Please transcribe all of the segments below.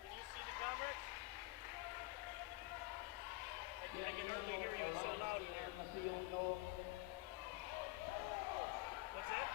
can you see the comments? I can hardly hear you. It's so loud in here. What's that?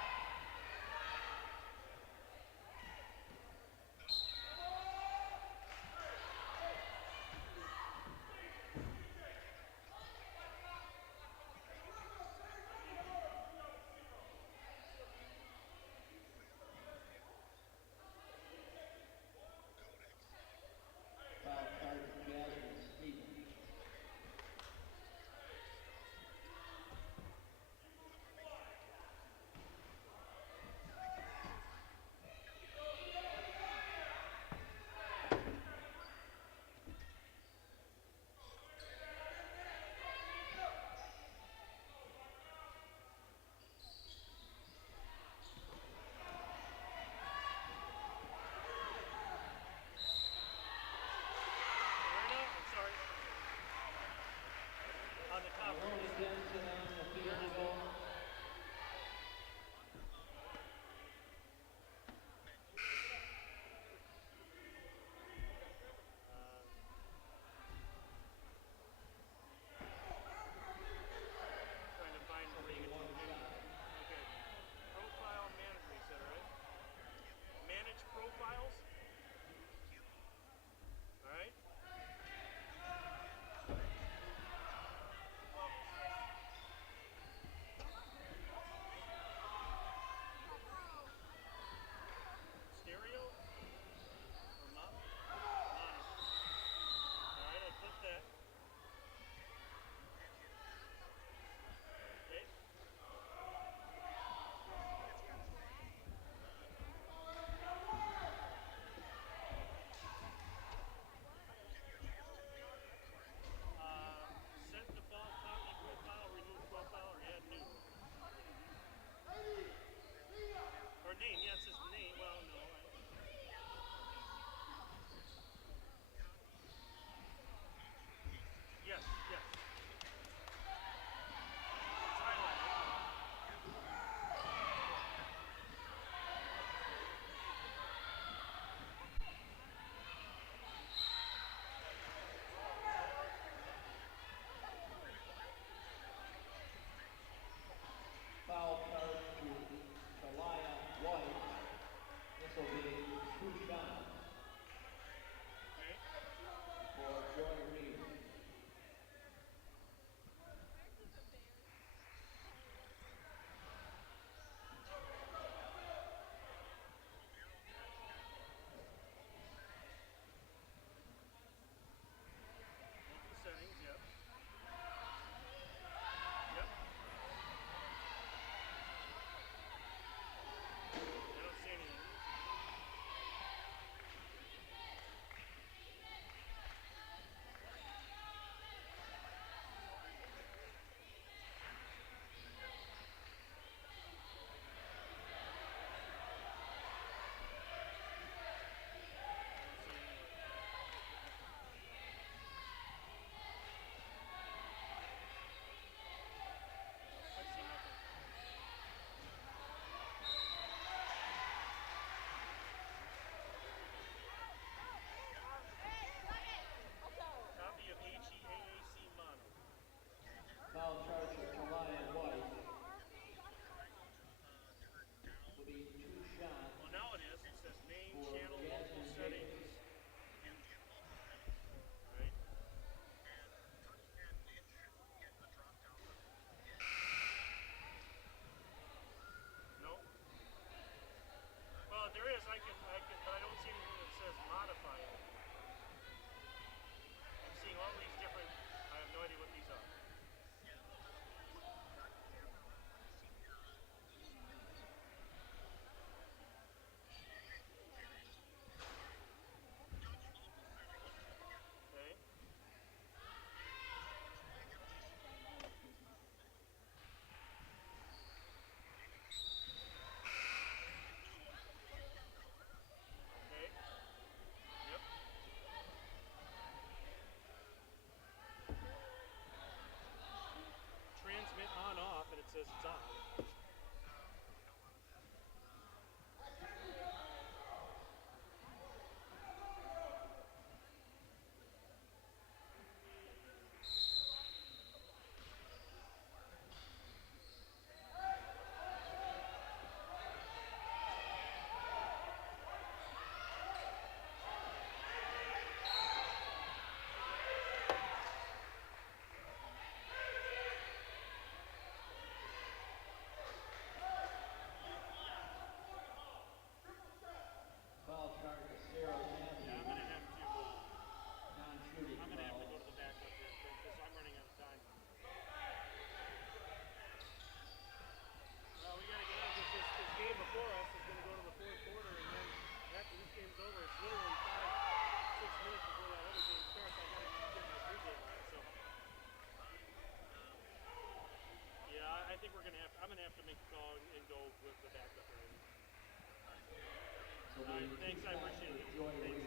right, thanks, I appreciate it. Thanks.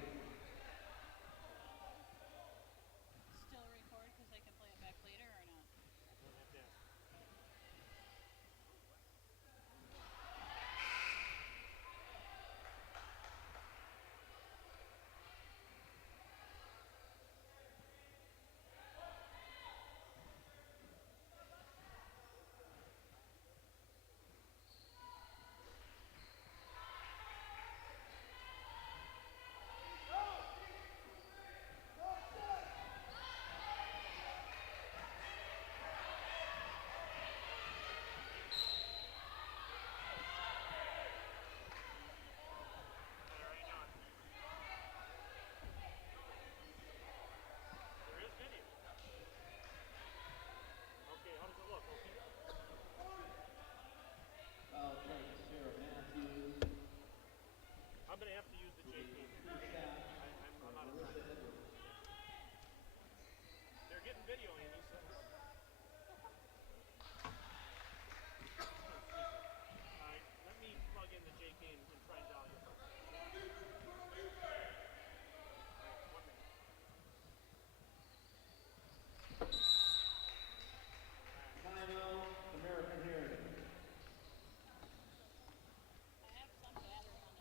Still record because I can play it back later or not? I'll have to ask. There is video. Okay, how does it look? Okay. I'm gonna have to use the JP. I'm out of time. They're getting video, Amy. So. All right, let me plug in the JP and try and dial you up. All right, 1 minute. American Hearing. I have some battery on the camera.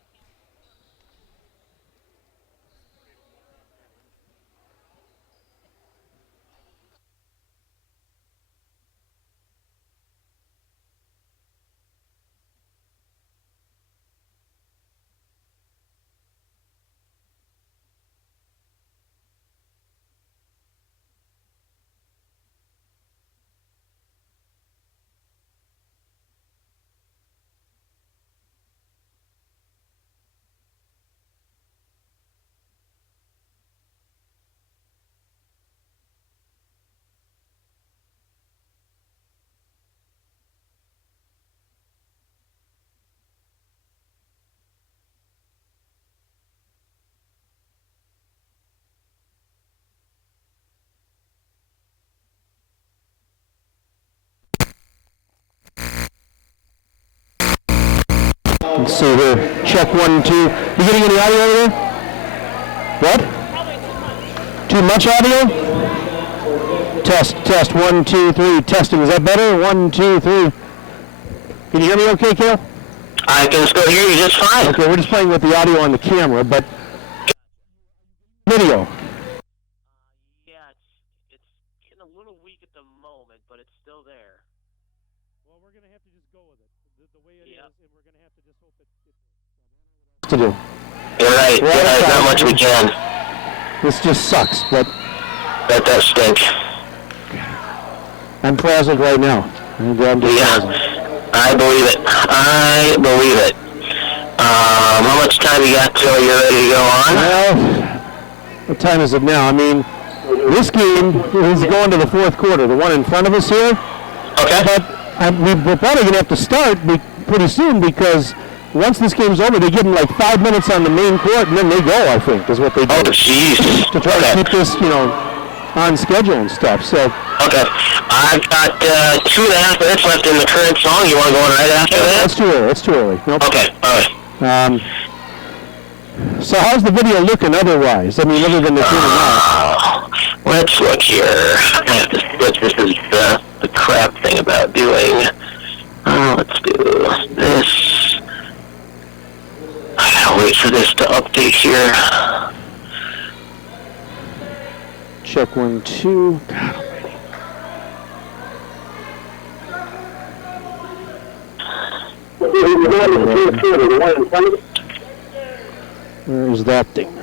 Let's see here. Check 1, 2. You getting any audio over there? What? Probably Too much audio? Test. 1, 2, 3. Testing. Is that better? 1, 2, 3. Can you hear me okay, Kale? I can still hear you just fine. Okay, we're just playing with the audio on the camera, but video. Yeah, it's getting a little weak at the moment, but it's still there. Well, we're gonna have to just go with it, the way it is, and we're gonna have to just hope it. To do. You're right. There's not much we can. This just sucks, but That does stink. I'm frazzled right now. I'm just frazzled. I believe it. How much time you got till you're ready to go on? Well, what time is it now? I mean, this game is going to the fourth quarter, the one in front of us here. Okay. But we're probably going to have to start pretty soon because once this game's over, they give them like 5 minutes on the main court and then they go, I think, is what they do. Oh, jeez. To try to keep this, on schedule and stuff. So. Okay. I've got 2.5 minutes left in the current song. You want to go on right after that? That's too early. Nope. Okay. All right. So how's the video looking otherwise? I mean, other than the tuning out. Let's look here. I have to switch. This is the crap thing about doing. Let's do this. I gotta wait for this to update here. Check 1, 2. God almighty. Where is that thing?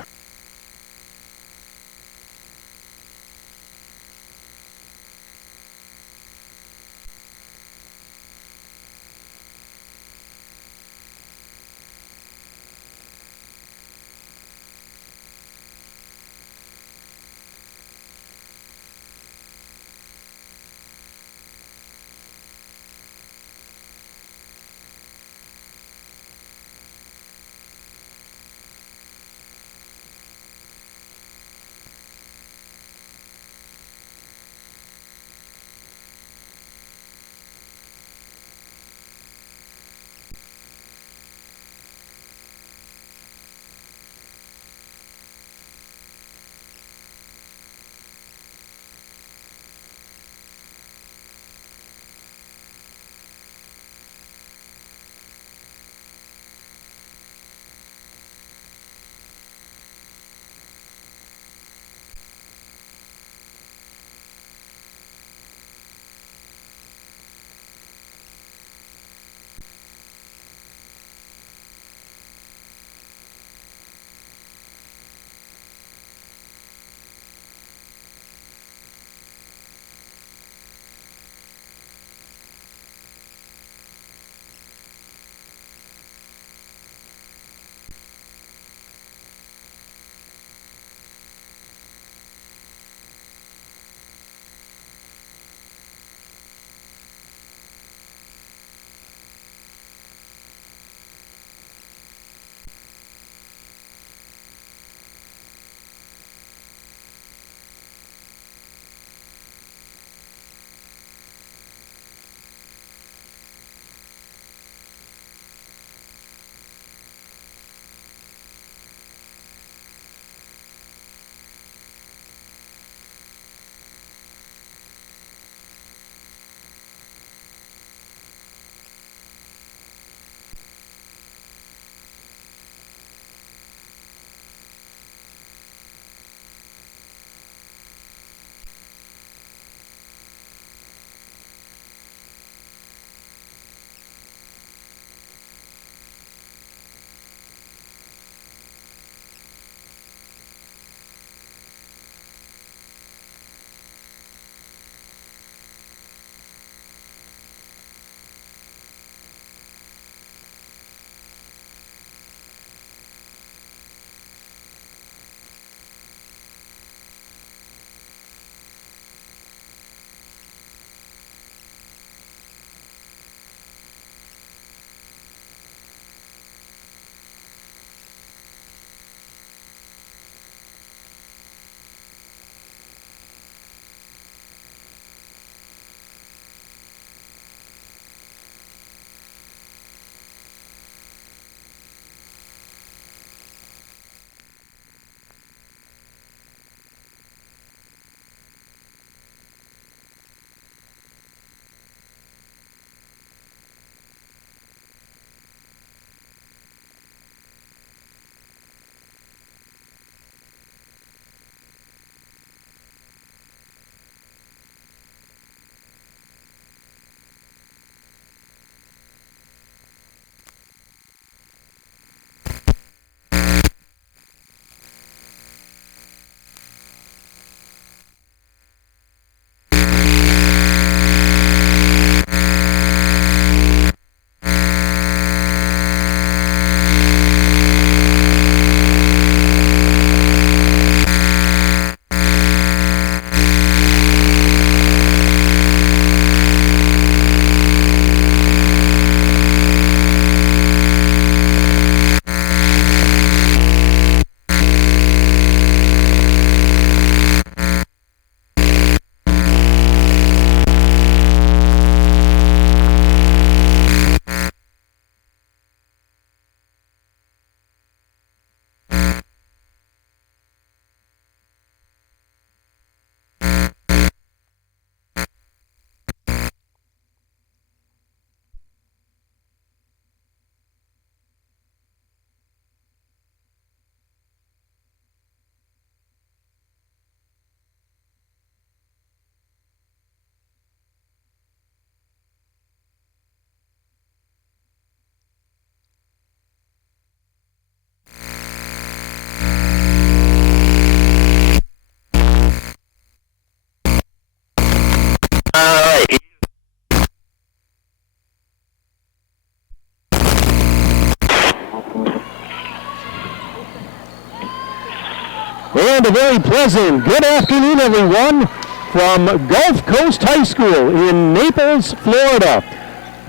And a very pleasant good afternoon, everyone, from Gulf Coast High School in Naples, Florida.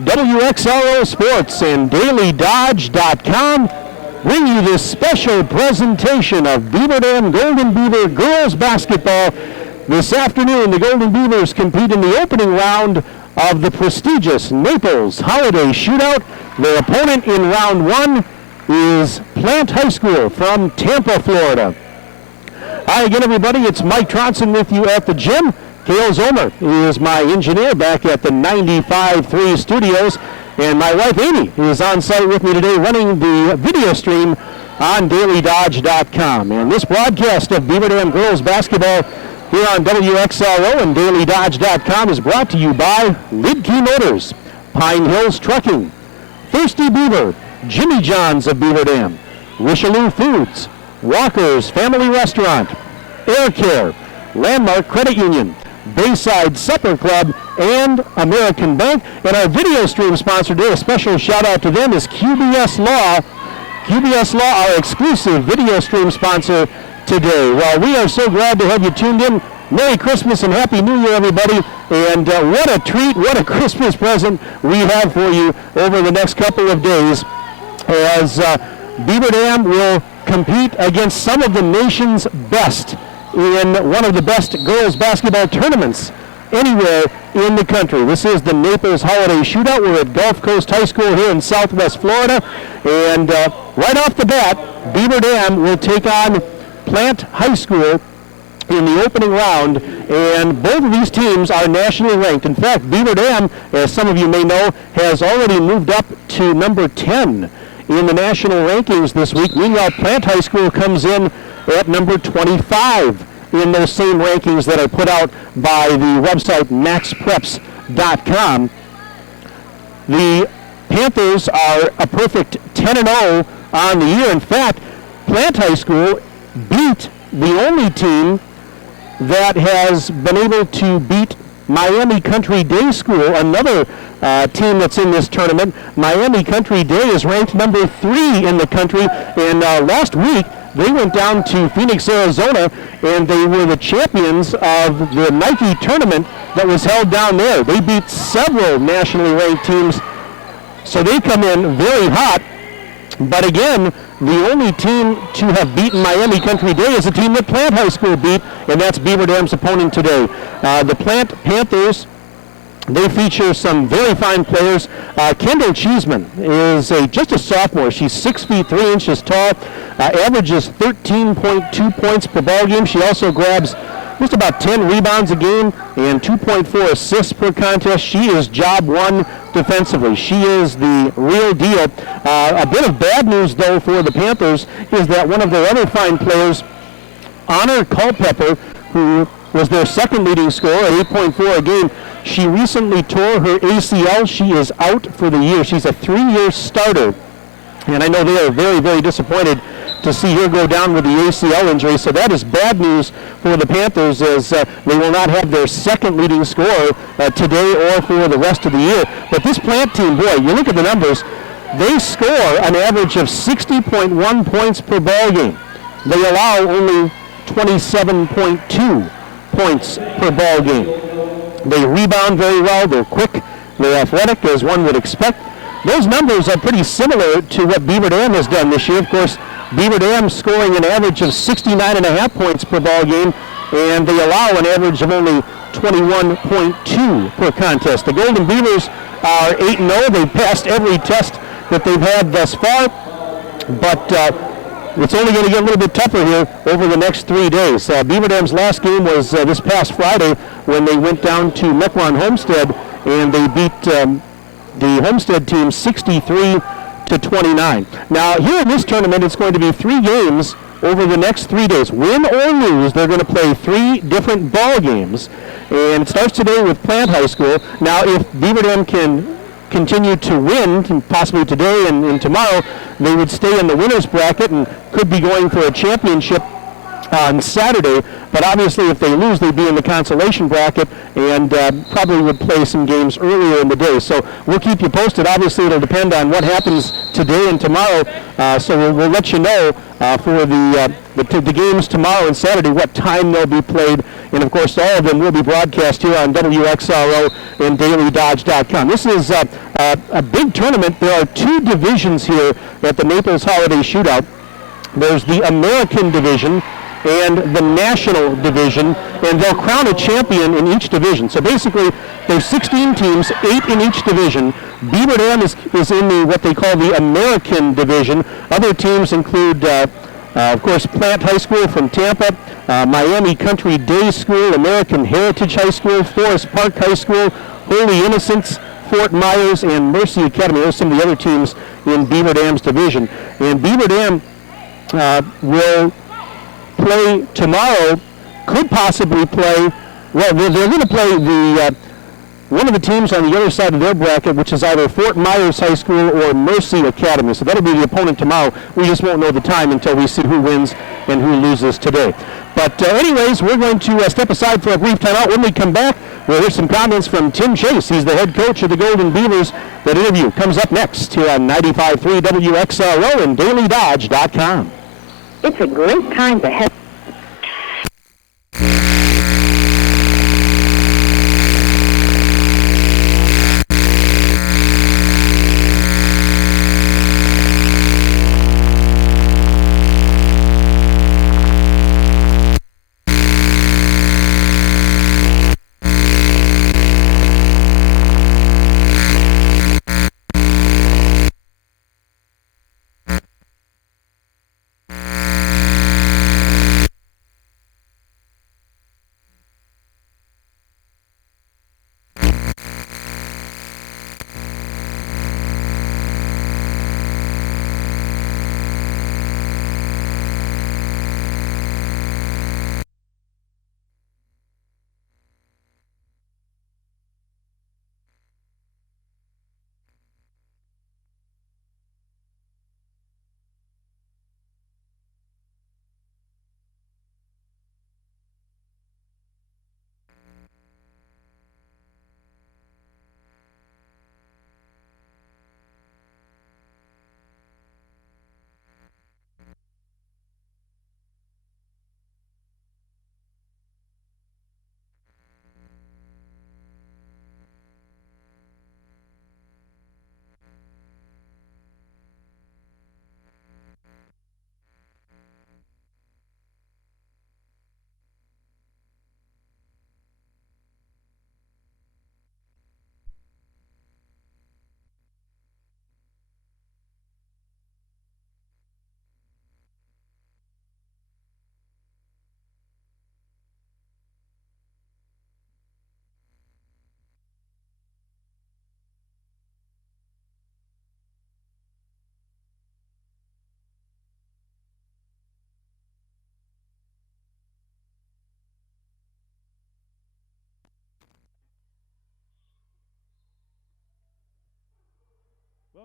WXRO Sports and DailyDodge.com bring you this special presentation of Beaver Dam Golden Beaver girls basketball. This afternoon, the Golden Beavers compete in the opening round of the prestigious Naples Holiday Shootout. Their opponent in round one is Plant High School from Tampa, Florida. Hi again, everybody. It's Mike Tronson with you at the gym. Cale Zomer is my engineer back at the 95.3 studios. And my wife, Amy, is on site with me today running the video stream on DailyDodge.com. And this broadcast of Beaver Dam girls basketball here on WXRO and DailyDodge.com is brought to you by Lidkey Motors, Pine Hills Trucking, Thirsty Beaver, Jimmy John's of Beaver Dam, Richelieu Foods, Walker's Family Restaurant, Air Care, Landmark Credit Union, Bayside Supper Club, and American Bank. And our video stream sponsor today, a special shout out to them, is QBS Law. QBS Law, our exclusive video stream sponsor today. Well, we are so glad to have you tuned in. Merry Christmas and Happy New Year, everybody. And what a treat, what a Christmas present we have for you over the next couple of days as Beaver Dam will compete against some of the nation's best in one of the best girls basketball tournaments anywhere in the country. This is the Naples Holiday Shootout. We're at Gulf Coast High School here in Southwest Florida. And right off the bat, Beaver Dam will take on Plant High School in the opening round, and both of these teams are nationally ranked. In fact, Beaver Dam, as some of you may know, has already moved up to number 10 in the national rankings this week. Meanwhile, Plant High School comes in at number 25 in those same rankings that are put out by the website maxpreps.com. The Panthers are a perfect 10-0 on the year. In fact, Plant High School beat the only team that has been able to beat Miami Country Day School, another team that's in this tournament. Miami Country Day is ranked number 3 in the country, and last week they went down to Phoenix, Arizona, and they were the champions of the Nike tournament that was held down there. They beat several nationally ranked teams, so they come in very hot. But again, the only team to have beaten Miami Country Day is a team that Plant High School beat, and that's Beaver Dam's opponent today. The Plant Panthers, they feature some very fine players. Kendall Cheeseman is just a sophomore. She's 6 feet 3 inches tall, averages 13.2 points per ball game. She also grabs just about 10 rebounds a game and 2.4 assists per contest. She is job one defensively. She is the real deal. A bit of bad news, though, for the Panthers is that one of their other fine players, Honor Culpepper, who was their second leading scorer at 8.4 a game, she recently tore her ACL. She is out for the year. She's a 3-year starter, and I know they are very, very disappointed to see her go down with the ACL injury. So that is bad news for the Panthers, as they will not have their second leading scorer today or for the rest of the year. But this Plant team, boy, you look at the numbers, they score an average of 60.1 points per ball game. They allow only 27.2 points per ball game. They rebound very well. They're quick. They're athletic, as one would expect. Those numbers are pretty similar to what Beaver Dam has done this year. Of course, Beaver Dam scoring an average of 69.5 points per ball game, and they allow an average of only 21.2 per contest. The Golden Beavers are 8-0. They've passed every test that they've had thus far, but it's only going to get a little bit tougher here over the next 3 days. Beaver Dam's last game was this past Friday when they went down to Mequon Homestead, and they beat the Homestead team 63-29. Now, here in this tournament, it's going to be 3 games over the next 3 days. Win or lose, they're going to play 3 different ball games. And it starts today with Plant High School. Now, if Beaver Dam can continue to win, possibly today and tomorrow, they would stay in the winner's bracket and could be going for a championship on Saturday. But obviously, if they lose, they'd be in the consolation bracket and probably would play some games earlier in the day. So we'll keep you posted. Obviously, it'll depend on what happens today and tomorrow. So we'll let you know for the games tomorrow and Saturday, what time they'll be played, and of course all of them will be broadcast here on WXRO and DailyDodge.com. This is a big tournament. There are two divisions here at the Naples Holiday Shootout. There's the American division and the national division, and they'll crown a champion in each division. So basically, there's 16 teams, 8 in each division. Beaver Dam is in what they call the American division. Other teams include, of course, Plant High School from Tampa, Miami Country Day School, American Heritage High School, Forest Park High School, Holy Innocents, Fort Myers, and Mercy Academy. Those are some of the other teams in Beaver Dam's division. And Beaver Dam will play tomorrow, could possibly play, well, they're going to play the one of the teams on the other side of their bracket, which is either Fort Myers High School or Mercy Academy. So that'll be the opponent tomorrow. We just won't know the time until we see who wins and who loses today. But anyways, we're going to step aside for a brief timeout. When we come back, we'll hear some comments from Tim Chase. He's the head coach of the Golden Beavers. That interview comes up next here on 95.3 WXRO and DailyDodge.com. It's a great time to have.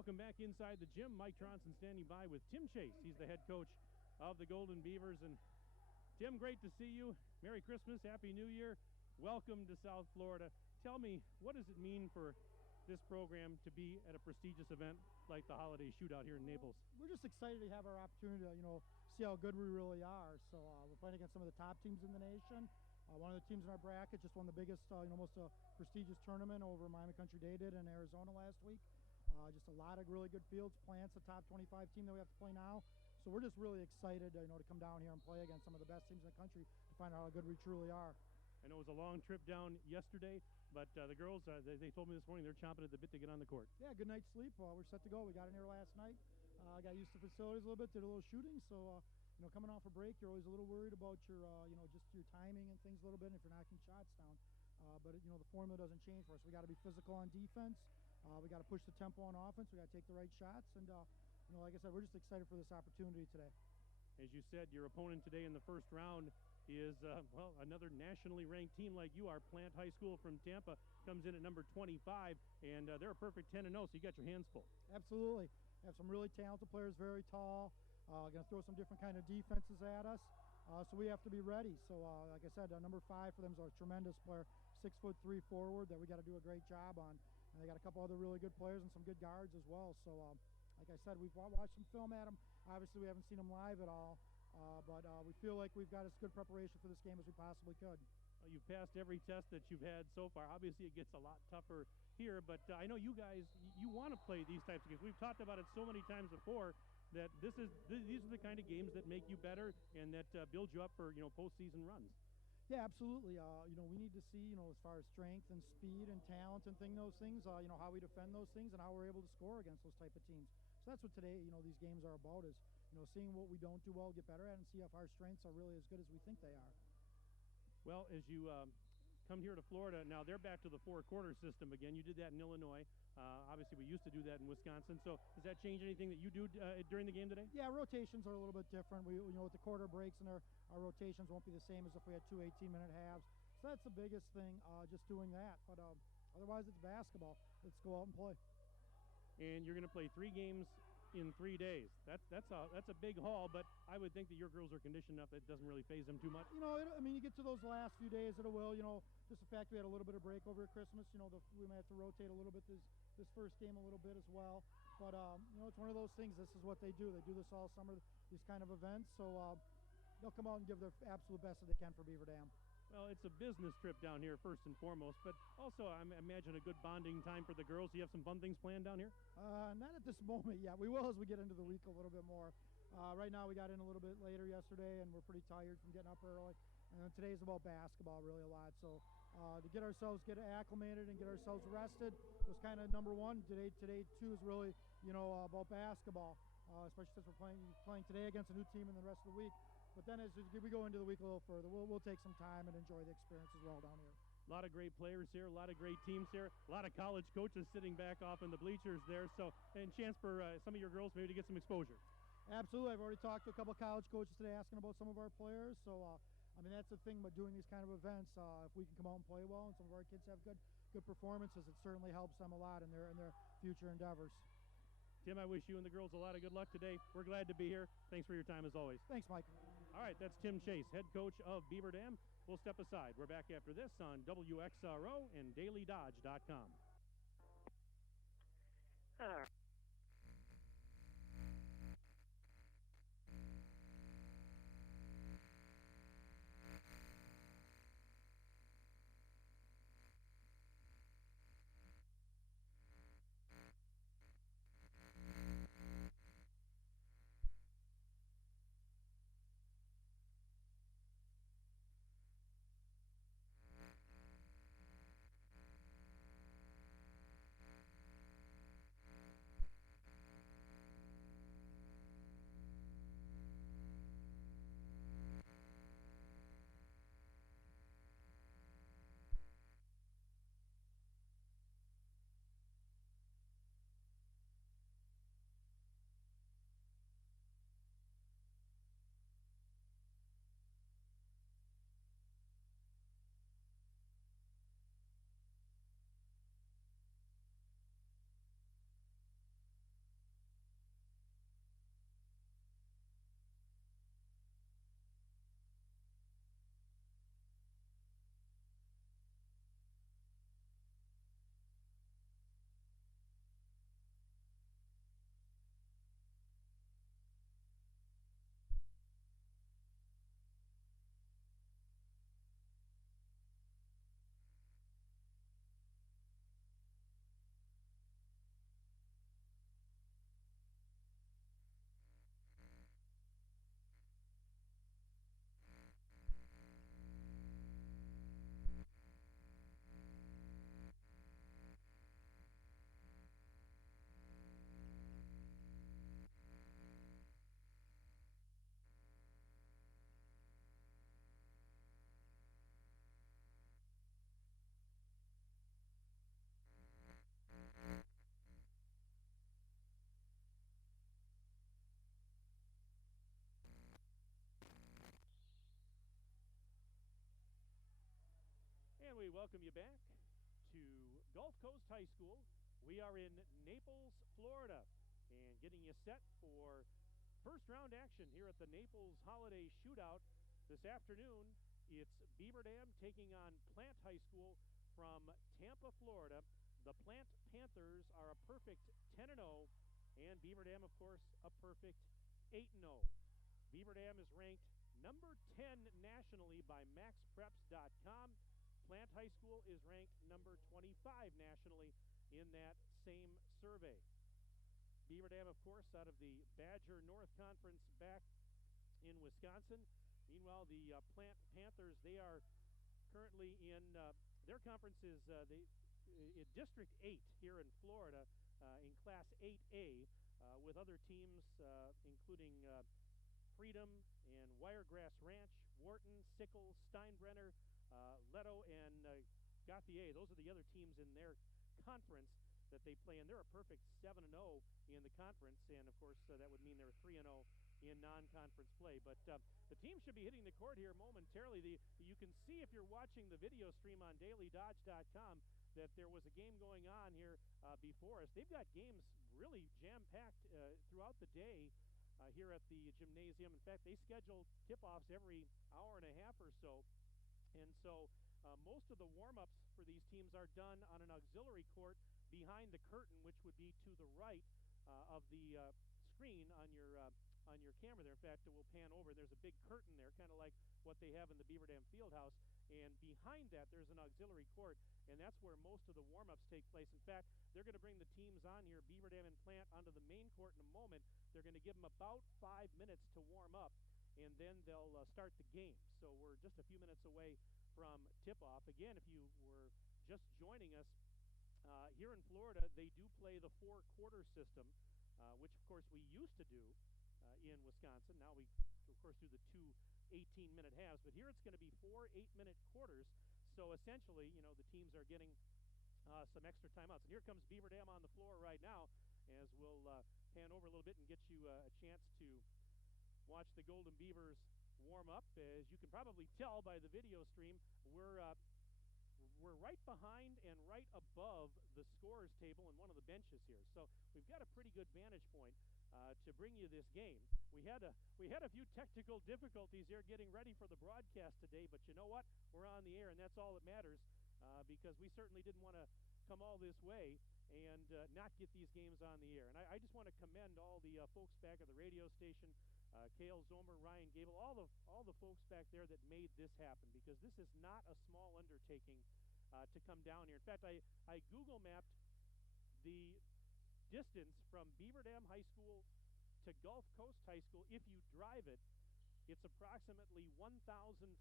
Welcome back inside the gym. Mike Tronson standing by with Tim Chase. He's the head coach of the Golden Beavers. And Tim, great to see you. Merry Christmas, Happy New Year. Welcome to South Florida. Tell me, what does it mean for this program to be at a prestigious event like the Holiday Shootout here in Naples? We're just excited to have our opportunity to, see how good we really are. So we're playing against some of the top teams in the nation. One of the teams in our bracket just won the biggest, most prestigious tournament over Miami Country Day did in Arizona last week. Just a lot of really good fields. Plants the top 25 team that we have to play now. So we're just really excited, to come down here and play against some of the best teams in the country to find out how good we truly are. I know it was a long trip down yesterday, but the girls, they told me this morning they're chomping at the bit to get on the court. Yeah, good night's sleep. We're set to go. We got in here last night. Got used to the facilities a little bit, did a little shooting. So, coming off a break, you're always a little worried about your, just your timing and things a little bit, and if you're knocking shots down. But, the formula doesn't change for us. We got to be physical on defense. We got to push the tempo on offense. We got to take the right shots. And, like I said, we're just excited for this opportunity today. As you said, your opponent today in the first round is, another nationally ranked team like you are. Plant High School from Tampa comes in at number 25, and they're a perfect 10-0, so you got your hands full. Absolutely. They have some really talented players, very tall. Going to throw some different kind of defenses at us. So we have to be ready. So, like I said, number 5 for them is a tremendous player, 6'3" forward that we got to do a great job on. And they got a couple other really good players and some good guards as well. So, like I said, we've watched some film at them Obviously, we haven't seen them live at all, but we feel like we've got as good preparation for this game as we possibly could. Well, you've passed every test that you've had so far. Obviously, it gets a lot tougher here, but I know you guys, you want to play these types of games. We've talked about it so many times before that these are the kind of games that make you better and that build you up for postseason runs. Yeah, absolutely. We need to see, as far as strength and speed and talent and those things, how we defend those things and how we're able to score against those type of teams. So that's what today, these games are about is, seeing what we don't do well, get better at, and see if our strengths are really as good as we think they are. Well, as you come here to Florida, now they're back to the four-quarter system again. You did that in Illinois. Obviously, we used to do that in Wisconsin. So does that change anything that you do during the game today? Yeah, rotations are a little bit different. We, with the quarter breaks and our rotations won't be the same as if we had two 18-minute halves. So that's the biggest thing, just doing that. But otherwise, it's basketball. Let's go out and play. And you're going to play 3 games in 3 days. That's a big haul, but I would think that your girls are conditioned enough that it doesn't really phase them too much. You get to those last few days, it will. Just the fact we had a little bit of break over Christmas. We might have to rotate a little bit this first game a little bit as well. But it's one of those things. This is what they do. They do this all summer, these kind of events. So they'll come out and give their absolute best that they can for Beaver Dam. Well, it's a business trip down here first and foremost, but also I imagine a good bonding time for the girls. Do you have some fun things planned down here? Not at this moment yet. We will as we get into the week a little bit more. Right now we got in a little bit later yesterday, and we're pretty tired from getting up early. And today's about basketball really a lot. So to get acclimated and get ourselves rested was kind of number one. Today too is really about basketball, especially since we're playing today against a new team and the rest of the week. But then as we go into the week a little further, we'll take some time and enjoy the experience as well down here. A lot of great players here, a lot of great teams here, a lot of college coaches sitting back off in the bleachers there. So, and chance for some of your girls maybe to get some exposure. Absolutely. I've already talked to a couple of college coaches today asking about some of our players. So, that's the thing about doing these kind of events. If we can come out and play well and some of our kids have good performances, it certainly helps them a lot in their future endeavors. Tim, I wish you and the girls a lot of good luck today. We're glad to be here. Thanks for your time as always. Thanks, Mike. All right, that's Tim Chase, head coach of Beaver Dam. We'll step aside. We're back after this on WXRO and DailyDodge.com. All right. And we welcome you back to Gulf Coast High School. We are in Naples, Florida, and getting you set for first round action here at the Naples Holiday Shootout. This afternoon, it's Beaver Dam taking on Plant High School from Tampa, Florida. The Plant Panthers are a perfect 10-0, and Beaver Dam, of course, a perfect 8-0. Beaver Dam is ranked number 10 nationally by MaxPreps.com. Plant High School is ranked number 25 nationally in that same survey. Beaver Dam, of course, out of the Badger North Conference back in Wisconsin. Meanwhile, the Plant Panthers, they are currently in their conference is in District 8 here in Florida in Class 8A with other teams including Freedom and Wiregrass Ranch, Wharton, Sickles, Steinbrenner, Leto, and Gauthier. Those are the other teams in their conference that they play in. They're a perfect 7-0 in the conference, and of course that would mean they're 3-0 in non-conference play. But the team should be hitting the court here momentarily. You can see if you're watching the video stream on dailydodge.com that there was a game going on here before us. They've got games really jam-packed throughout the day here at the gymnasium. In fact, they schedule tip-offs every hour and a half or so. And so most of the warm-ups for these teams are done on an auxiliary court behind the curtain, which would be to the right of the screen on your camera there. In fact, we'll pan over. There's a big curtain there, kind of like what they have in the Beaver Dam Fieldhouse. And behind that, there's an auxiliary court, and that's where most of the warm-ups take place. In fact, they're going to bring the teams on here, Beaver Dam and Plant, onto the main court in a moment. They're going to give them about 5 minutes to warm up, and then they'll start the game. So we're just a few minutes away from tip-off. Again, if you were just joining us, here in Florida, they do play the 4-quarter system, which, of course, we used to do in Wisconsin. Now we, of course, do the 2 18-minute halves. But here it's going to be 4 8-minute quarters. So essentially, the teams are getting some extra timeouts. And here comes Beaver Dam on the floor right now, as we'll pan over a little bit and get you a chance to watch the Golden Beavers warm up. As you can probably tell by the video stream, we're right behind and right above the scorers table in one of the benches here. So we've got a pretty good vantage point to bring you this game. We had a few technical difficulties here getting ready for the broadcast today, but you know what? We're on the air, and that's all that matters because we certainly didn't want to come all this way and not get these games on the air. And I just want to commend all the folks back at the radio station, Cale Zomer, Ryan Gable, all the folks back there that made this happen, because this is not a small undertaking to come down here. In fact, I Google mapped the distance from Beaver Dam High School to Gulf Coast High School. If you drive it, it's approximately 1,494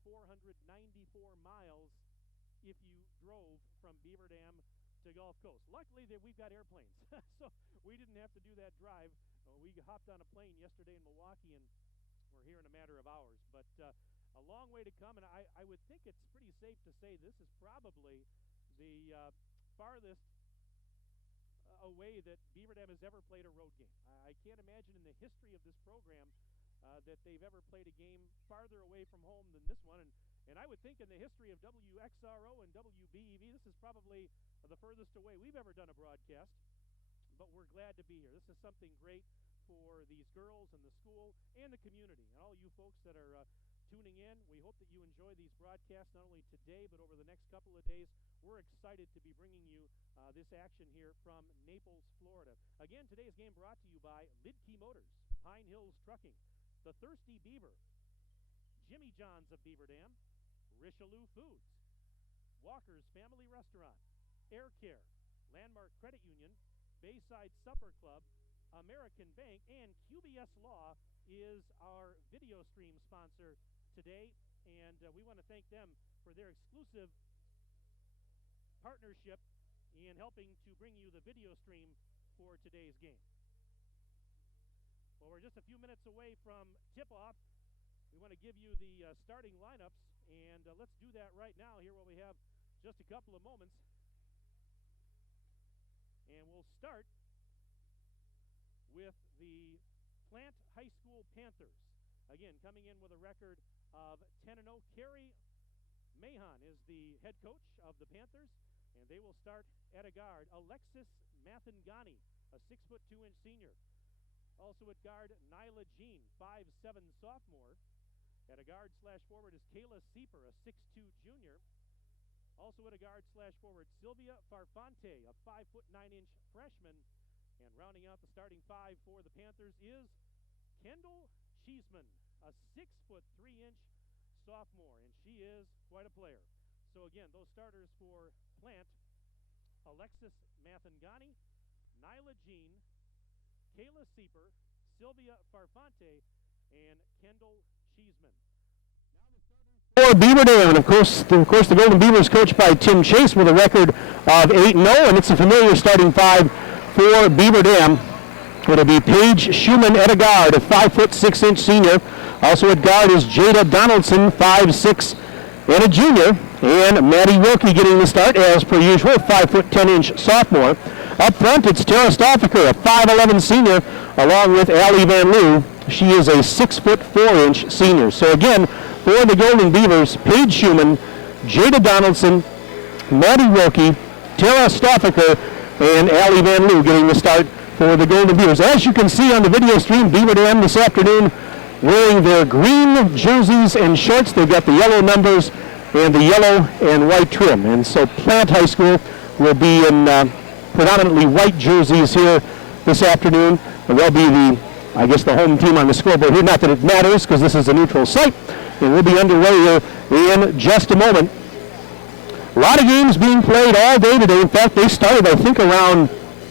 miles if you drove from Beaver Dam to Gulf Coast. Luckily, we've got airplanes, so we didn't have to do that drive. We hopped on a plane yesterday in Milwaukee, and we're here in a matter of hours. But a long way to come, and I would think it's pretty safe to say this is probably the farthest away that Beaver Dam has ever played a road game. I can't imagine in the history of this program that they've ever played a game farther away from home than this one. And I would think in the history of WXRO and WBEV, this is probably the furthest away we've ever done a broadcast. But we're glad to be here. This is something great for these girls and the school and the community. And all you folks that are tuning in, we hope that you enjoy these broadcasts not only today but over the next couple of days. We're excited to be bringing you this action here from Naples, Florida. Again, today's game brought to you by Lidke Motors, Pine Hills Trucking, The Thirsty Beaver, Jimmy John's of Beaver Dam, Richelieu Foods, Walker's Family Restaurant, Air Care, Landmark Credit Union, Bayside Supper Club, American Bank, and QBS Law is our video stream sponsor today. And we want to thank them for their exclusive partnership in helping to bring you the video stream for today's game. Well, we're just a few minutes away from tip-off. We want to give you the starting lineups, and let's do that right now here while we have just a couple of moments. And we'll start with the Plant High School Panthers. Again, coming in with a record of 10-0. Kerry Mahon is the head coach of the Panthers, and they will start at a guard. Alexis Mathangani, a 6'2" senior. Also at guard, Nyla Jean, 5'7" sophomore. At a guard/forward is Kayla Sieper, a 6'2" junior. Also at a guard/forward, Sylvia Farfante, a 5'9" freshman. And rounding out the starting five for the Panthers is Kendall Cheeseman, a 6'3" sophomore, and she is quite a player. So again, those starters for Plant: Alexis Mathangani, Nyla Jean, Kayla Sieper, Sylvia Farfante, and Kendall Cheeseman. For Beaver Dam, and of course, the Golden Beavers coached by Tim Chase with a record of 8-0, and it's a familiar starting five for Beaver Dam. It'll be Paige Schumann at a guard, a 5'6" senior. Also at guard is Jada Donaldson, 5'6", and a junior. And Maddie Wilkie getting the start as per usual, 5'10" sophomore. Up front, it's Tara Stoffaker, a 5'11" senior, along with Allie Van Loo. She is a 6'4" senior. So again, for the Golden Beavers, Paige Schumann, Jada Donaldson, Maddie Wilkie, Tara Stoffaker, and Allie Van Loo getting the start for the Golden Beavers. As you can see on the video stream, Beaver Dam this afternoon wearing their green jerseys and shorts. They've got the yellow numbers and the yellow and white trim. And so Plant High School will be in predominantly white jerseys here this afternoon. And they'll be the home team on the scoreboard here. Not that it matters because this is a neutral site. And we'll be underway here in just a moment. A lot of games being played all day today. In fact, they started, I think, around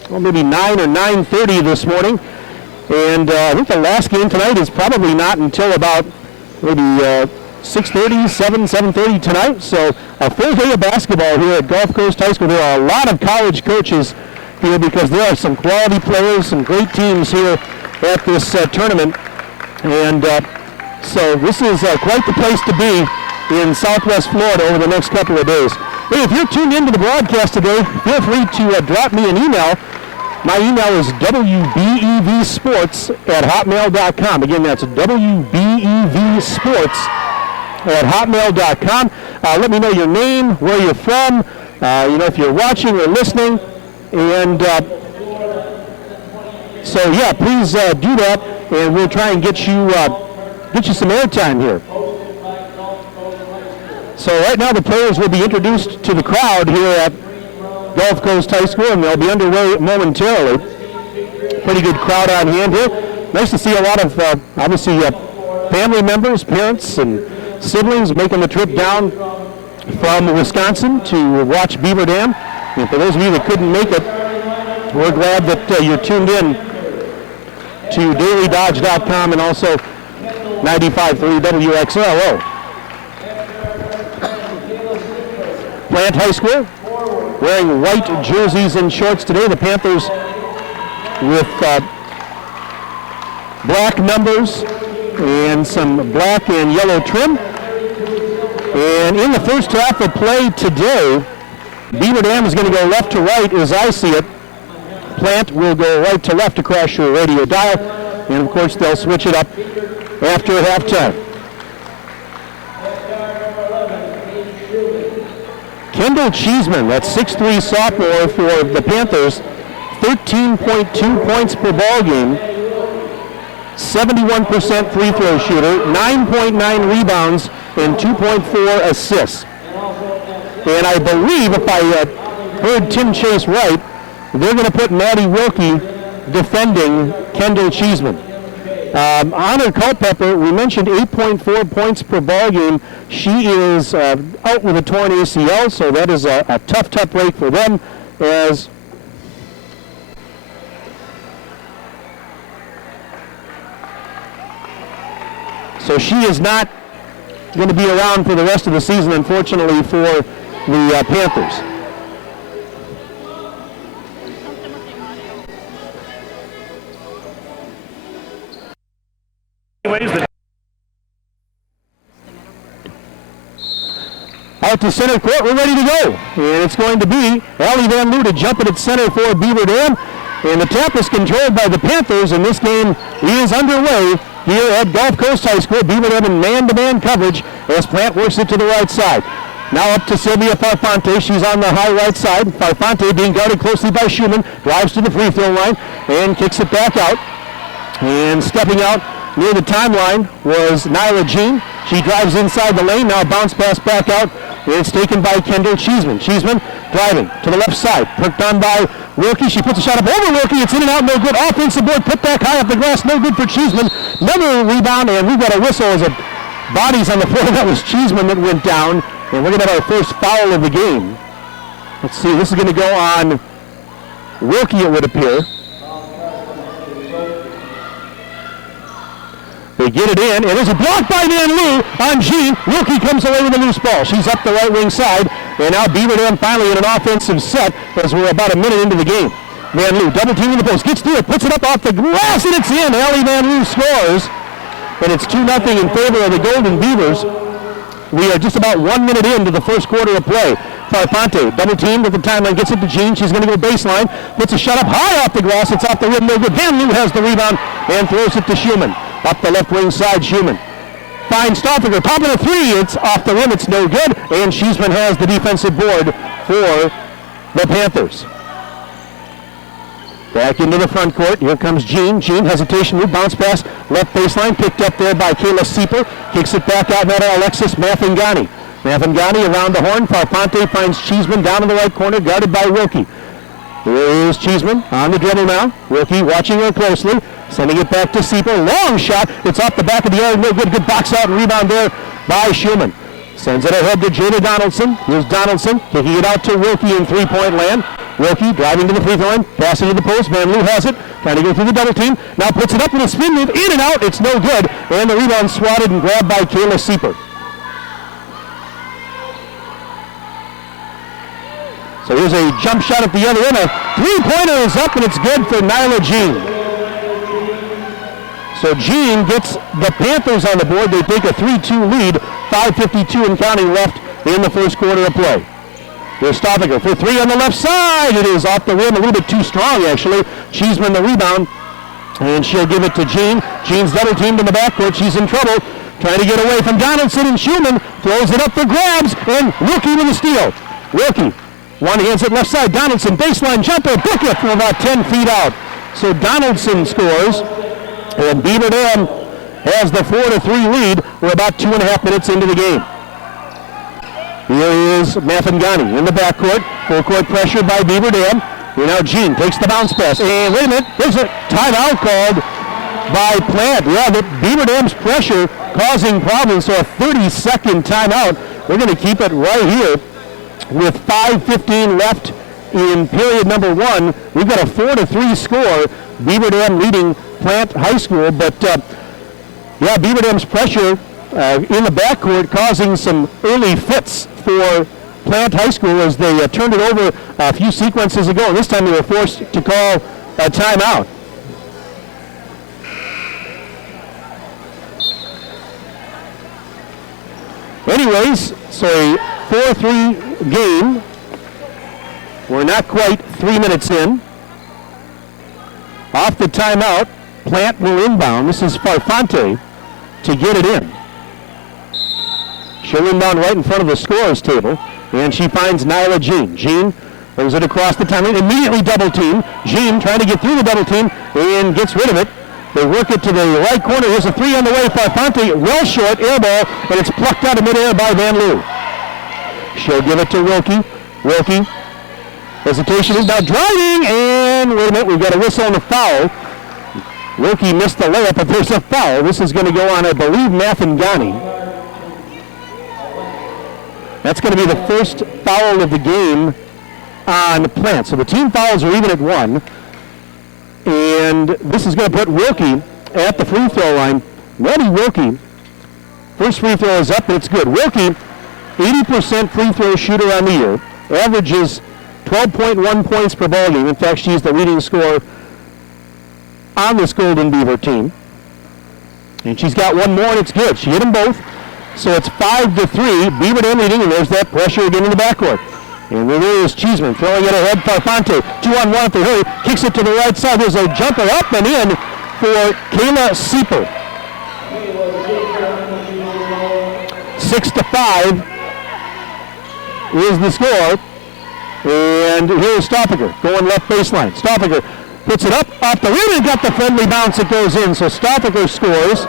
maybe 9 or 9:30 this morning. And I think the last game tonight is probably not until about maybe 6:30, 7:30 tonight. So a full day of basketball here at Gulf Coast High School. There are a lot of college coaches here because there are some quality players, some great teams here at this tournament. And so this is quite the place to be in Southwest Florida over the next couple of days. Hey, if you're tuned into the broadcast today, feel free to drop me an email. My email is wbevsports@hotmail.com. Again, that's wbevsports@hotmail.com. Let me know your name, where you're from, if you're watching or listening. And so, yeah, please do that, and we'll try and get you some airtime here. So right now the players will be introduced to the crowd here at Gulf Coast High School, and they'll be underway momentarily. Pretty good crowd on hand here. Nice to see a lot of, obviously, family members, parents, and siblings making the trip down from Wisconsin to watch Beaver Dam. And for those of you that couldn't make it, we're glad that you're tuned in to dailydodge.com and also 95.3 WXLO. Plant High School wearing white jerseys and shorts today. The Panthers with black numbers and some black and yellow trim. And in the first half of play today, Beaver Dam is going to go left to right as I see it. Plant will go right to left across your radio dial. And of course they'll switch it up after halftime. Kendall Cheeseman, that's 6'3" sophomore for the Panthers, 13.2 points per ball game, 71% free throw shooter, 9.9 rebounds, and 2.4 assists. And I believe, if I heard Tim Chase right, they're going to put Maddie Wilkie defending Kendall Cheeseman. Honor Culpepper, we mentioned 8.4 points per ball game. She is out with a torn ACL, so that is a tough break for them. So she is not going to be around for the rest of the season, unfortunately, for the Panthers. Out to center court, we're ready to go. And it's going to be Allie Van Loo to jump it at center for Beaver Dam. And the tap is controlled by the Panthers, and this game is underway here at Gulf Coast High School. Beaver Dam in man-to-man coverage as Plant works it to the right side. Now up to Sylvia Farfante. She's on the high right side. Farfante being guarded closely by Schumann. Drives to the free throw line and kicks it back out. And stepping out near the timeline was Nyla Jean. She drives inside the lane. Now bounce pass back out. It's taken by Kendall Cheeseman. Cheeseman driving to the left side. Perked on by Wilkie, she puts a shot up over Wilkie. It's in and out, no good. Offensive board, put back high off the glass, no good for Cheeseman. Another rebound, and we've got a whistle as a bodies on the floor. That was Cheeseman that went down. And we're going to have our first foul of the game. Let's see, this is going to go on Wilkie, it would appear. They get it in, and there's a block by Van Loo on Jean. Wilkie comes away with a loose ball. She's up the right wing side, and now Beaver Dam finally in an offensive set as we're about a minute into the game. Van Loo double teaming the post, gets through it, puts it up off the glass, and it's in. Ellie Van Loo scores, and it's 2-0 in favor of the Golden Beavers. We are just about 1 minute into the first quarter of play. Farfante, double teamed at the timeline, gets it to Jean. She's going to go baseline, puts a shot up high off the glass. It's off the rim, no good. Van Loo has the rebound and throws it to Schumann. Up the left wing side, Schumann finds Stoffinger, popping a three. It's off the rim, it's no good. And Cheeseman has the defensive board for the Panthers. Back into the front court. Here comes Jean. Jean, hesitation, move, bounce pass, left baseline, picked up there by Kayla Sieper. Kicks it back out now to Alexis Mafingani. Mafingani around the horn. Farfante finds Cheeseman down in the right corner, guarded by Wilkie. Here is Cheeseman on the dribble now. Wilkie watching her closely, sending it back to Sieper. Long shot. It's off the back of the arm. No good. Good box out and rebound there by Schumann. Sends it ahead to Jada Donaldson. Here's Donaldson kicking it out to Wilkie in three-point land. Wilkie driving to the free throw line, passing to the post. Van Loo has it, trying to go through the double team. Now puts it up with a spin move, in and out. It's no good. And the rebound swatted and grabbed by Kayla Sieper. So here's a jump shot at the other end. A three-pointer is up, and it's good for Nyla Jean. So Jean gets the Panthers on the board. They take a 3-2 lead. 5:52 and counting left in the first quarter of play. Here's Stoffinger for three on the left side. It is off the rim, a little bit too strong, actually. Cheeseman the rebound, and she'll give it to Jean. Jean's double teamed in the backcourt. She's in trouble, trying to get away from Donaldson, and Schumann throws it up for grabs, and Wilkie with a steal. Wilkie, one hands it left side. Donaldson, baseline jumper, book it from about 10 feet out. So Donaldson scores, and Beaver Dam has the 4-3 lead. We're about 2.5 minutes into the game. Here is Mafingani in the backcourt. Full court pressure by Beaver Dam. Here now Jean takes the bounce pass. And wait a minute, there's a timeout called by Plant. Yeah, the Beaver Dam's pressure causing problems, so a 30-second timeout. We're going to keep it right here with 5:15 left in period number one. We've got a 4-3 score. Beaver Dam leading Plant High School, but yeah, Beaver Dam's pressure in the backcourt causing some early fits for Plant High School as they turned it over a few sequences ago. And this time they were forced to call a timeout. Anyways, so a 4-3 game. We're not quite 3 minutes in. Off the timeout, Plant will inbound. This is Farfante to get it in. She'll inbound right in front of the scorer's table, and she finds Nyla Jean. Jean throws it across the timeline, immediately double team. Jean trying to get through the double team and gets rid of it. They work it to the right corner. Here's a three on the way. Farfante, well short, air ball, and it's plucked out of midair by Van Loo. She'll give it to Wilkie. Wilkie, hesitation is now driving, and wait a minute, we've got a whistle and a foul. Wilkie missed the layup, but there's a foul. This is going to go on, I believe, Mafingani. That's going to be the first foul of the game on Plant. So the team fouls are even at 1. And this is going to put Wilkie at the free throw line. Maddie Wilkie, first free throw is up, and it's good. Wilkie, 80% free throw shooter on the year, averages 12.1 points per ball game. In fact, she's the leading scorer on this Golden Beaver team. And she's got one more, and it's good. She hit them both. So it's 5-3. Beaver Dam leading, and there's that pressure again in the backcourt. And there is Cheeseman throwing it ahead. Farfante, 2-on-1 if they hurry. Kicks it to the right side. There's a jumper up and in for Kayla Sieper. 6-5 is the score. And here's Stoffinger going left baseline. Stoffinger puts it up off the rim and got the friendly bounce. It goes in. So Stoffinger scores.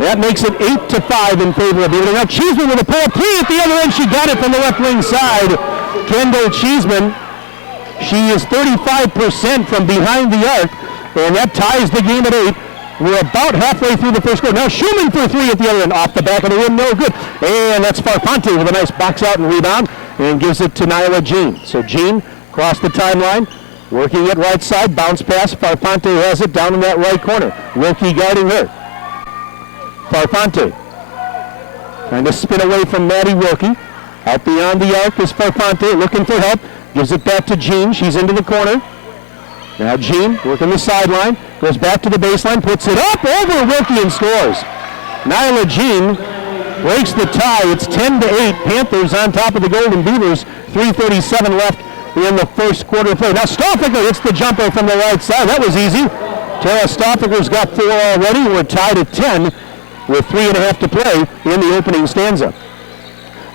That makes it 8-5 in favor of Beaver. Now Cheeseman with a pull-up three at the other end. She got it from the left wing side. Kendall Cheeseman She is 35% from behind the arc, and that ties the game at 8. We're about halfway through the first quarter. Now Schumann for 3 at the other end, off the back of the rim, no good. And that's Farfante with a nice box out and rebound, and gives it to Nyla Jean. So Jean across the timeline, working it right side, bounce pass. Farfante has it down in that right corner. Wilkie guarding her. Farfante trying to spin away from Maddie Wilkie. Out beyond the arc is Farfante looking for help. Gives it back to Jean. She's into the corner. Now Jean working the sideline. Goes back to the baseline. Puts it up over Wilkie and scores. Nyla Jean breaks the tie. It's 10-8. Panthers on top of the Golden Beavers. 3:37 left in the first quarter of play. Now Stoffaker hits the jumper from the right side. That was easy. Tara Stoffaker's got 4 already. We're tied at 10 with 3.5 to play in the opening stanza.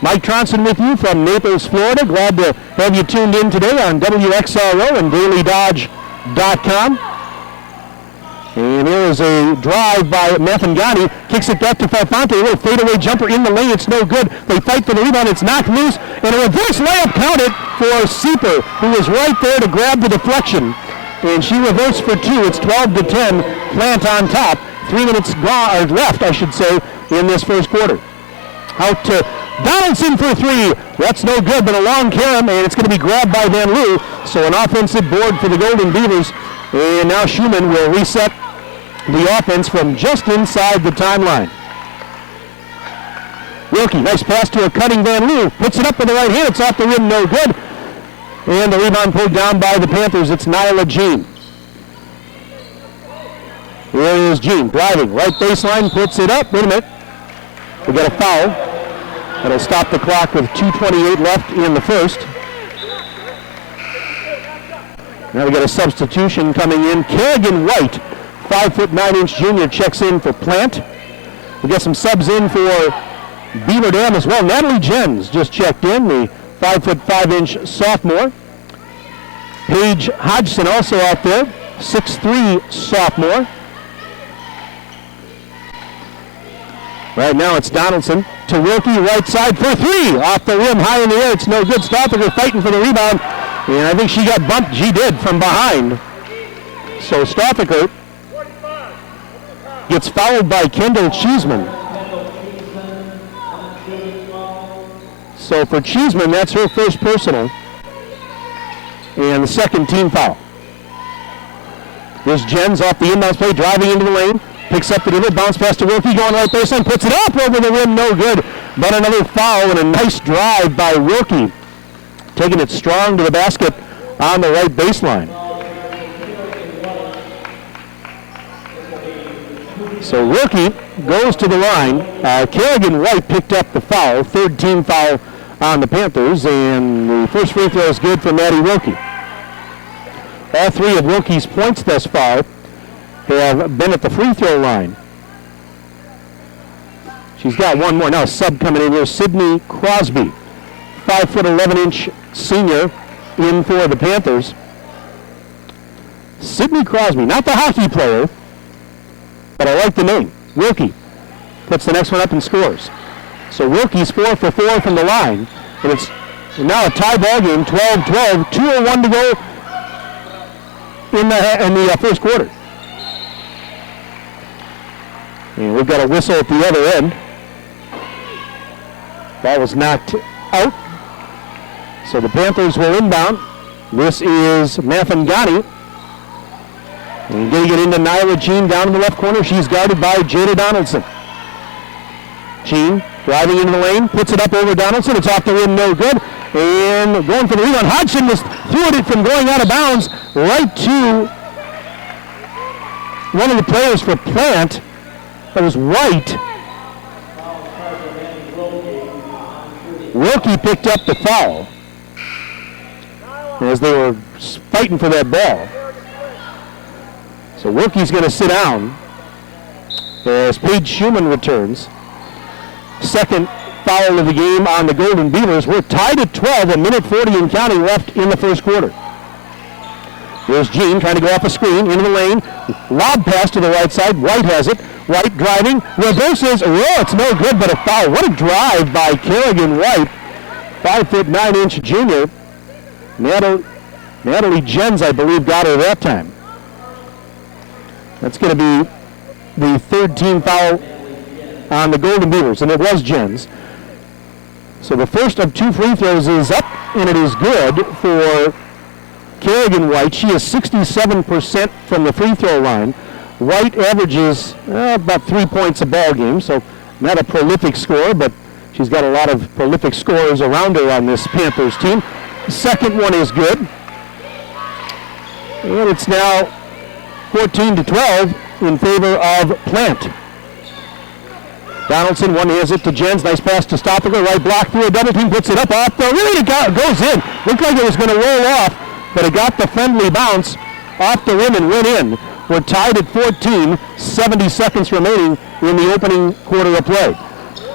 Mike Tronson with you from Naples, Florida. Glad to have you tuned in today on WXRO and DailyDodge.com. And here is a drive by Mafangani. Kicks it back to Farfante. A little fadeaway jumper in the lane. It's no good. They fight for the rebound. It's knocked loose. And a reverse layup counted for Sieper, who was right there to grab the deflection. And she reversed for 2. It's 12-10. Plant on top. 3 minutes left, I should say, in this first quarter. Out to Donaldson for 3. That's no good, but a long carom, and it's going to be grabbed by Van Loo. So an offensive board for the Golden Beavers. And now Schumann will reset the offense from just inside the timeline. Wilkie, nice pass to a cutting Van Loo. Puts it up with the right hand. It's off the rim, no good. And the rebound pulled down by the Panthers. It's Nyla Jean. Here is Jean driving. Right baseline, puts it up. Wait a minute. We got a foul. That'll stop the clock with 2:28 left in the first. Now we got a substitution coming in. Kerrigan White, 5'9" junior, checks in for Plant. We got some subs in for Beaver Dam as well. Natalie Jens just checked in, the 5'5" sophomore. Paige Hodgson also out there, 6'3" sophomore. Right now it's Donaldson to Wilkie, right side for 3. Off the rim, high in the air. It's no good. Stoffaker fighting for the rebound. And I think she got bumped. She did from behind. So Stoffaker gets fouled by Kendall Cheeseman. So for Cheeseman, that's her first personal. And the second team foul. There's Jens off the inbounds play, driving into the lane. Picks up the dribble, bounce pass to Wilkie, going right baseline, puts it up over the rim, no good. But another foul and a nice drive by Wilkie. Taking it strong to the basket on the right baseline. So Wilkie goes to the line. Kerrigan White picked up the foul, third team foul on the Panthers, and the first free throw is good for Maddie Wilkie. All 3 of Wilkie's points thus far have been at the free throw line. She's got one more. Now a sub coming in here, Sydney Crosby, 5'11" senior, in for the Panthers. Sydney Crosby, not the hockey player, but I like the name. Wilkie puts the next one up and scores. So Wilkie's 4 for 4 from the line, and it's now a tie ball game, 12-12, 2:01 to go in the first quarter. And we've got a whistle at the other end. Ball was knocked out. So the Panthers will inbound. This is Mafangani. And getting it into Nyla Jean down in the left corner. She's guarded by Jada Donaldson. Jean driving into the lane, puts it up over Donaldson. It's off the rim, no good. And going for the rebound. Hodgson was threw it from going out of bounds right to one of the players for Plant. That was White. Wilkie picked up the foul as they were fighting for that ball. So Wilkie's going to sit down as Paige Schumann returns. Second foul of the game on the Golden Beavers. We're tied at 12, 1:40 and counting left in the first quarter. Here's Jean trying to go off a screen into the lane. Lob pass to the right side. White has it. White driving. Reverses. Oh, it's no good, but a foul. What a drive by Kerrigan White. 5'9" junior. Natalie Jens, I believe, got her that time. That's going to be the third team foul on the Golden Beavers, and it was Jens. So the first of 2 free throws is up, and it is good for Kerrigan White. She is 67% from the free throw line. White averages about 3 points a ball game, so not a prolific scorer, but she's got a lot of prolific scorers around her on this Panthers team. The second one is good. And it's now 14-12 in favor of Plant. Donaldson one-hands it to Jens. Nice pass to Stoppinger. Right block through a double team. Puts it up off the... Really, it goes in. Looked like it was going to roll off, but it got the friendly bounce off the rim and went in. We're tied at 14. 70 seconds remaining in the opening quarter of play.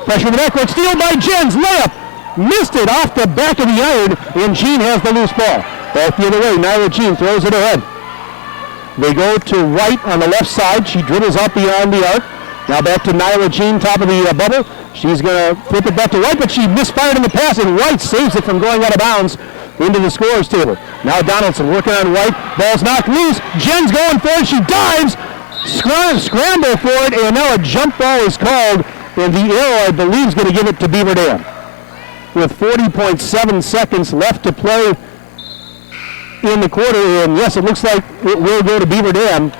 Pressure to the backcourt. Steal by Jens. Layup. Missed it off the back of the iron, and Jean has the loose ball. Back the other way. Nyla Jean throws it ahead. They go to White on the left side. She dribbles up beyond the arc. Now back to Nyla Jean, top of the bubble. She's going to flip it back to White, but she misfired in the pass, and White saves it from going out of bounds into the scorer's table. Now Donaldson working on White. Ball's knocked loose. Jen's going for it. She dives. Scramble for it, and now a jump ball is called, and the arrow, I believe, is going to give it to Beaver Dam. With 40.7 seconds left to play in the quarter, and yes, it looks like it will go to Beaver Dam.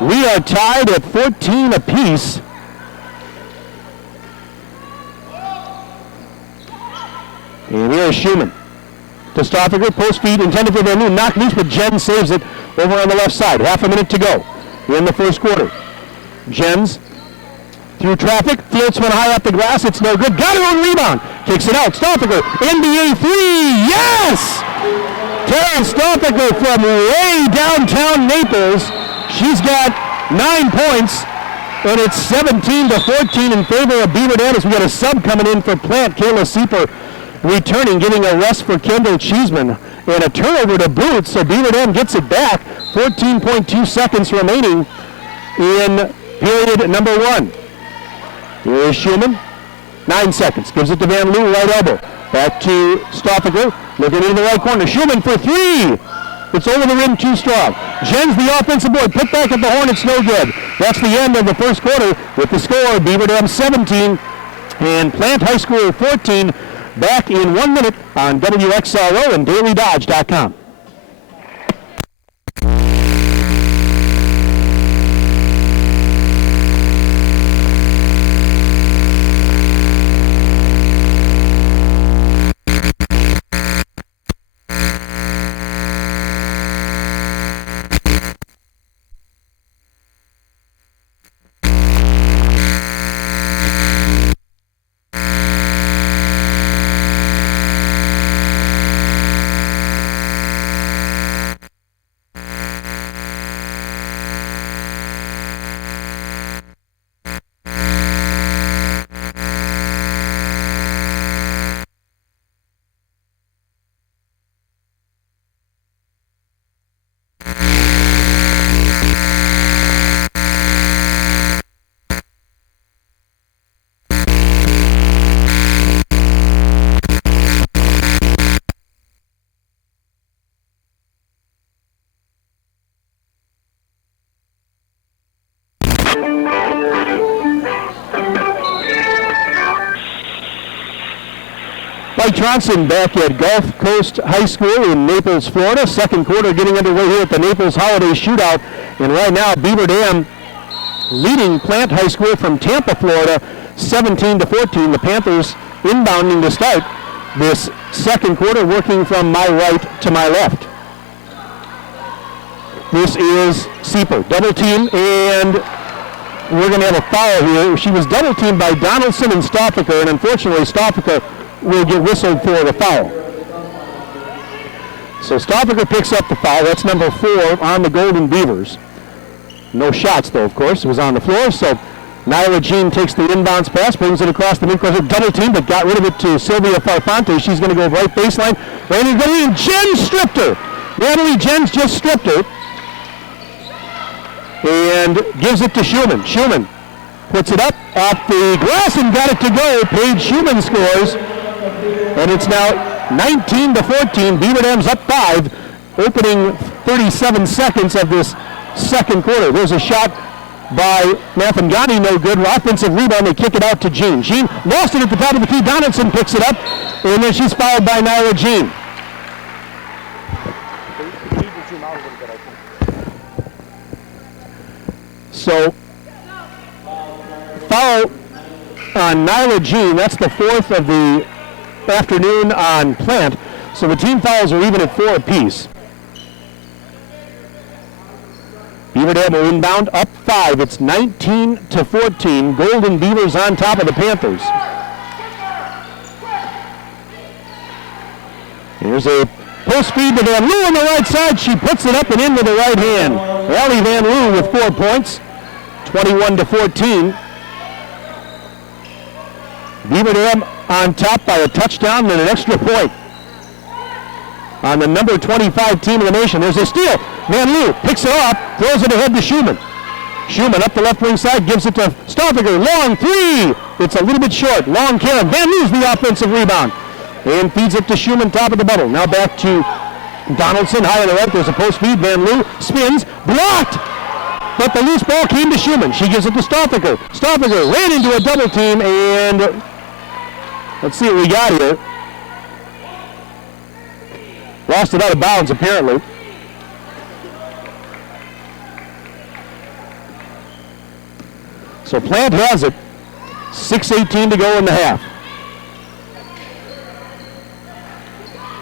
We are tied at 14 apiece. And here's Schumann. To Stoffinger, post feed intended for Van Loon, knocked loose, but Jen saves it over on the left side. Half a minute to go in the first quarter. Jens through traffic, floats one high off the glass, it's no good. Got her own rebound, kicks it out. Stoffinger, NBA three, yes! Karen Stoffinger from way downtown Naples. She's got 9 points, and it's 17-14 in favor of Beaver Dam as we got a sub coming in for Plant. Kayla Sieper returning, giving a rest for Kendall Cheeseman, and a turnover to boot, so Beaver Dam gets it back. 14.2 seconds remaining in period number 1. Here is Schumann. 9 seconds. Gives it to Van Loo, right elbow. Back to Stoffinger, looking in the right corner. Schumann for three. It's over the rim, too strong. Jen's the offensive board. Put back at the horn, it's no good. That's the end of the first quarter with the score, Beaver Dam 17 and Plant High School 14. Back in 1 minute on WXRO and DailyDodge.com. Mike Johnson back at Gulf Coast High School in Naples, Florida. Second quarter getting underway here at the Naples Holiday Shootout. And right now, Beaver Dam leading Plant High School from Tampa, Florida, 17-14. The Panthers inbounding to start this second quarter, working from my right to my left. This is Sieper, double team, and we're going to have a foul here. She was double teamed by Donaldson and Stoffinger, and unfortunately Stoffinger will get whistled for the foul. So Stoffinger picks up the foul. That's number 4 on the Golden Beavers. No shots, though, of course. It was on the floor, so Nyla Jean takes the inbounds pass, brings it across the midcourt, double team, but got rid of it to Sylvia Farfante. She's going to go right baseline. And Jen stripped her. Natalie Jens just stripped her. And gives it to Schumann. Schumann puts it up off the glass and got it to go. Paige Schumann scores. And it's now 19-14. Beaver Dam's up 5 opening 37 seconds of this second quarter. There's a shot by Mafangani, no good. Offensive rebound, they kick it out to Jean. Jean lost it at the top of the key. Donaldson picks it up, and then she's fouled by Nyla Jean. So, foul on Nyla Jean. That's the fourth of the afternoon on Plant. So the team fouls are even at 4 apiece. Beaver Dam will inbound up 5. It's 19-14. Golden Beavers on top of the Panthers. Here's a post feed to Van Loo on the right side. She puts it up and in with the right hand. Allie Van Loo with 4 points. 21-14. Beaver Dam on top by a touchdown and an extra point. On the number 25 team in the nation. There's a steal. Van Loo picks it up, throws it ahead to Schumann. Schumann up the left wing side, gives it to Stoffiger. Long three. It's a little bit short. Long Karen. Van Loo's the offensive rebound. And feeds it to Schumann, top of the bubble. Now back to Donaldson, high on the right. There's a post feed. Van Loo spins, blocked. But the loose ball came to Schumann. She gives it to Stoffiger. Stoffiger ran into a double team, and let's see what we got here. Lost it out of bounds, apparently. So Plant has it. 6:18 to go in the half.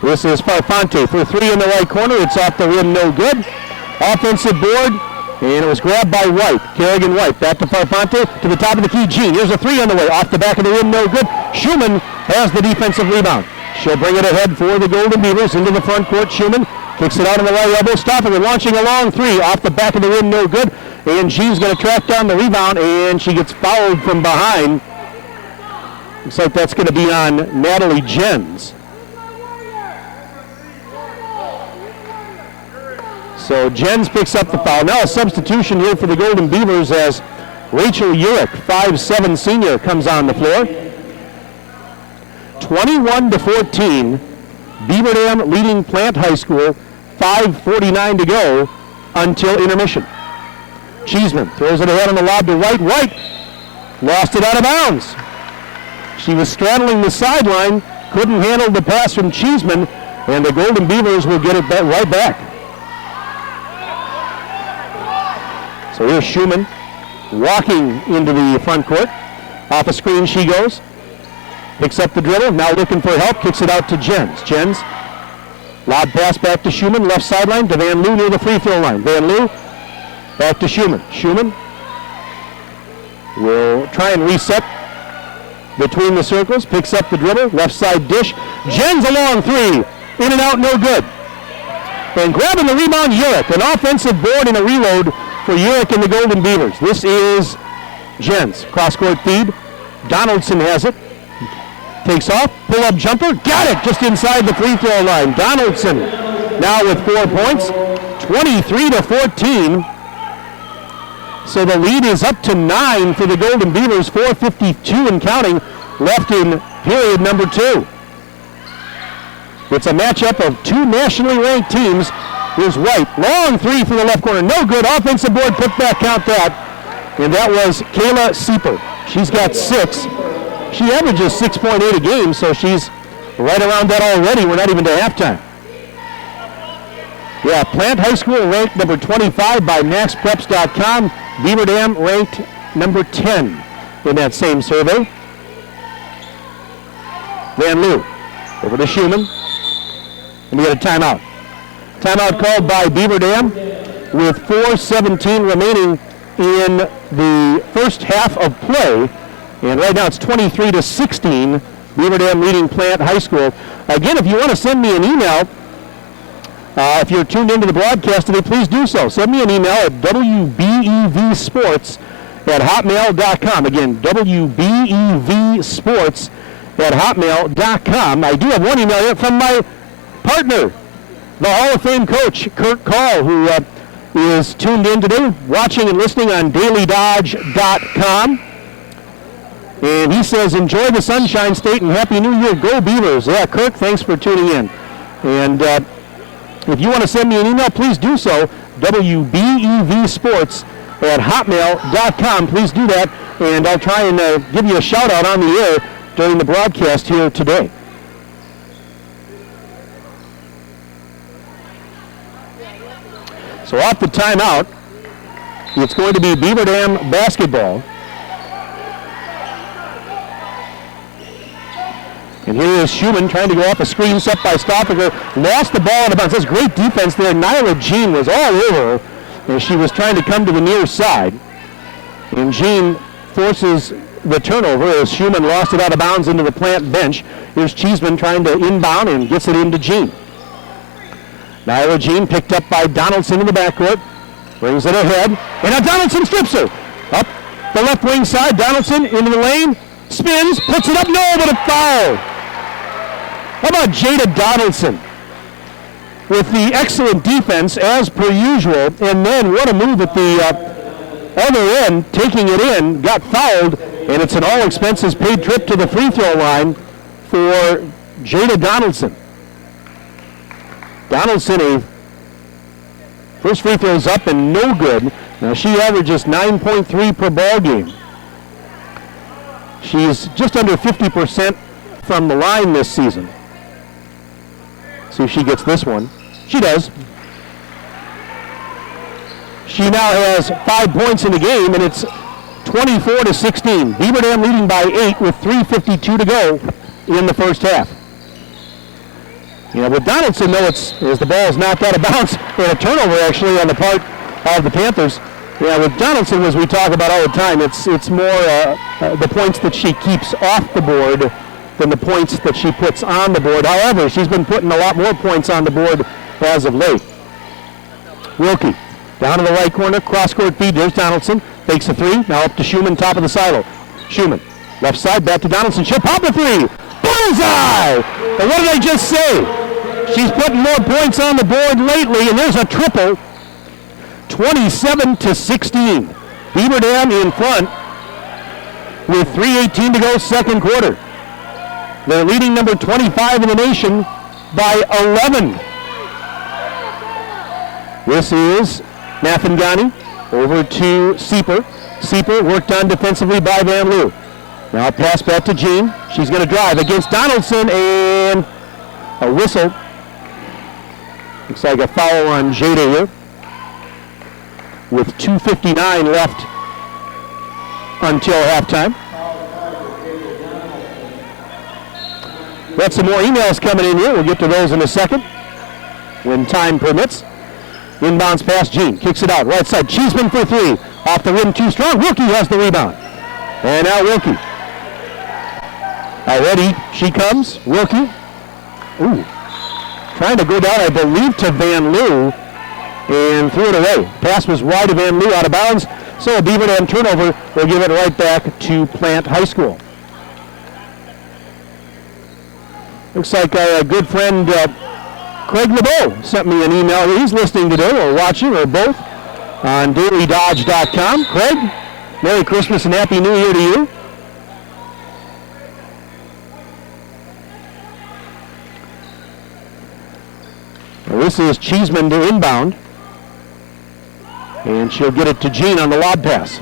This is Farfante for 3 in the right corner. It's off the rim, no good. Offensive board, and it was grabbed by White. Kerrigan White back to Farfante to the top of the key. Jean, here's a 3 on the way. Off the back of the rim, no good. Schumann has the defensive rebound. She'll bring it ahead for the Golden Beavers into the front court. Schumann kicks it out on the right elbow. Stoffiger launching a long 3 off the back of the rim, no good. And Jean's going to track down the rebound, and she gets fouled from behind. Looks like that's going to be on Natalie Jens. So Jens picks up the foul. Now a substitution here for the Golden Beavers as Rachel Urich, 5'7" senior, comes on the floor. 21-14. Beaver Dam leading Plant High School. 5:49 to go until intermission. Cheeseman throws it ahead on the lob to White. White lost it out of bounds. She was straddling the sideline, couldn't handle the pass from Cheeseman, and the Golden Beavers will get it right back. So here's Schumann walking into the front court. Off a screen she goes. Picks up the dribble, now looking for help, kicks it out to Jens. Jens, lob pass back to Schumann, left sideline to Van Loo near the free throw line. Van Loo, back to Schumann. Schumann will try and reset between the circles, picks up the dribble, left side dish. Jens a long 3, in and out, no good. And grabbing the rebound, Urich. An offensive board and a reload for Urich and the Golden Beavers. This is Jens. Cross-court feed. Donaldson has it. Takes off, pull-up jumper, got it just inside the free throw line. Donaldson now with 4 points, 23-14. So the lead is up to 9 for the Golden Beavers, 4:52 and counting left in period number 2. It's a matchup of 2 nationally ranked teams. Here's White, long 3 from the left corner, no good. Offensive board, put back, count that. And that was Kayla Sieper. She's got 6. She averages 6.8 a game, so she's right around that already. We're not even to halftime. Yeah, Plant High School ranked number 25 by MaxPreps.com. Beaver Dam ranked number 10 in that same survey. Van Loo over to Schumann. And we get a timeout. Timeout called by Beaver Dam with 4:17 remaining in the first half of play. And right now it's 23-16. Beaver Dam leading Plant High School. Again, if you want to send me an email, if you're tuned into the broadcast today, please do so. Send me an email at wbevsports@hotmail.com. Again, wbevsports@hotmail.com. I do have one email here from my partner, the Hall of Fame coach, Kurt Call, who is tuned in today, watching and listening on dailydodge.com. And he says, enjoy the Sunshine State and Happy New Year. Go Beavers. Yeah, Kirk, thanks for tuning in. And If you want to send me an email, please do so. WBEVsports@hotmail.com. Please do that, and I'll try and give you a shout out on the air during the broadcast here today. So off the timeout, it's going to be Beaver Dam basketball. And here is Schumann trying to go off a screen set by Stoffaker. Lost the ball out of bounds. That's great defense there. Nyla Jean was all over her as she was trying to come to the near side. And Jean forces the turnover as Schumann lost it out of bounds into the Plant bench. Here's Cheeseman trying to inbound and gets it into Jean. Nyla Jean picked up by Donaldson in the backcourt. Brings it ahead. And now Donaldson strips her. Up the left wing side. Donaldson into the lane. Spins. Puts it up. No, but a foul. How about Jada Donaldson with the excellent defense as per usual, and then what a move at the other end, taking it in, got fouled, and it's an all expenses paid trip to the free throw line for Jada Donaldson. Donaldson, first free throw's up and no good. Now she averages 9.3 per ball game. She's just under 50% from the line this season. See if she gets this one. She does. She now has 5 points in the game, and it's 24-16. Beaver Dam leading by 8 with 3:52 to go in the first half. With Donaldson, though, as the ball is knocked out of bounds, and a turnover actually on the part of the Panthers. With Donaldson, as we talk about all the time, it's more the points that she keeps off the board than the points that she puts on the board. However, she's been putting a lot more points on the board as of late. Wilkie down to the right corner, cross-court feed. There's Donaldson. Takes a three. Now up to Schumann, top of the silo. Schumann, left side, back to Donaldson. She'll pop a three. Bullseye! And what did I just say? She's putting more points on the board lately, and there's a triple. 27-16. Beaver Dam in front with 3:18 to go, second quarter. They're leading number 25 in the nation by 11. This is Mafengani over to Sieper. Sieper worked on defensively by Van Loo. Now a pass back to Jean. She's going to drive against Donaldson, and a whistle. Looks like a foul on Jada here. With 2:59 left until halftime. Got some more emails coming in here. We'll get to those in a second when time permits. Inbounds pass, Jean kicks it out. Right side, Cheeseman for three. Off the rim, too strong. Wilkie has the rebound. And now Wilkie. Already, she comes. Wilkie. Ooh. Trying to go down, I believe, to Van Loo. And threw it away. Pass was wide of Van Loo, out of bounds. So a Beaver Dam turnover will give it right back to Plant High School. Looks like our good friend Craig LeBeau sent me an email. He's listening today or watching or both on dailydodge.com. Craig, Merry Christmas and Happy New Year to you. Well, this is Cheeseman to inbound. And she'll get it to Jean on the lob pass.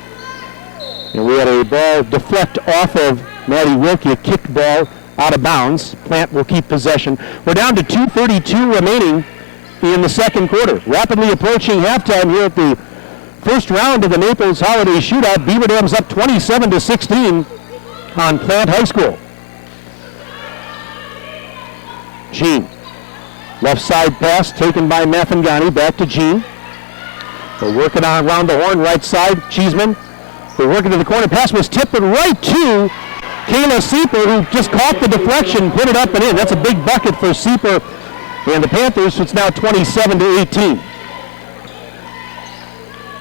And we had a ball deflect off of Maddie Wilkie, a kicked ball out of bounds. Plant will keep possession. We're down to 2:32 remaining in the second quarter. Rapidly approaching halftime here at the first round of the Naples Holiday Shootout. Beaver Dam's up 27-16 on Plant High School. Jean. Left side pass taken by Mafengani. Back to Jean. They're working on around the horn, right side, Cheeseman. They're working to the corner. Pass was tipped right to Kayla Sieper, who just caught the deflection, put it up and in. That's a big bucket for Sieper and the Panthers, so it's now 27-18.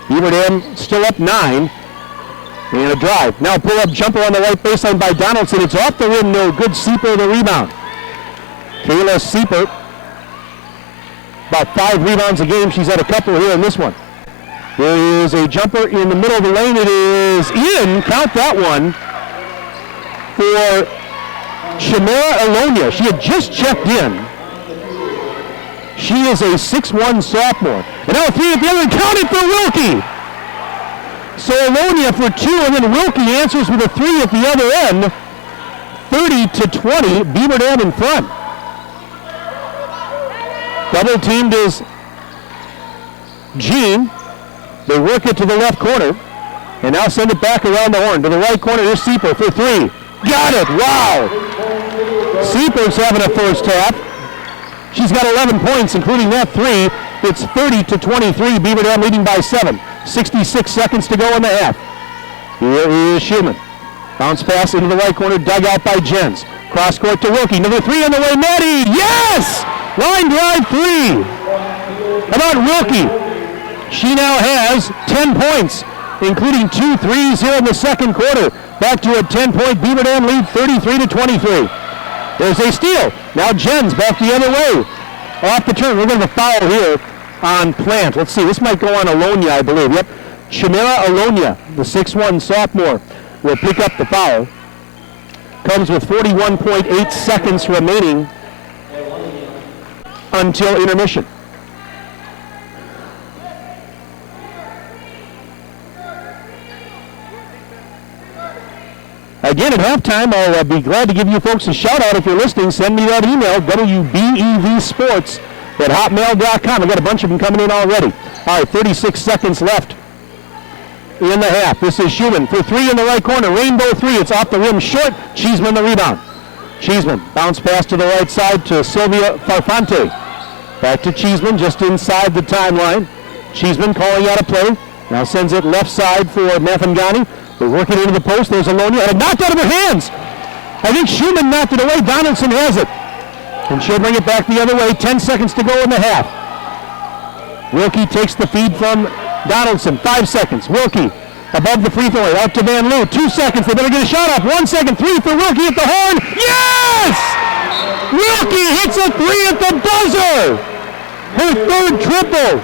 Beaver Dam still up 9. And a drive. Now pull-up jumper on the right baseline by Donaldson. It's off the rim, no good. Sieper the rebound. Kayla Sieper, about 5 rebounds a game. She's had a couple here in this one. There is a jumper in the middle of the lane. It is in. Count that one for Shamara Alonia. She had just checked in. She is a 6'1 sophomore. And now 3 at the other end, counted for Wilkie. So Alonia for 2, and then Wilkie answers with a 3 at the other end. 30-20, Beaver Dam in front. Double teamed is Jean. They work it to the left corner. And now send it back around the horn. To the right corner, here's Sieper for 3. Got it, wow! Sieper's having a first half. She's got 11 points, including that 3. It's 30-23, Beaver Dam leading by 7. 66 seconds to go in the half. Here is Schumann. Bounce pass into the right corner, dug out by Jens. Cross court to Wilkie. Number 3 on the way, Maddie. Yes! Line drive 3. How about Wilkie? She now has 10 points, including 2 threes here in the second quarter. Back to a 10-point Beaver Dam lead, 33-23. There's a steal. Now Jens back the other way. Off the turn. We're going to have a foul here on Plant. Let's see. This might go on Alonia, I believe. Yep. Chimera Alonia, the 6'1 sophomore, will pick up the foul. Comes with 41.8 seconds remaining until intermission. Again, at halftime, I'll be glad to give you folks a shout-out if you're listening. Send me that email, wbevsports@hotmail.com. I've got a bunch of them coming in already. All right, 36 seconds left in the half. This is Schumann for 3 in the right corner. Rainbow 3. It's off the rim short. Cheeseman the rebound. Cheeseman bounce pass to the right side to Sylvia Farfante. Back to Cheeseman just inside the timeline. Cheeseman calling out a play. Now sends it left side for Mafangani. They're working into the post. There's Alonia. And knocked out of her hands. I think Schumann knocked it away. Donaldson has it. And she'll bring it back the other way. 10 seconds to go in the half. Wilkie takes the feed from Donaldson. 5 seconds. Wilkie above the free throw line. Out to Van Loo. 2 seconds. They better get a shot off. 1 second. 3 for Wilkie at the horn. Yes! Wilkie hits a 3 at the buzzer. Her third triple.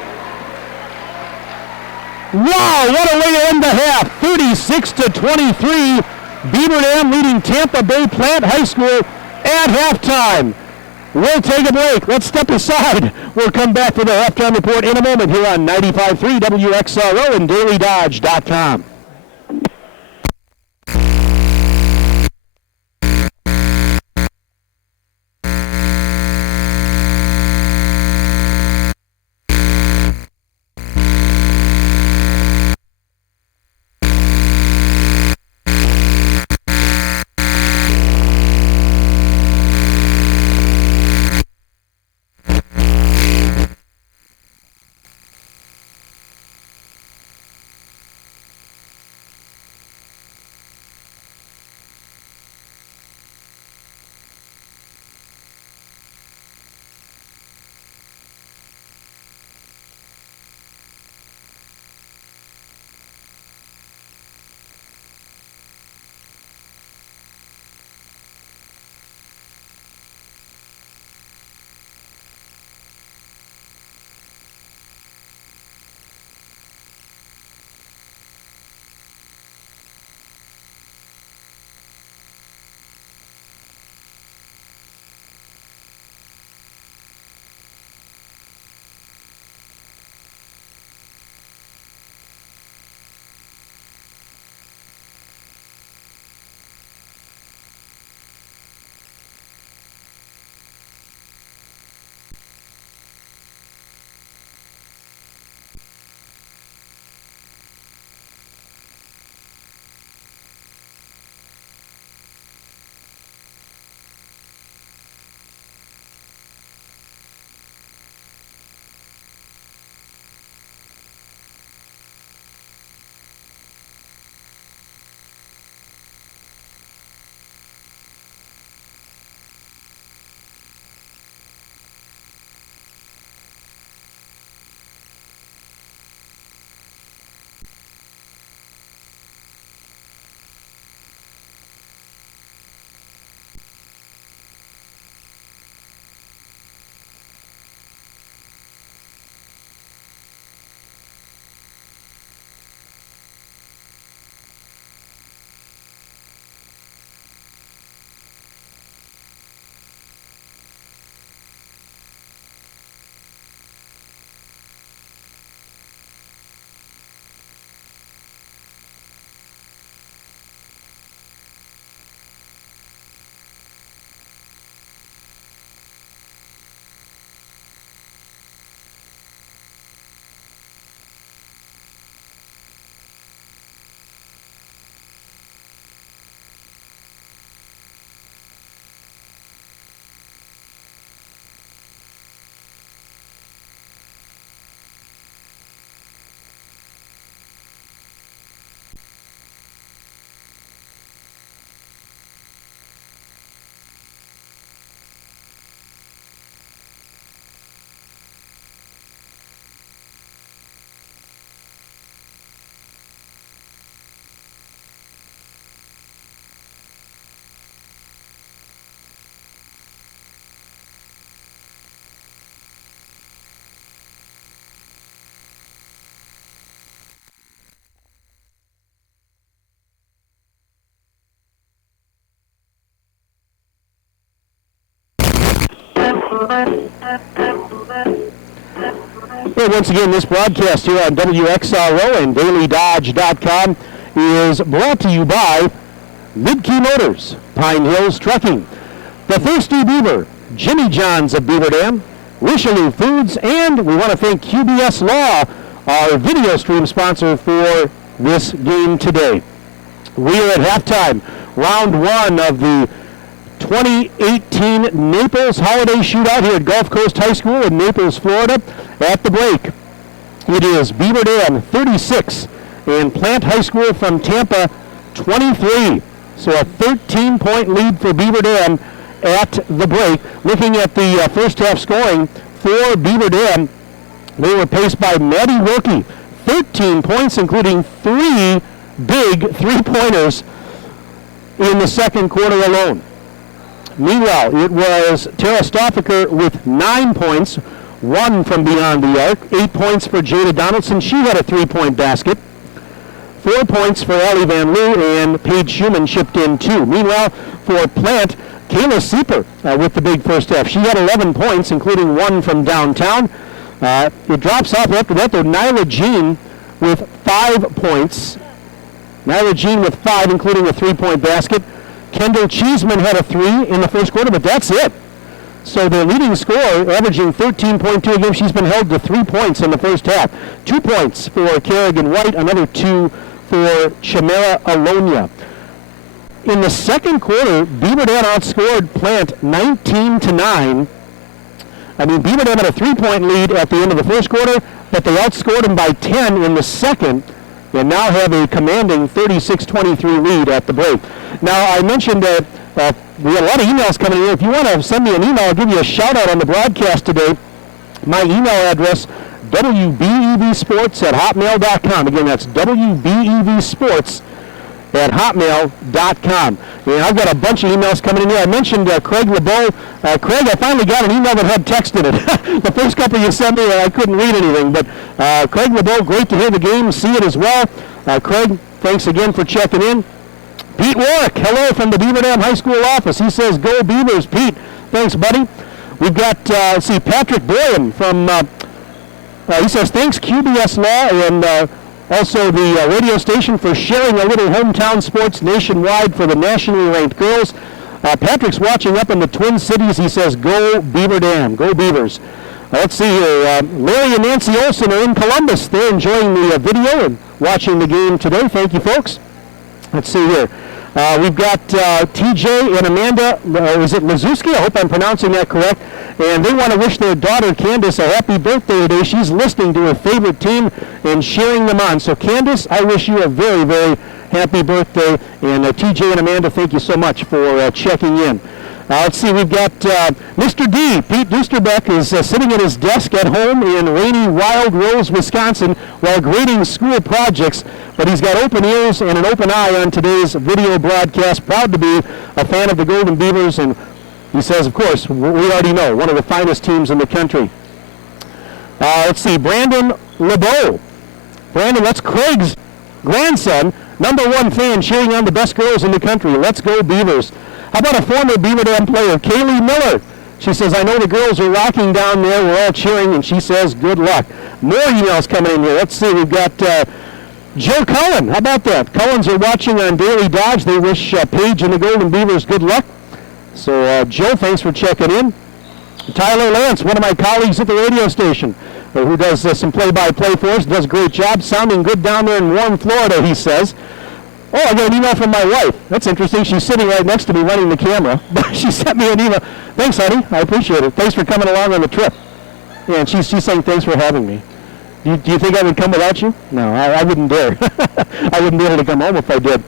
Wow, what a way to end the half. 36-23. Beaver Dam leading Tampa Bay Plant High School at halftime. We'll take a break. Let's step aside. We'll come back for the halftime report in a moment here on 95.3 WXRO and DailyDodge.com. Well, once again, this broadcast here on WXRO and DailyDodge.com is brought to you by Midkey Motors, Pine Hills Trucking, The Thirsty Beaver, Jimmy John's of Beaver Dam, Richelieu Foods, and we want to thank QBS Law, our video stream sponsor for this game today. We are at halftime, round one of the 2018 Naples Holiday Shootout here at Gulf Coast High School in Naples, Florida. At the break, it is Beaver Dam 36 and Plant High School from Tampa 23. So a 13-point lead for Beaver Dam at the break. Looking at the first half scoring for Beaver Dam, they were paced by Maddie Wilkie, 13 points, including 3 big three-pointers in the second quarter alone. Meanwhile, it was Tara Stoffaker with 9 points, 1 from beyond the arc, 8 points for Jada Donaldson. She had a 3-point basket. 4 points for Allie Van Loo, and Paige Schumann chipped in 2. Meanwhile, for Plant, Kayla Sieper with the big first half. She had 11 points, including 1 from downtown. It drops off after that, though. Nyla Jean with 5 points. Nyla Jean with 5, including a 3-point basket. Kendall Cheeseman had a 3 in the first quarter, but that's it. So their leading scorer, averaging 13.2 a game, she's been held to 3 points in the first half. 2 points for Kerrigan White, another 2 for Chimera Alonia. In the second quarter, Beaver Dam outscored Plant 19-9. I mean, Beaver Dam had a 3-point lead at the end of the first quarter, but they outscored them by 10 in the second, and now have a commanding 36-23 lead at the break. Now, I mentioned that we had a lot of emails coming in. If you want to send me an email, I'll give you a shout-out on the broadcast today. My email address, wbevsports@hotmail.com. Again, that's wbevsports@hotmail.com. And I've got a bunch of emails coming in here. I mentioned Craig LeBeau. Craig, I finally got an email that had text in it. The first couple you sent me, I couldn't read anything. But Craig LeBeau, great to hear the game, see it as well. Craig, thanks again for checking in. Pete Warwick, hello from the Beaver Dam High School office. He says, go Beavers. Pete, thanks, buddy. We've got, Patrick Boyan from, he says, thanks QBS Law and also the radio station for sharing a little hometown sports nationwide for the nationally ranked girls. Patrick's watching up in the Twin Cities. He says, go Beaver Dam, go Beavers. Let's see here. Larry and Nancy Olson are in Columbus. They're enjoying the video and watching the game today. Thank you, folks. Let's see here. We've got TJ and Amanda, is it Lazuski? I hope I'm pronouncing that correct. And they want to wish their daughter, Candace, a happy birthday today. She's listening to her favorite team and cheering them on. So, Candace, I wish you a very, very happy birthday. And TJ and Amanda, thank you so much for checking in. Let's see, we've got Mr. D. Pete Dusterbeck is sitting at his desk at home in rainy Wild Rose, Wisconsin, while grading school projects. But he's got open ears and an open eye on today's video broadcast. Proud to be a fan of the Golden Beavers. And he says, of course, we already know, one of the finest teams in the country. Let's see, Brandon LeBeau. Brandon, that's Craig's grandson, #1 fan cheering on the best girls in the country. Let's go Beavers. How about a former Beaver Dam player, Kaylee Miller? She says, I know the girls are rocking down there. We're all cheering, and she says, good luck. More emails coming in here. Let's see. We've got Joe Cullen. How about that? Cullens are watching on Daily Dodge. They wish Paige and the Golden Beavers good luck. So, Joe, thanks for checking in. Tyler Lance, one of my colleagues at the radio station, who does some play-by-play for us, does a great job. Sounding good down there in warm Florida, he says. Oh, I got an email from my wife. That's interesting. She's sitting right next to me running the camera. But she sent me an email. Thanks, honey. I appreciate it. Thanks for coming along on the trip. Yeah, and she's saying thanks for having me. Do you think I would come without you? No, I wouldn't dare. I wouldn't be able to come home if I did.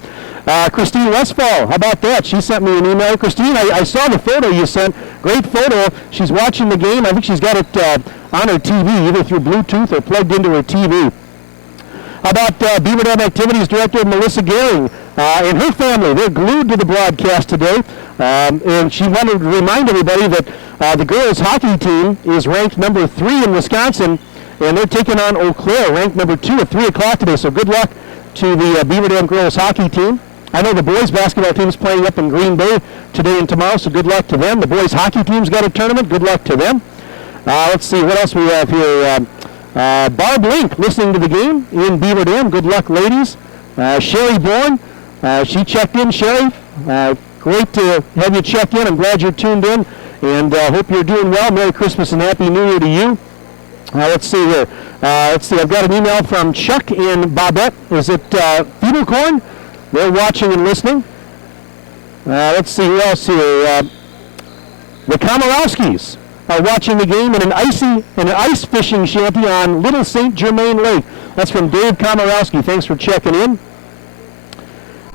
Christine Westfall, how about that? She sent me an email. Christine, I saw the photo you sent. Great photo. She's watching the game. I think she's got it on her TV, either through Bluetooth or plugged into her TV. How about Beaver Dam Activities Director Melissa Gehring and her family? They're glued to the broadcast today. And she wanted to remind everybody that the girls' hockey team is ranked #3 in Wisconsin, and they're taking on Eau Claire, ranked #2 at 3 o'clock today. So good luck to the Beaver Dam girls' hockey team. I know the boys' basketball team is playing up in Green Bay today and tomorrow, so good luck to them. The boys hockey team's got a tournament. Good luck to them. Let's see what else we have here. Barb Link listening to the game in Beaver Dam. Good luck, ladies. Sherry Bourne, she checked in. Sherry, great to have you check in. I'm glad you're tuned in, and hope you're doing well. Merry Christmas and Happy New Year to you. Let's see here. Let's see. I've got an email from Chuck in Bobette. Is it Feeblecorn? They're watching and listening. Let's see who else here. The Komorowskis are watching the game in an ice fishing shanty on Little St. Germain Lake. That's from Dave Komorowski. Thanks for checking in.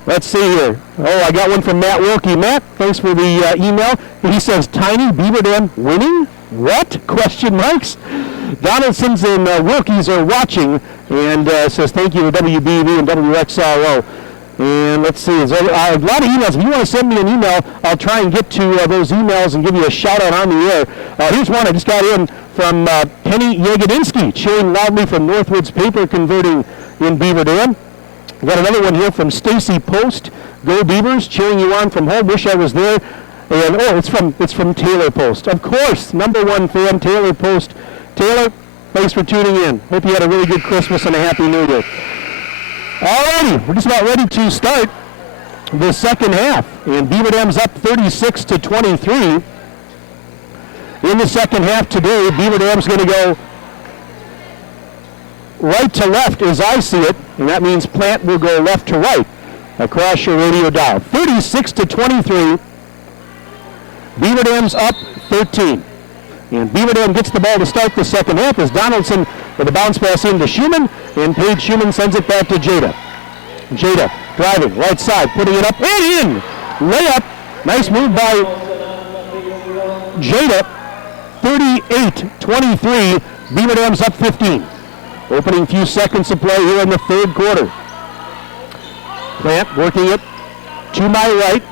Let's see here. Oh, I got one from Matt Wilkie. Matt, thanks for the email. He says, Tiny Beaver Dam winning? What? Question marks. Donaldson's and Wilkies are watching and says thank you to WBV and WXRO. And let's see, there's a lot of emails. If you want to send me an email, I'll try and get to those emails and give you a shout out on the air. Here's one I just got in from Penny Yagodinsky, cheering loudly from Northwood's Paper Converting in Beaver Dam. Got another one here from Stacy Post. Go Beavers, cheering you on from home. Wish I was there. And it's from Taylor Post. Of course, #1 fan, Taylor Post. Taylor, thanks for tuning in. Hope you had a really good Christmas and a Happy New Year. Alrighty, we're just about ready to start the second half. And Beaver Dam's up 36-23. In the second half today, Beaver Dam's going to go right to left as I see it, and that means Plant will go left to right across your radio dial. 36-23. Beaver Dam's up 13. And Beaver Dam gets the ball to start the second half as Donaldson with a bounce pass into Schumann, and Paige Schumann sends it back to Jada. Jada driving right side, putting it up and in. Layup. Nice move by Jada. 38-23. Beaver Dam's up 15. Opening few seconds of play here in the third quarter. Plant working it to my right.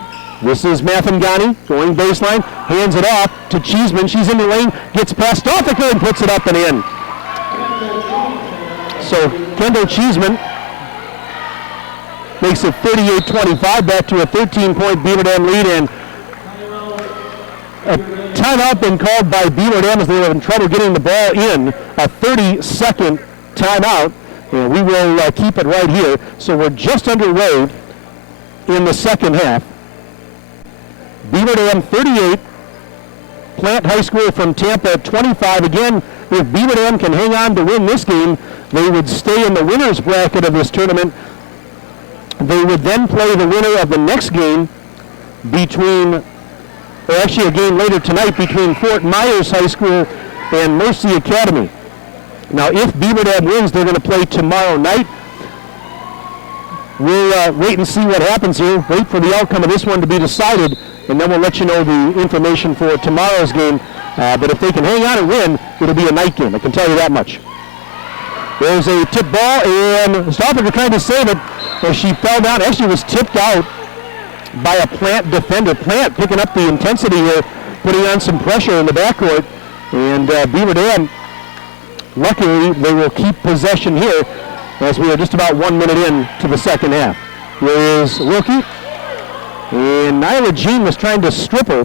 This is Mathangani going baseline, hands it off to Cheeseman. She's in the lane, gets past Stoffiker and puts it up and in. So Kendall Cheeseman makes it 38-25, back to a 13-point Beaver Dam lead, and a timeout been called by Beaver Dam as they were having trouble getting the ball in. A 30-second timeout, and we will keep it right here. So we're just underway in the second half. Beaver Dam 38, Plant High School from Tampa 25. Again, if Beaver Dam can hang on to win this game, they would stay in the winner's bracket of this tournament. They would then play the winner of the next game or actually a game later tonight between Fort Myers High School and Mercy Academy. Now, if Beaver Dam wins, they're going to play tomorrow night. We'll wait and see what happens here. Wait for the outcome of this one to be decided, and then we'll let you know the information for tomorrow's game. But if they can hang on and win, it'll be a night game. I can tell you that much. There's a tip ball, and Stoffiker trying to save it as she fell down. Actually was tipped out by a Plant defender. Plant picking up the intensity here, putting on some pressure in the backcourt. And Beaver Dam, luckily, they will keep possession here as we are just about 1 minute in to the second half. Here is Wilkie. And Nyla Jean was trying to strip her.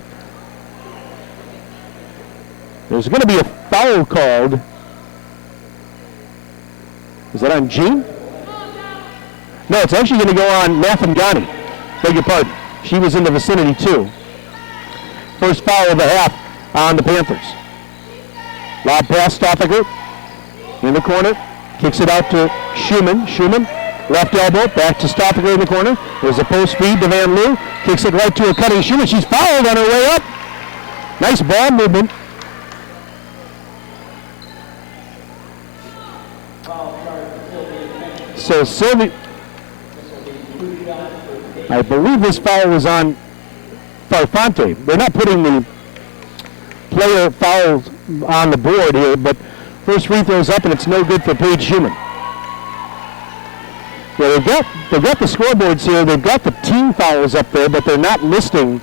There's going to be a foul called. Is that on Jean? No, it's actually going to go on Mathangani. Beg your pardon. She was in the vicinity too. First foul of the half on the Panthers. Lob pass, Stoffiker in the corner. Kicks it out to Schumann. Schumann, left elbow, back to Stoffiker in the corner. There's a post feed to Van Loo. Kicks it right to a cutting Schumann. She's fouled on her way up. Nice ball movement. So Sylvie, I believe this foul was on Farfante. They're not putting the player fouls on the board here, but first free throw's up, and it's no good for Paige Schumann. Yeah, they've got the scoreboards here. They've got the team fouls up there, but they're not listing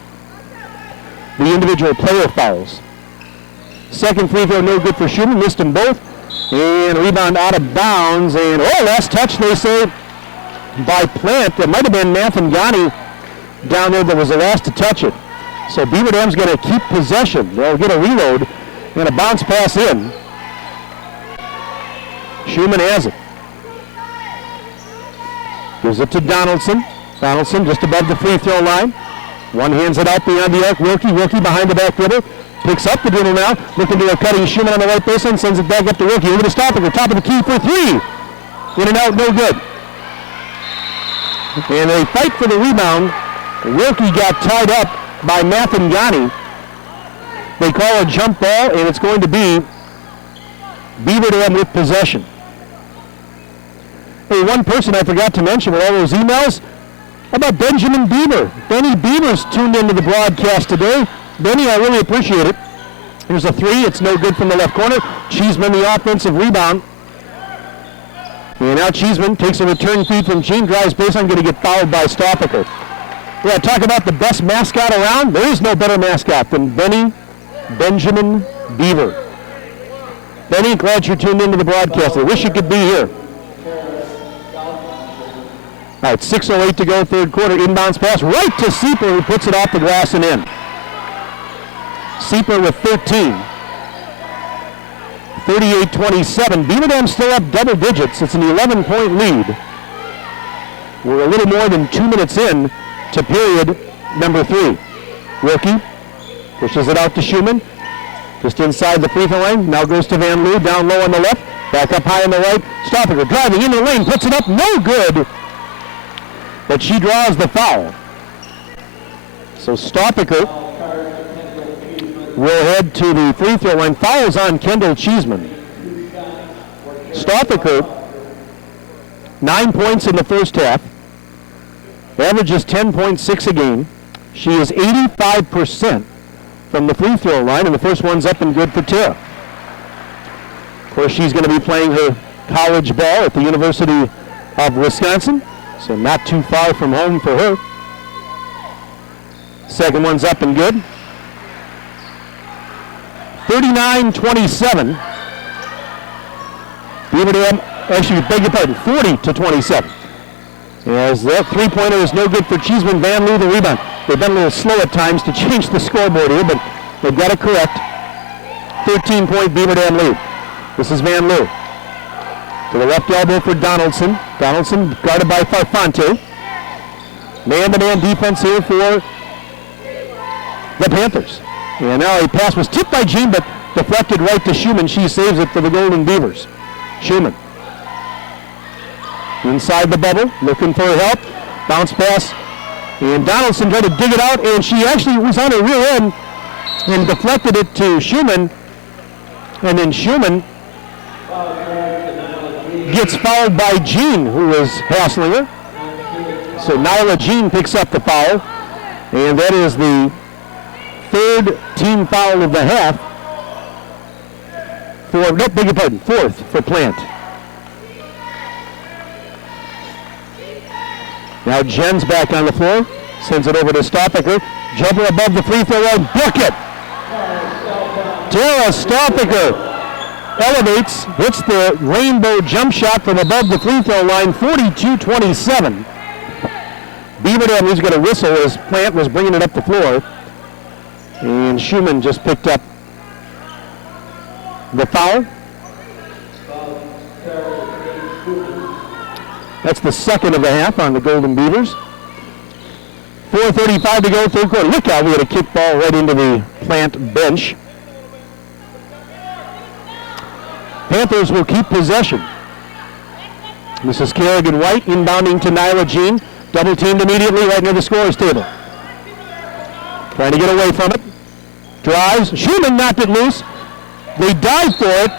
the individual player fouls. Second free throw, no good for Schumann. Missed them both. And rebound out of bounds. And, last touch, they say, by Plant. It might have been Mathangani down there that was the last to touch it. So Beaver Dam's going to keep possession. They'll get a reload and a bounce pass in. Schumann has it. Gives it to Donaldson. Donaldson just above the free throw line. One hands it out beyond the arc. Wilkie behind the back dribble. Picks up the dribble now. Looking to a cutting Schumann on the right baseline. Sends it back up to Wilkie. Over to Stoffinger. Top of the key for three. In and out, no good. And they fight for the rebound. Wilkie got tied up by Mathangani. They call a jump ball, and it's going to be Beaver Dam with possession. Hey, one person I forgot to mention with all those emails, how about Benjamin Beaver? Benny Beaver's tuned into the broadcast today. Benny, I really appreciate it. Here's a three. It's no good from the left corner. Cheeseman the offensive rebound. And now Cheeseman takes a return feed from Gene. Drives baseline, going to get fouled by Stoffinger. Yeah, talk about the best mascot around. There is no better mascot than Benjamin Beaver. Benny, glad you're tuned into the broadcast. I wish you could be here. All right, 6:08 to go, third quarter. Inbounds pass right to Sieper, who puts it off the glass and in. Sieper with 13. 38-27. Beaver Dam still up double digits. It's an 11-point lead. We're a little more than 2 minutes in to period number 3. Wilkie pushes it out to Schumann. Just inside the free throw line. Now goes to Van Loo. Down low on the left. Back up high on the right. Stoffinger driving into the lane. Puts it up. No good. But she draws the foul. So Stoffinger will head to the free throw line. Fouls on Kendall Cheeseman. Stoffinger, 9 points in the first half. Averages 10.6 a game. She is 85% from the free throw line, and the first one's up and good for Tara. Of course, she's going to be playing her college ball at the University of Wisconsin, so not too far from home for her. Second one's up and good. 39-27. Beaver Dam, actually, beg your pardon, 40-27. As that three-pointer is no good for Cheeseman. Van Loo the rebound. They've been a little slow at times to change the scoreboard here, but they've got it correct. 13-point Beaver Dam lead. This is Van Loo. To the left elbow for Donaldson. Donaldson guarded by Farfante. Man-to-man defense here for the Panthers. And now a pass was tipped by Jean, but deflected right to Schumann. She saves it for the Golden Beavers. Schumann. Inside the bubble, looking for help. Bounce pass. And Donaldson tried to dig it out, and she actually was on her rear end and deflected it to Schumann. And then Schumann gets fouled by Jean, who was hassling her. So Nyla Jean picks up the foul, and that is the third team foul of the half. Fourth for Plant. Now Jen's back on the floor, sends it over to Stoffinger. Jumper above the free throw line, bucket! Tara Stoffinger elevates, hits the rainbow jump shot from above the free throw line, 42-27. Beaver Dam was going to whistle as Plant was bringing it up the floor. And Schumann just picked up the foul. That's the second of the half on the Golden Beavers. 4:35 to go, third quarter. Look out, we had a kick ball right into the Plant bench. Panthers will keep possession. This is Kerrigan White inbounding to Nyla Jean. Double teamed immediately right near the scorer's table. Trying to get away from it. Drives. Schumann knocked it loose. They dive for it.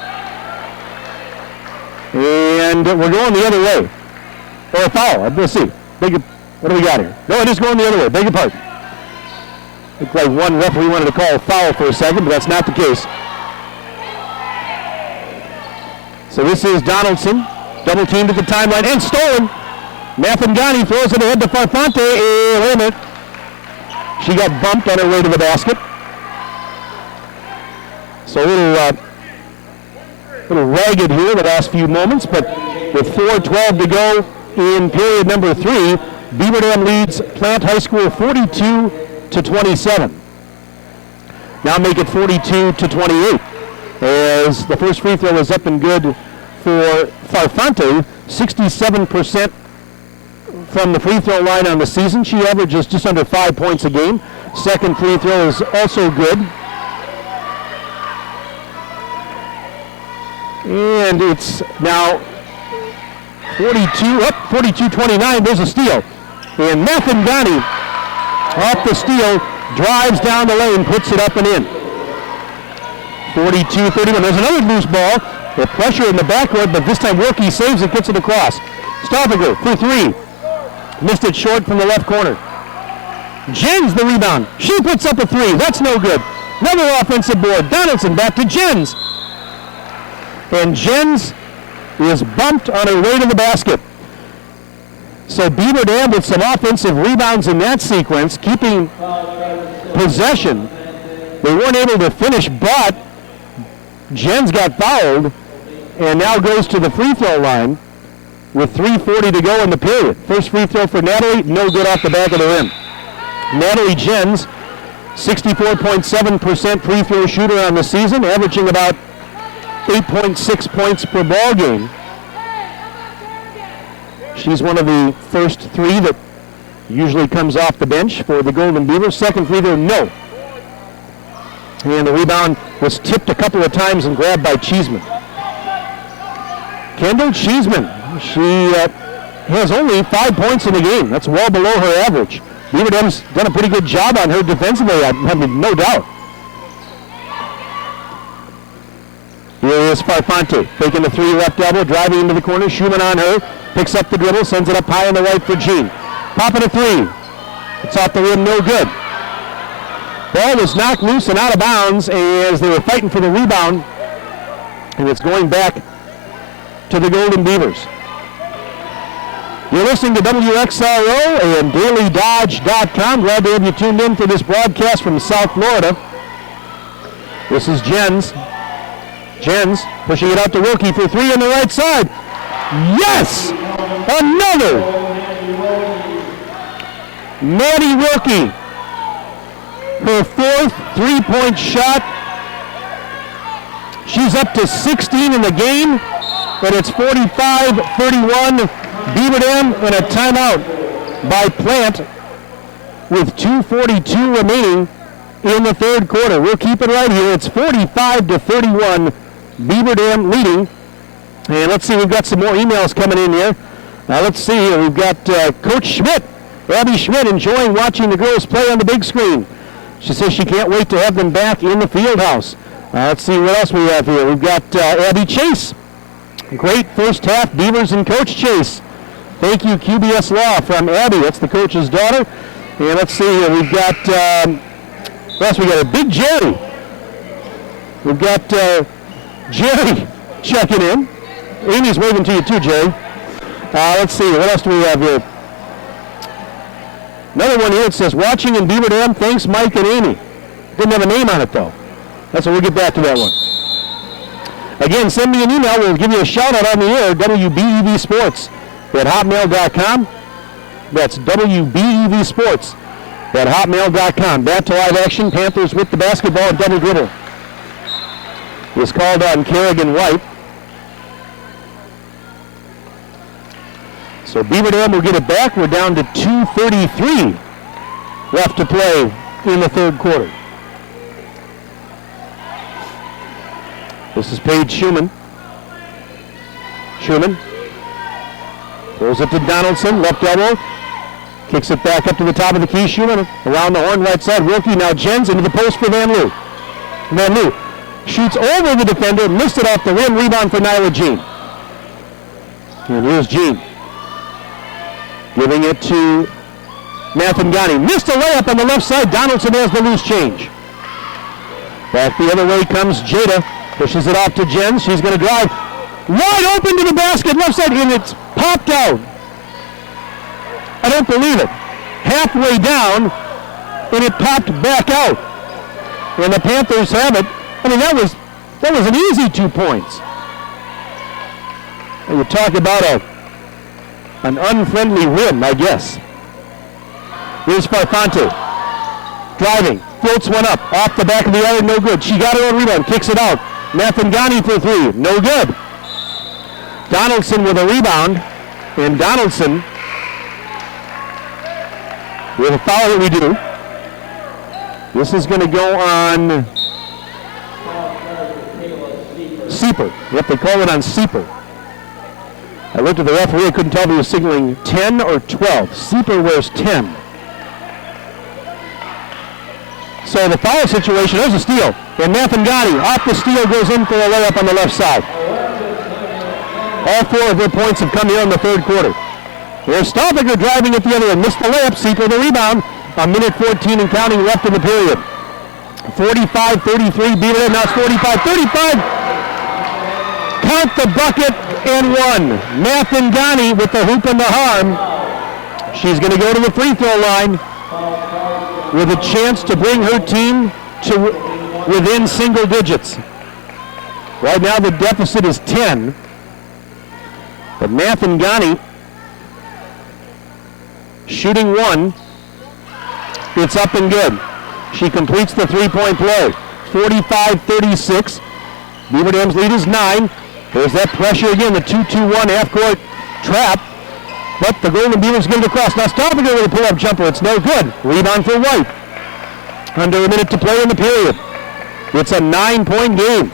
And we're going the other way. Or a foul. Let's see. What do we got here? No, it is going the other way. Beg your pardon. Looked like one referee wanted to call a foul for a second, but that's not the case. So this is Donaldson. Double teamed at the timeline and stolen. Mathangani throws it ahead to Farfante. Wait a minute. She got bumped on her way to the basket. So a little ragged here the last few moments, but with 4:12 to go in period number 3, Beaver Dam leads Plant High School 42-27. now make it 42-28. As the first free throw is up and good for Farfante, 67% from the free throw line on the season. She averages just under 5 points a game. Second free throw is also good. And it's now 42-29. There's a steal. And Mathangani off the steal, drives down the lane, puts it up and in. 42-31. There's another loose ball. The pressure in the backcourt, but this time Wilkie saves it, gets it across. Stoffiger for three. Missed it short from the left corner. Jens the rebound. She puts up a three. That's no good. Another offensive board. Donaldson back to Jens. And Jens is bumped on her way to the basket. So Beaver Dam with some offensive rebounds in that sequence, keeping possession. They weren't able to finish, but Jens got fouled and now goes to the free throw line with 3:40 to go in the period. First free throw for Natalie, no good off the back of the rim. Natalie Jens, 64.7% free throw shooter on the season, averaging about 8.6 points per ball game. She's one of the first three that usually comes off the bench for the Golden Beavers. Second free throw, no. And the rebound was tipped a couple of times and grabbed by Cheeseman. Kendall Cheeseman, she has only 5 points in the game. That's well below her average. Beaver Dam's done a pretty good job on her defensively, I mean, no doubt. Here is Farfante, taking the three left elbow, driving into the corner. Schumann on her, picks up the dribble, sends it up high on the right for Jean. Popping a three. It's off the rim, no good. Ball was knocked loose and out of bounds as they were fighting for the rebound. And it's going back to the Golden Beavers. You're listening to WXRO and DailyDodge.com. Glad to have you tuned in for this broadcast from South Florida. This is Jens. Jens pushing it out to Wilkie for three on the right side. Yes! Another! Maddie Wilkie. Her fourth three-point shot. She's up to 16 in the game, but it's 45-31. Beaver Dam and a timeout by Plant with 2:42 remaining in the third quarter. We'll keep it right here. It's 45-31. Beaver Dam leading. And let's see, we've got some more emails coming in here. Let's see here. We've got Coach Schmidt, Abby Schmidt, enjoying watching the girls play on the big screen. She says she can't wait to have them back in the field house. Let's see what else we have here. We've got Abby Chase. Great first half, Beavers and Coach Chase. Thank you, QBS Law, from Abby. That's the coach's daughter. And let's see here. We've got, what else we got? A Big Jerry. We've got Jerry checking in. Amy's waving to you too, Jerry. Let's see. What else do we have here? Another one here that says, watching in Beaver Dam, thanks Mike and Amy. Didn't have a name on it though. That's what we'll get back to that one. Again, send me an email. We'll give you a shout out on the air, WBEVsports at hotmail.com. That's WBEVsports at hotmail.com. Back to live action. Panthers with the basketball, double dribble. Is called on Kerrigan White. So Beaver Dam will get it back. We're down to 2:33 left to play in the third quarter. This is Paige Schumann. Schumann throws it to Donaldson, left elbow. Kicks it back up to the top of the key. Schumann around the horn right side. Wilkie now Jens into the post for Van Loo. Van Loo shoots over the defender, missed it off the rim. Rebound for Nyla Jean. And here's Jean. Giving it to Mathangani. Missed a layup on the left side. Donaldson has the loose change. Back the other way comes Jada. Pushes it off to Jens. She's going to drive. Wide open to the basket. Left side. And it's popped out. I don't believe it. Halfway down. And it popped back out. And the Panthers have it. I mean, that was an easy 2 points. And you talk about an unfriendly rim, I guess. Here's Farfante. Driving. Floats one up. Off the back of the iron, no good. She got her own rebound. Kicks it out. Nathangani for three. No good. Donaldson with a rebound. And Donaldson with a foul that we do. This is going to go on Sieper. Yep, they call it on Sieper. I looked at the referee. I couldn't tell if he was signaling 10 or 12. Sieper wears 10. So the foul situation, there's a steal. And Nathangani off the steal goes in for a layup on the left side. All four of their points have come here in the third quarter. There's Staubinger driving at the other end. Missed the layup. Sieper the rebound. A minute 14 and counting left in the period. 45-33. Beaver now it's 45-35. Count the bucket and one. Nathangani with the hoop and the harm. She's going to go to the free throw line with a chance to bring her team to within single digits. Right now the deficit is 10. But Nathangani shooting one. It's up and good. She completes the three-point play. 45-36. Beaver Dam's lead is 9. There's that pressure again, the 2-2-1 half-court trap. But the Golden Beavers get it across. Now Staubinger with a pull-up jumper. It's no good. Rebound for White. Under a minute to play in the period. It's a 9-point game.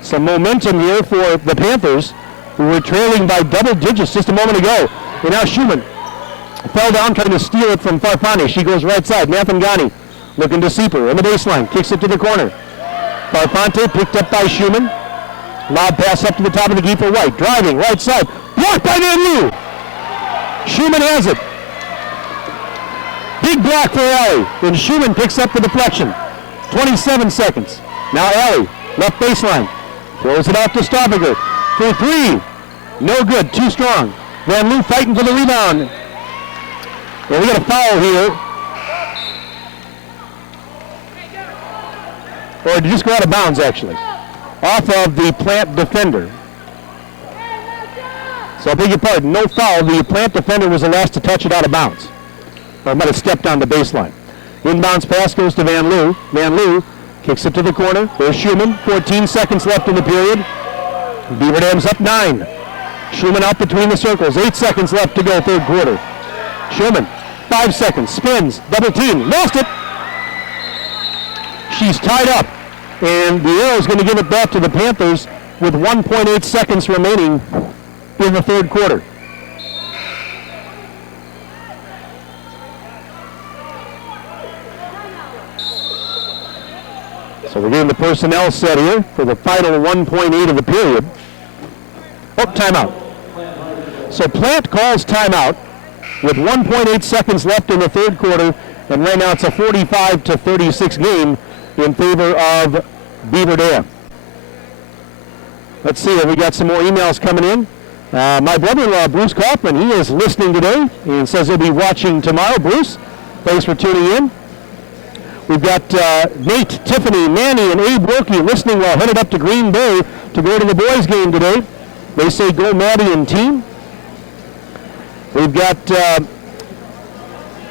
Some momentum here for the Panthers, who were trailing by double digits just a moment ago. And now Schumann fell down trying to steal it from Farfani. She goes right side. Nathangani looking to Sieper in the baseline. Kicks it to the corner. Farfante picked up by Schumann. Lob pass up to the top of the key for White. Driving right side. Blocked by Van Loo. Schumann has it. Big block for Alley. And Schumann picks up the deflection. 27 seconds. Now Alley, left baseline. Throws it out to Staubinger. For three. No good. Too strong. Van Loo fighting for the rebound. Well, we got a foul here. Or did it just go out of bounds, actually? Off of the Plant defender. So I beg your pardon, no foul. The Plant defender was the last to touch it out of bounds. Or might have stepped on the baseline. Inbounds pass goes to Van Loo. Van Loo kicks it to the corner. There's Schumann. 14 seconds left in the period. Beaver Dam's up 9. Schumann out between the circles. 8 seconds left to go, third quarter. Schumann, 5 seconds, spins, double team, lost it. She's tied up, and the Arrow's going to give it back to the Panthers with 1.8 seconds remaining in the third quarter. So we're getting the personnel set here for the final 1.8 of the period. Oh, timeout. So Plant calls timeout with 1.8 seconds left in the third quarter, and right now it's a 45-36 game in favor of Beaver Dam. Let's see, we got some more emails coming in. My brother-in-law, Bruce Kaufman, he is listening today and says he'll be watching tomorrow. Bruce, thanks for tuning in. We've got Nate, Tiffany, Manny, and Abe Wilkie listening while headed up to Green Bay to go to the boys' game today. They say go Maddie and team. We've got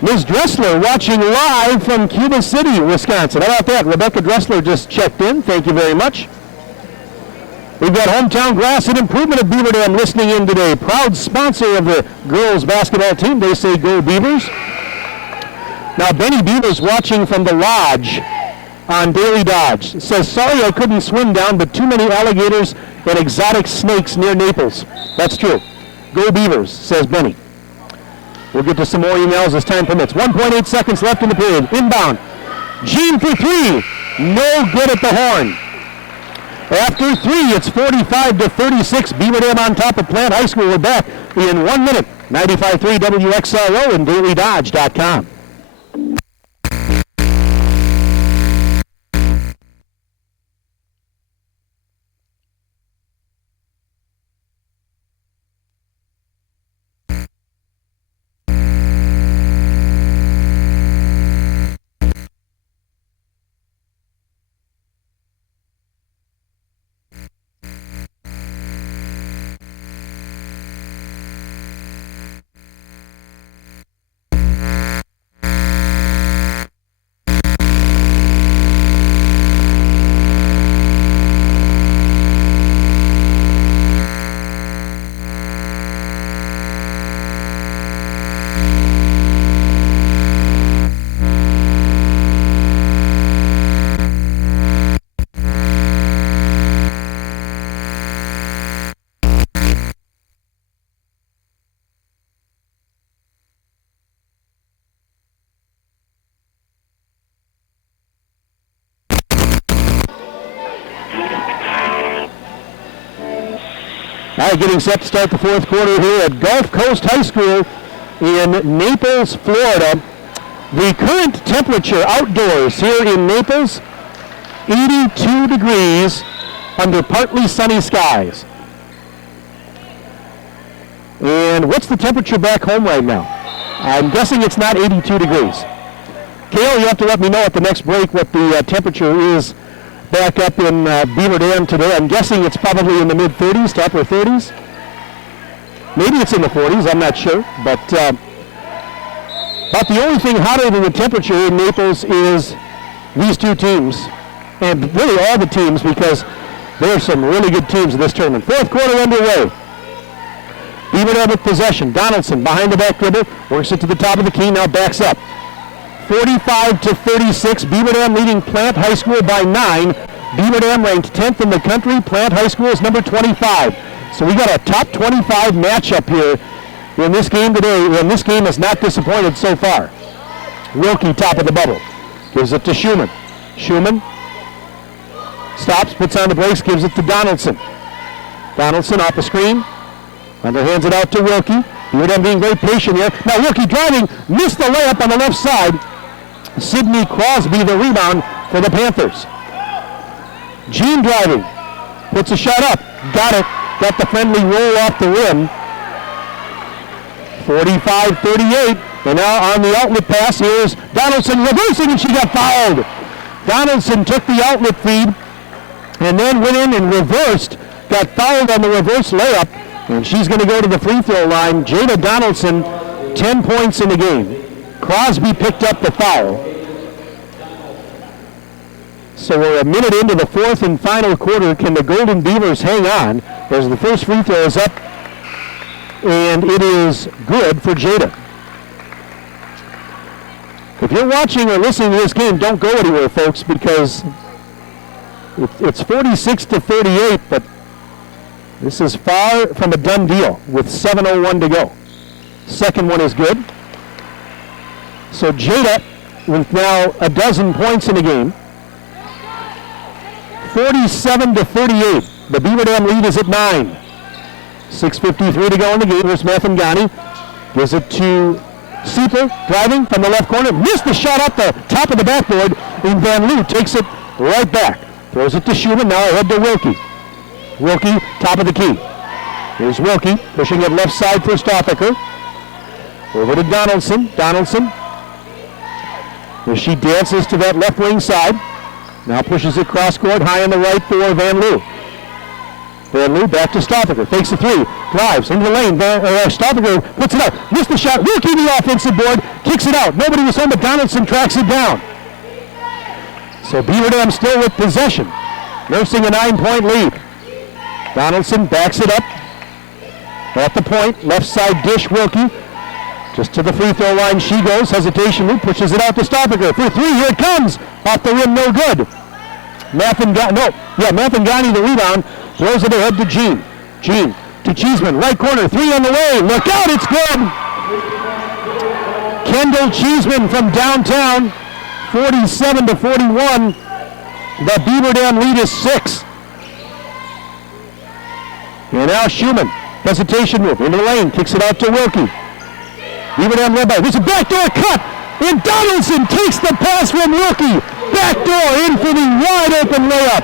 Ms. Dressler watching live from Cuba City, Wisconsin. How about that? Rebecca Dressler just checked in. Thank you very much. We've got Hometown Grass and Improvement of Beaver Dam listening in today. Proud sponsor of the girls basketball team. They say go Beavers. Now Benny Beaver's watching from the lodge on Daily Dodge. Says, sorry I couldn't swim down, but too many alligators and exotic snakes near Naples. That's true. Go Beavers, says Benny. We'll get to some more emails as time permits. 1.8 seconds left in the period. Inbound. Jean for three. No good at the horn. After three, it's 45-36. Beaver Dam on top of Plant High School. We're back in 1 minute. 95.3 WXRO and DailyDodge.com. All right, getting set to start the fourth quarter here at Gulf Coast High School in Naples, Florida. The current temperature outdoors here in Naples, 82 degrees under partly sunny skies. And what's the temperature back home right now? I'm guessing it's not 82 degrees. Kale, you have to let me know at the next break what the temperature is back up in Beaver Dam today. I'm guessing it's probably in the mid-30s to upper 30s. Maybe it's in the 40s, I'm not sure. But the only thing hotter than the temperature in Naples is these two teams, and really all the teams, because there are some really good teams in this tournament. Fourth quarter underway. Beaver Dam with possession. Donaldson behind the back dribble, works it to the top of the key, now backs up. 45-36, Beaver Dam leading Plant High School by 9. Beaver Dam ranked 10th in the country. Plant High School is number 25. So we got a top 25 matchup here in this game today, and this game has not disappointed so far. Wilkie, top of the bubble, gives it to Schumann. Schumann stops, puts on the brakes, gives it to Donaldson. Donaldson off the screen, underhands it out to Wilkie. Beaver Dam being very patient here. Now Wilkie driving, missed the layup on the left side. Sidney Crosby the rebound for the Panthers. Gene driving, puts a shot up, got it, got the friendly roll off the rim. 45-38, and now on the outlet pass, here's Donaldson reversing, and she got fouled. Donaldson took the outlet feed, and then went in and reversed, got fouled on the reverse layup, and she's going to go to the free throw line. Jada Donaldson, 10 points in the game. Crosby picked up the foul. So we're a minute into the fourth and final quarter. Can the Golden Beavers hang on as the first free throw is up? And it is good for Jada. If you're watching or listening to this game, don't go anywhere, folks, because it's 46-38, but this is far from a done deal with 7:01 to go. Second one is good. So Jada with now a dozen points in the game. 47-38. The Beaver Dam lead is at 9. 6:53 to go in the game. Here's Mathangani. Gives it to Sieper, driving from the left corner. Missed the shot up the top of the backboard, and Van Loo takes it right back. Throws it to Schumann, now ahead to Wilkie. Wilkie, top of the key. Here's Wilkie, pushing it left side for Stoffaker. Over to Donaldson. Donaldson, as she dances to that left wing side. Now pushes it cross court, high on the right for Van Loo. Van Loo back to Stoffaker, fakes the three, drives into the lane. Stoffaker puts it up, missed the shot. Wilkie the offensive board, kicks it out. Nobody was home, but Donaldson tracks it down. So Beaver Dam still with possession, nursing a 9-point lead. Donaldson backs it up at the point, left side dish. Wilkie just to the free throw line she goes. Hesitation move, pushes it out to Stoffaker for three. Here it comes, off the rim, no good. Mathangani the rebound, throws it ahead to Gene. Gene to Cheeseman, right corner, three on the way. Look out, it's good. Kendall Cheeseman from downtown, 47-41. The Beaver Dam lead is 6. And now Schumann, hesitation move, into the lane, kicks it out to Wilkie. Beaver Dam led by, there's a backdoor cut, and Donaldson takes the pass from Wilkie. Backdoor in for the wide open layup.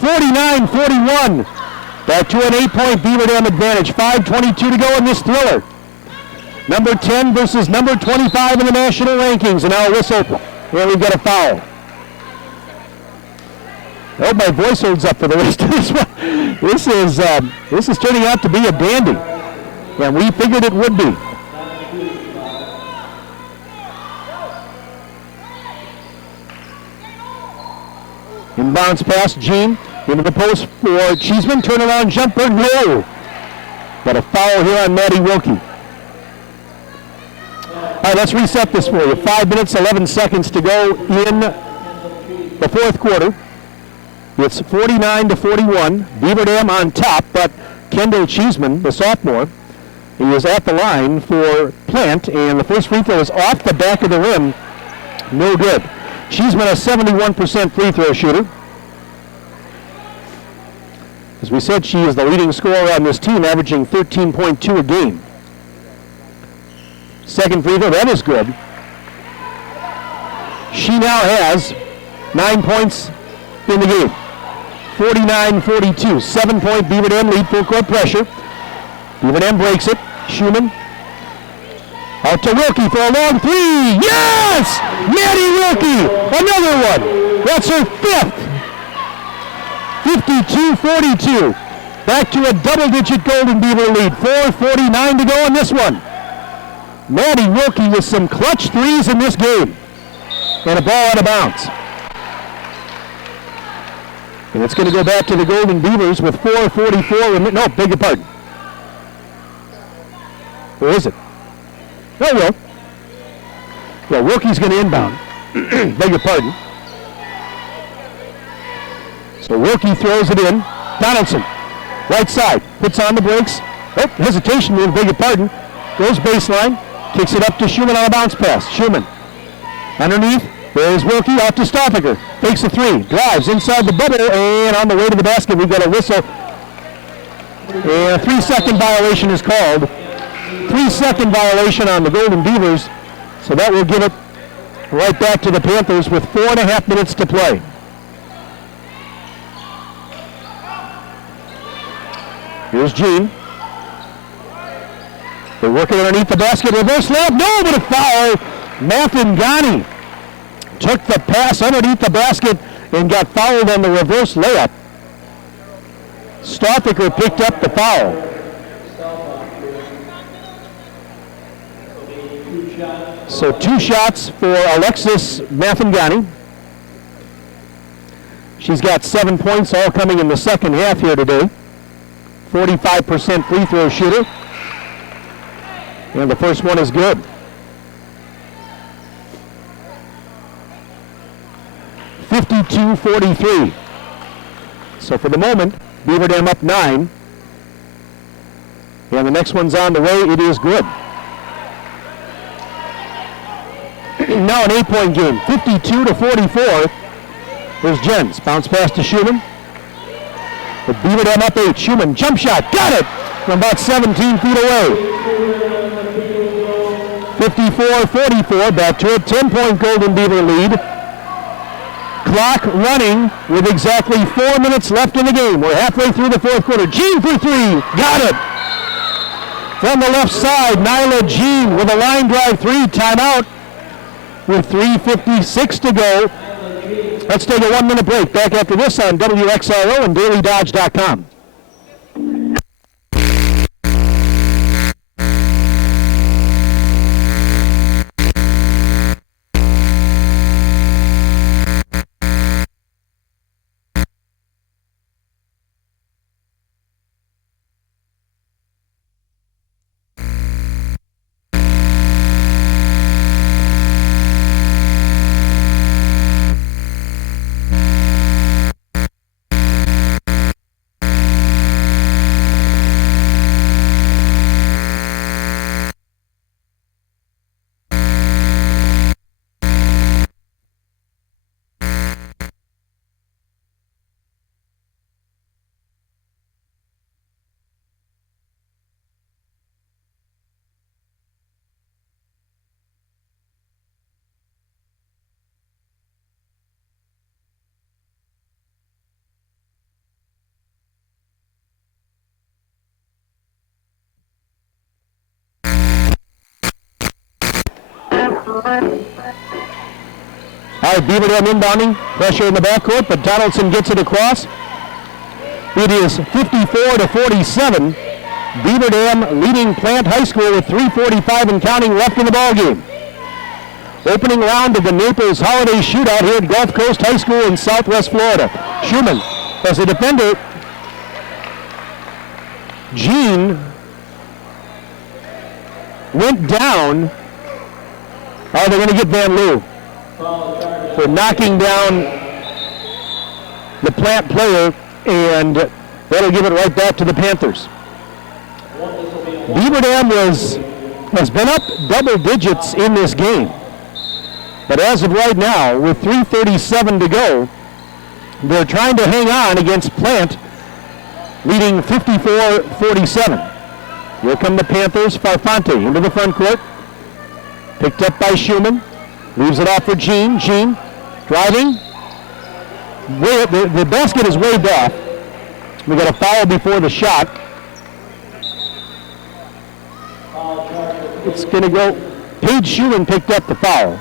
49-41. Back to an 8-point Beaver Dam advantage. 5:22 to go in this thriller. Number 10 versus number 25 in the national rankings. And now a whistle. Well, we've got a foul. Oh, my voice holds up for the rest of this one. This is turning out to be a dandy. And we figured it would be. Inbounds pass, Gene, into the post for Cheeseman. Turnaround jumper, no. Got a foul here on Maddie Wilkie. All right, let's reset this for you. 5 minutes, 11 seconds to go in the fourth quarter. It's 49-41. Beaver Dam on top, but Kendall Cheeseman, the sophomore, he is at the line for Plant, and the first free throw is off the back of the rim. No good. Cheeseman a 71% free throw shooter. As we said, she is the leading scorer on this team, averaging 13.2 a game. Second free throw, that is good. She now has 9 points in the game. 49-42, 7-point Beaver Dam lead, full court pressure. Beaver Dam breaks it. Schumann out to Wilkie for a long three. Yes! Maddie Wilkie, another one. That's her fifth. 52-42. Back to a double-digit Golden Beaver lead. 4:49 to go in this one. Maddie Wilkie with some clutch threes in this game. And a ball out of bounds. And it's going to go back to the Golden Beavers with 4:44. No, beg your pardon. Or is it? Oh, well. Yeah, Wilkie's going to inbound. Beg your pardon. So Wilkie throws it in. Donaldson, right side, puts on the brakes. Oh, hesitation move, beg your pardon. Goes baseline, kicks it up to Schumann on a bounce pass. Schumann underneath. There's Wilkie out to Stoffaker. Takes a three, drives inside the bubble, and on the way to the basket, we've got a whistle. And a 3-second violation is called. 3-second violation on the Golden Beavers. So that will give it right back to the Panthers with 4.5 minutes to play. Here's Jean. They're working underneath the basket. Reverse layup. No, but a foul. Mathangani took the pass underneath the basket and got fouled on the reverse layup. Stoffaker picked up the foul. So 2 shots for Alexis Mathangani. She's got 7 points, all coming in the second half here today. 45% free throw shooter. And the first one is good. 52-43. So for the moment, Beaver Dam up 9. And the next one's on the way. It is good. Now an 8-point game. 52-44. There's Jens. Bounce pass to Schumann. The Beaver Dam up 8. Schumann, jump shot. Got it from about 17 feet away. 54-44. Back to a 10-point Golden Beaver lead. Clock running with exactly 4 minutes left in the game. We're halfway through the fourth quarter. Jean for three. Got it. From the left side, Nyla Jean with a line drive three. Timeout with 3:56 to go. Let's take a 1-minute break. Back after this on WXRO and DailyDodge.com. All right, Beaver Dam inbounding. Pressure in the backcourt, but Donaldson gets it across. It is 54-47. Beaver Dam leading Plant High School with 3:45 and counting left in the ballgame. Opening round of the Naples Holiday Shootout here at Gulf Coast High School in Southwest Florida. Schumann as a defender. Jean went down. Oh, they're going to get Van Loo for knocking down the Plant player, and that'll give it right back to the Panthers. Beaver Dam has been up double digits in this game, but as of right now, with 3:37 to go, they're trying to hang on against Plant leading 54-47. Here come the Panthers. Farfante into the front court. Picked up by Schumann. Leaves it off for Jean. Jean driving. The basket is waved off. We got a foul before the shot. It's going to go. Paige Schumann picked up the foul.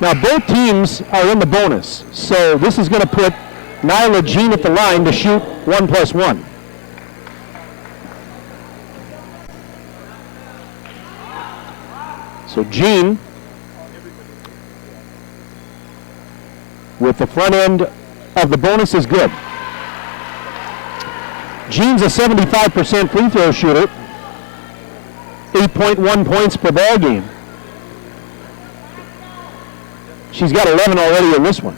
Now both teams are in the bonus, so this is going to put Nyla Jean at the line to shoot 1+1. So Jean, with the front end of the bonus, is good. Jean's a 75% free throw shooter, 8.1 points per ball game. She's got 11 already in this one.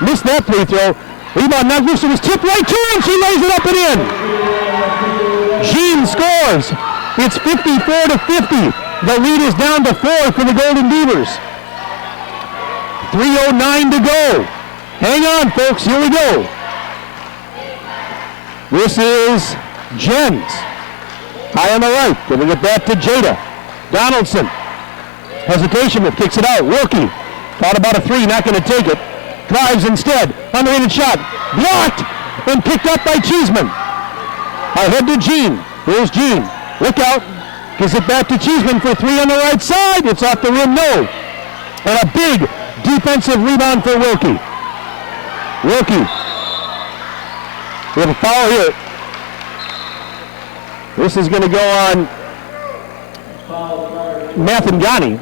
Missed that free throw. Rebound not loose. It was tipped right to her, and she lays it up and in. Jean scores. It's 54-50. The lead is down to 4 for the Golden Beavers. 3:09 to go. Hang on, folks. Here we go. This is Jens. High on the right. Giving it back to Jada. Donaldson. Hesitation, but kicks it out. Wilkie. Thought about a three. Not going to take it. Drives instead. Underrated shot. Blocked. And picked up by Cheeseman. Ahead to Jean. Here's Jean. Look out. Gives it back to Cheeseman for three on the right side. It's off the rim. No. And a big defensive rebound for Wilkie. Wilkie. We have a foul here. This is going to go on Mathangani.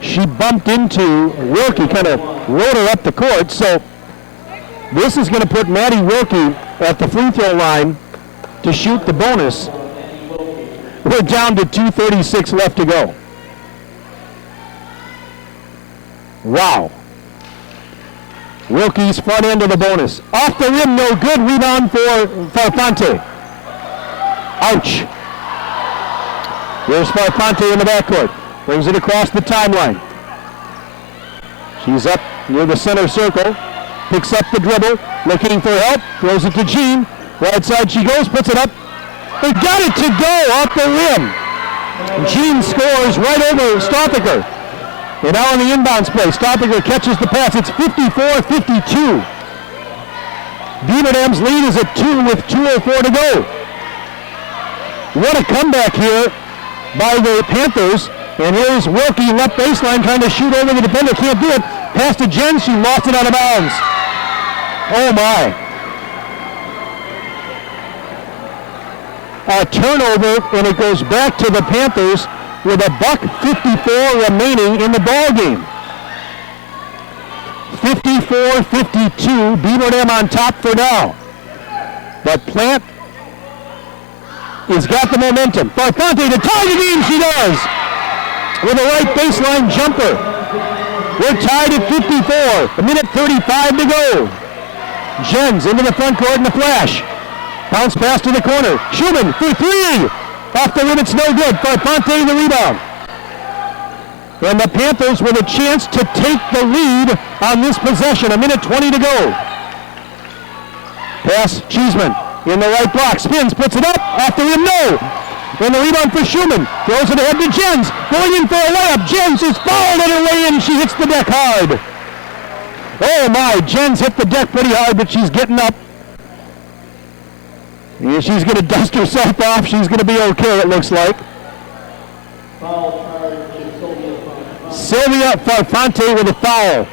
She bumped into Wilkie, kind of rode her up the court. So this is going to put Maddie Wilkie at the free throw line to shoot the bonus. We're down to 2:36 left to go. Wow. Wilkie's front end of the bonus. Off the rim, no good. Rebound for Farfante. Ouch. There's Farfante in the backcourt. Brings it across the timeline. She's up near the center circle. Picks up the dribble. Looking for help. Throws it to Jean. Right side she goes. Puts it up. They got it to go off the rim. Jean scores right over Stothinger. And now on the inbounds play, Stothinger catches the pass. It's 54-52. Beaver Dam's lead is at 2 with 2:04 to go. What a comeback here by the Panthers. And here's Wilkie, left baseline, trying to shoot over the defender. Can't do it. Pass to Jen. She lost it out of bounds. Oh, my. A turnover, and it goes back to the Panthers with $1:54 remaining in the ball game. 54-52, Beaver Dam on top for now. But Plant has got the momentum. Farfante to tie the game, she does! With a right baseline jumper. We're tied at 54, a minute 35 to go. Jens into the front court in the flash. Bounce pass to the corner. Schumann for three! Off the rim, it's no good. Farfante the rebound. And the Panthers with a chance to take the lead on this possession. A minute 20 to go. Pass, Cheeseman in the right block. Spins, puts it up. Off the rim, no. And the rebound for Schumann. Throws it ahead to Jens. Going in for a layup. Jens is fouled on her way in. She hits the deck hard. Oh my, Jens hit the deck pretty hard, but she's getting up. Yeah, she's going to dust herself off. She's going to be okay, it looks like. Sylvia Farfante with a foul.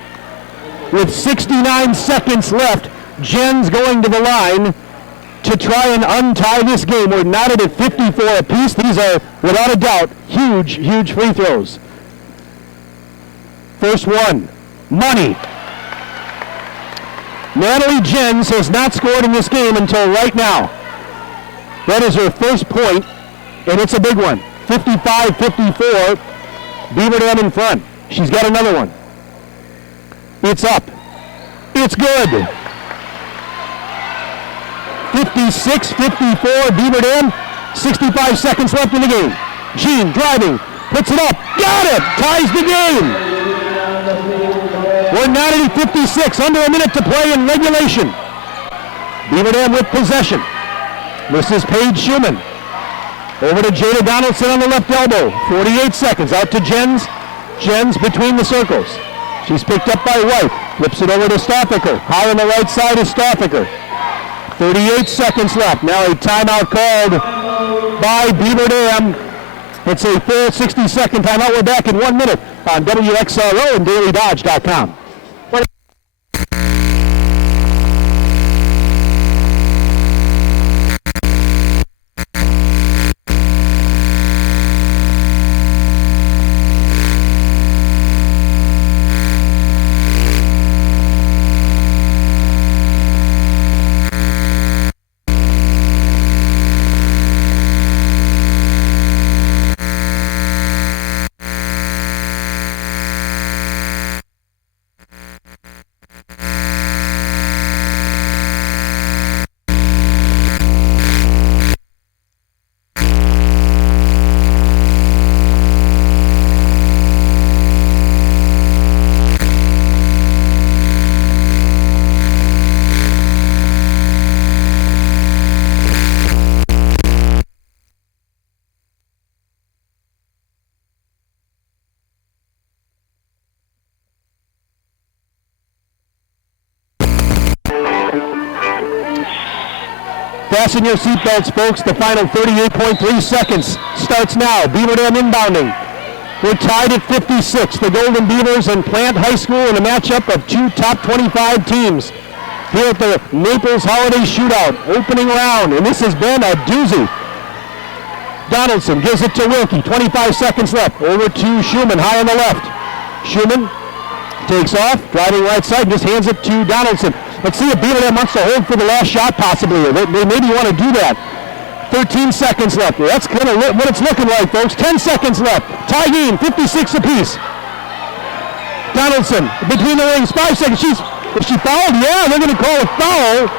With 69 seconds left, Jens going to the line to try and untie this game. We're knotted at 54 apiece. These are, without a doubt, huge, huge free throws. First one, money. Natalie Jens has not scored in this game until right now. That is her first point, and it's a big one. 55-54, Beaver Dam in front. She's got another one. It's up. It's good. 56-54, Beaver Dam. 65 seconds left in the game. Jean driving, puts it up, got it, ties the game. We're not at 56, under a minute to play in regulation. Beaver Dam with possession. This is Paige Schumann. Over to Jada Donaldson on the left elbow. 48 seconds. Out to Jens. Jens between the circles. She's picked up by White. Flips it over to Stoffaker. High on the right side is Stoffaker. 38 seconds left. Now a timeout called by Beaver Dam. It's a full 60-second timeout. We're back in 1 minute on WXRO and DailyDodge.com. Fasten your seatbelts, folks. The final 38.3 seconds starts now. Beaver Dam inbounding. We're tied at 56. The Golden Beavers and Plant High School in a matchup of two top 25 teams here at the Naples Holiday Shootout opening round. And this has been a doozy. Donaldson gives it to Wilkie. 25 seconds left. Over to Schumann, high on the left. Schumann takes off, driving right side, just hands it to Donaldson. Let's see if Beaver Dam wants to hold for the last shot possibly. They maybe want to do that. 13 seconds left. That's kind of what it's looking like, folks. 10 seconds left. Tie game, 56 apiece. Donaldson between the rings, 5 seconds. If she fouled, yeah, they're going to call a foul.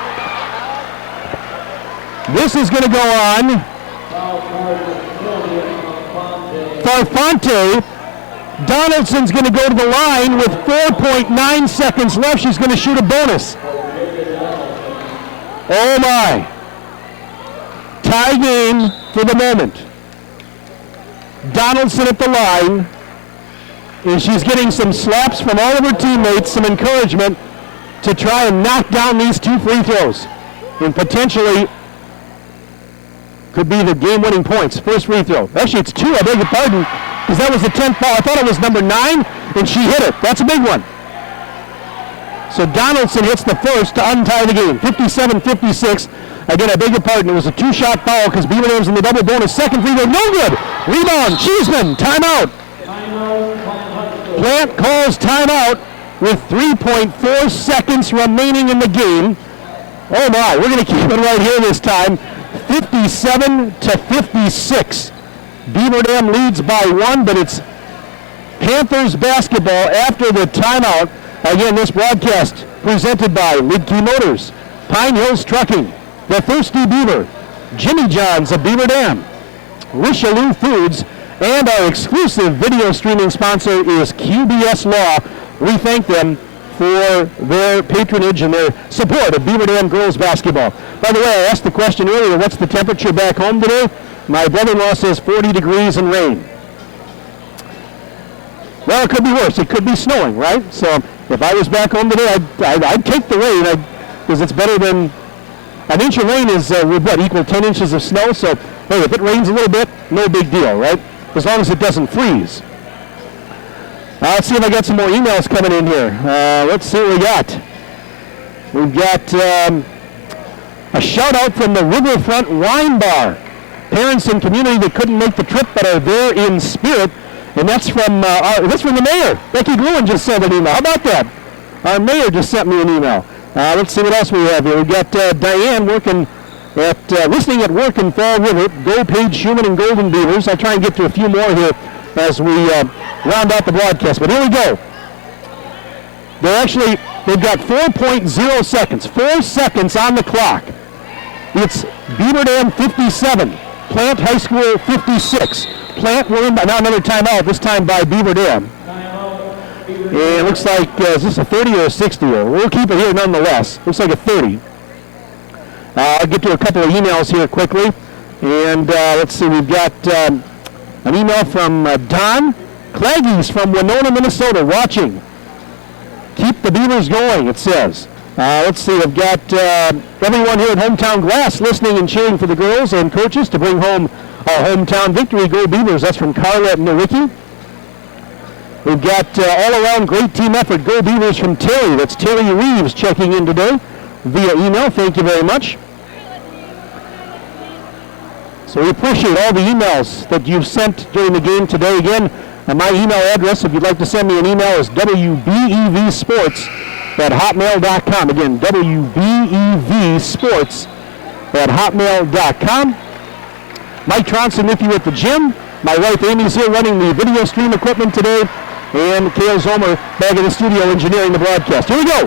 This is going to go on. Farfante. Donaldson's going to go to the line with 4.9 seconds left. She's going to shoot a bonus. Oh my. Tie game for the moment. Donaldson at the line. And she's getting some slaps from all of her teammates, some encouragement to try and knock down these two free throws. And potentially could be the game-winning points. First free throw. Actually, it's two, I beg your pardon, because that was the 10th foul. I thought it was number 9, and she hit it. That's a big one. So Donaldson hits the first to untie the game. 57-56. Again, I beg your pardon, it was a two-shot foul because Beaver Dam's in the double bonus. Second free throw, no good. Rebound, Cheeseman, timeout. Plant calls timeout with 3.4 seconds remaining in the game. Oh my, we're going to keep it right here this time. 57-56. Beaver Dam leads by 1, but it's Panthers basketball after the timeout. Again, this broadcast presented by Lidkey Motors, Pine Hills Trucking, The Thirsty Beaver, Jimmy John's of Beaver Dam, Richelieu Foods, and our exclusive video streaming sponsor is QBS Law. We thank them for their patronage and their support of Beaver Dam girls basketball. By the way, I asked the question earlier, what's the temperature back home today? My brother-in-law says 40 degrees and rain. Well, it could be worse. It could be snowing, right? So if I was back home today, I'd take the rain because it's better than an inch of rain is equal 10 inches of snow. So hey, if it rains a little bit, no big deal, right? As long as it doesn't freeze. Let's see if I got some more emails coming in here. Let's see what we got. We've got a shout out from the Riverfront Wine Bar. Parents and community that couldn't make the trip but are there in spirit. And that's from the mayor. Becky Gruen just sent an email. How about that? Our mayor just sent me an email. Let's see what else we have here. We've got Diane working listening at work in Fall River. Go Paige Schumann and Golden Beavers. I'll try and get to a few more here as we round out the broadcast. But here we go. They've got 4.0 seconds. 4 seconds on the clock. It's Beaver Dam 57. Plant High School 56. Plant, we're in by now another timeout, this time by Beaver Dam. And it looks like, is this a 30 or a 60? We'll keep it here nonetheless. Looks like a 30. I'll get to a couple of emails here quickly. And let's see, we've got an email from Don Claggies from Winona, Minnesota, watching. Keep the Beavers going, it says. Let's see, I've got everyone here at Hometown Glass listening and cheering for the girls and coaches to bring home our hometown victory. Go Beavers. That's from Carla Nowicki. We've got all-around great team effort. Go Beavers from Terry. That's Terry Reeves checking in today via email. Thank you very much. So we appreciate all the emails that you've sent during the game today. Again, my email address, if you'd like to send me an email, is wbevsports@hotmail.com. Again, wbevsports@hotmail.com. Mike Tronson with you at the gym. My wife Amy's here running the video stream equipment today. And Kale Zomer back in the studio engineering the broadcast. Here we go.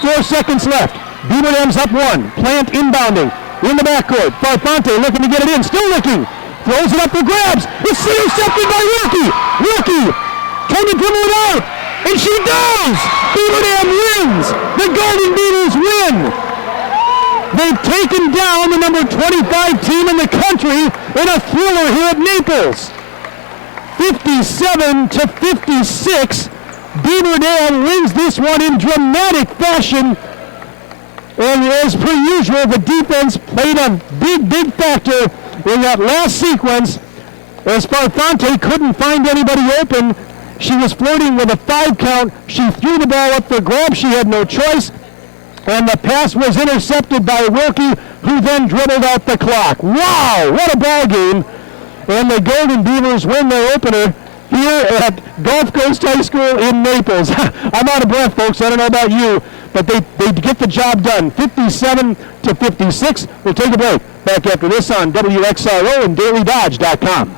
4 seconds left. Beaver Dams up 1. Plant inbounding. In the backcourt. Farfante looking to get it in. Still looking. Throws it up for grabs. It's intercepted by Wilkie. Wilkie trying to dribble it out. And she does. Beaver Dam wins. The Golden Beavers win. They've taken down the number 25 team in the country in a thriller here at Naples. 57-56. Beaver Dam wins this one in dramatic fashion. And as per usual, the defense played a big factor in that last sequence. As Farfante couldn't find anybody open, she was flirting with a 5 count. She threw the ball up for grabs. She had no choice. And the pass was intercepted by Wilkie, who then dribbled out the clock. Wow, what a ball game. And the Golden Beavers win their opener here at Gulf Coast High School in Naples. I'm out of breath, folks. I don't know about you, but they get the job done. 57-56. We'll take a break. Back after this on WXRO and DailyDodge.com.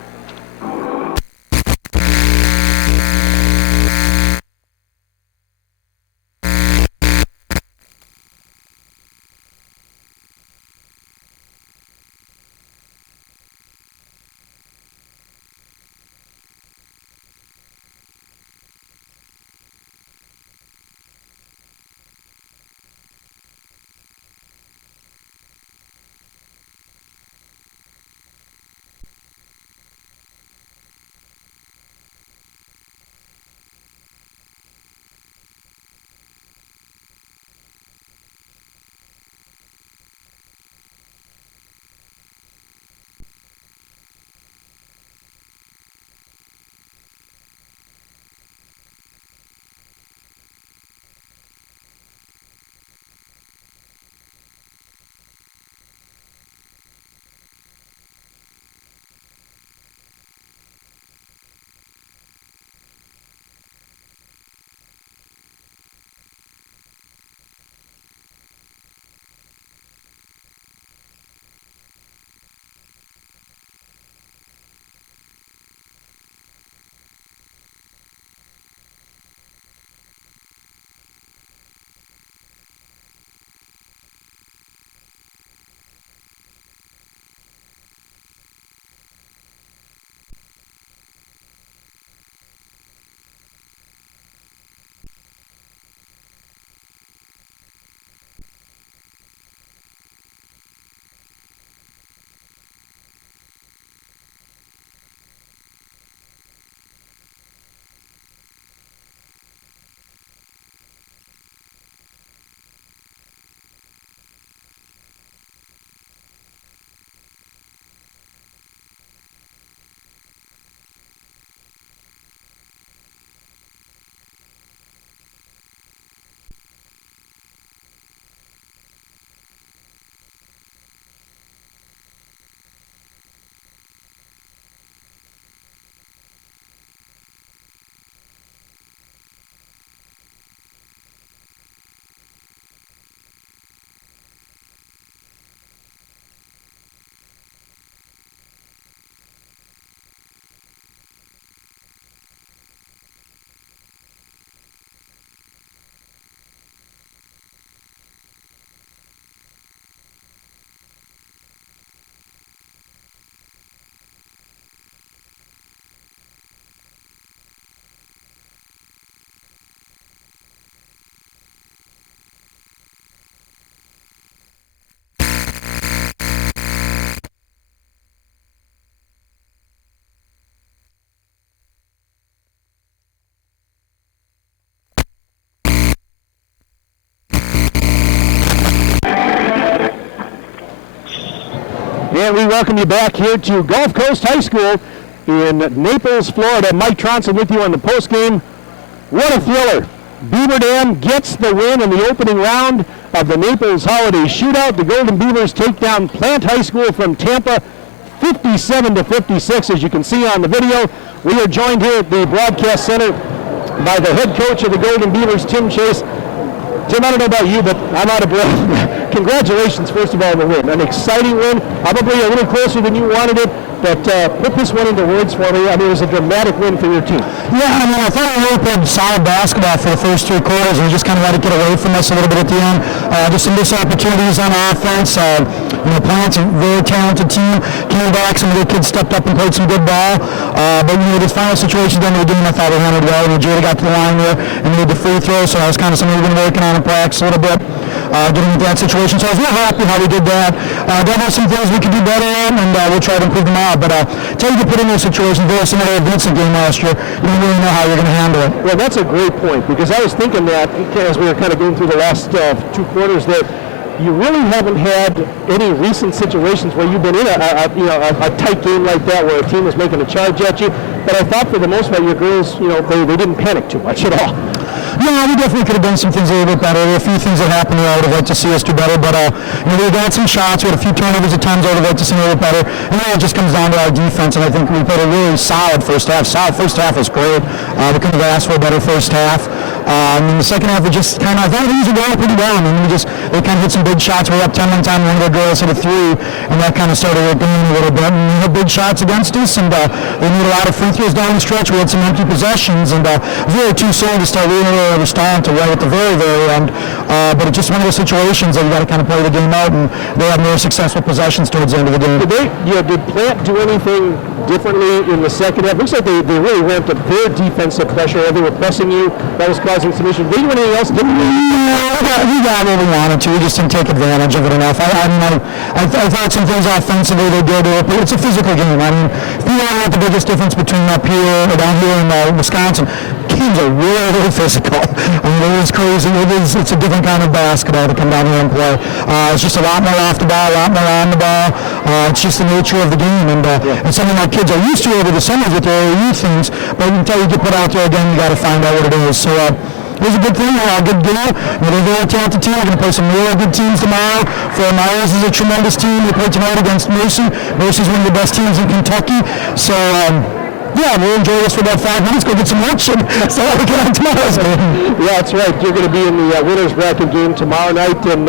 And we welcome you back here to Gulf Coast High School in Naples, Florida. Mike Tronson with you on the postgame. What a thriller. Beaver Dam gets the win in the opening round of the Naples Holiday Shootout. The Golden Beavers take down Plant High School from Tampa 57-56, as you can see on the video. We are joined here at the Broadcast Center by the head coach of the Golden Beavers, Tim Chase. Tim, I don't know about you, but I'm out of breath. Congratulations, first of all, on the win. An exciting win, probably a little closer than you wanted it, but put this one into words for me. I mean, it was a dramatic win for your team. Yeah, I mean, I thought we really played solid basketball for the first 3 quarters, and we just kind of let it get away from us a little bit at the end. Just some missed opportunities on offense. Plant's a very talented team. Came back, some of the kids stepped up and played some good ball. But this final situation down the game, I thought we handled well. And Jada got to the line there and made the free throw, so that was kind of something we've been working on in practice a little bit, getting into that situation. So I was real happy how we did that. Definitely some things we could do better in, and we'll try to improve them out. But until you get put in those situations, very similar to Vincent game last year, you don't really know how you're going to handle it. Well, that's a great point, because I was thinking that as we were kind of going through the last 2 quarters that you really haven't had any recent situations where you've been in a tight game like that where a team was making a charge at you. But I thought for the most part your girls, they didn't panic too much at all. Yeah, we definitely could have done some things a little bit better. There were a few things that happened where I would have liked to see us do better, but we got some shots. We had a few turnovers at times I would have liked to see a little better. And then it just comes down to our defense, and I think we played a really solid first half. First half was great. We couldn't have asked for a better first half. In the second half, we just kind of, I thought things were going pretty well. I mean, they kind of hit some big shots. We were up 10 one time, one of our girls hit a 3, and that kind of started working a little bit. And we had big shots against us, and they made a lot of free throws down the stretch. We had some empty possessions, and it was really too soon to start really respond to right at the very, very end. But it's just one of those situations that you got to kind of play the game out, and they had more successful possessions towards the end of the game. Did Plant do anything differently in the second half? Looks like they really ramped up their defensive pressure. They were pressing you. That was causing some issues. Did they do anything else differently? We got what we wanted to. We just didn't take advantage of it enough. I thought some things offensively they did. It's a physical game. I mean, if you want to know the biggest difference between up here or down here in Wisconsin, games are really, really physical. I mean, it is crazy. It's a different kind of basketball to come down here and play. It's just a lot more off the ball, a lot more on the ball. It's just the nature of the game, and something that kids are used to over the summers with their youth things. But until you get put out there again, you got to find out what it is. So it was a good thing, a good game. They're a very talented team. We're going to play some really good teams tomorrow. Fort Myers is a tremendous team. We play tonight against Mercy. Mercy's one of the best teams in Kentucky. So. Yeah, we'll enjoy this for about 5 minutes, go get some lunch, and so we get on tomorrow's game. Yeah, that's right. You're going to be in the winners bracket game tomorrow night, and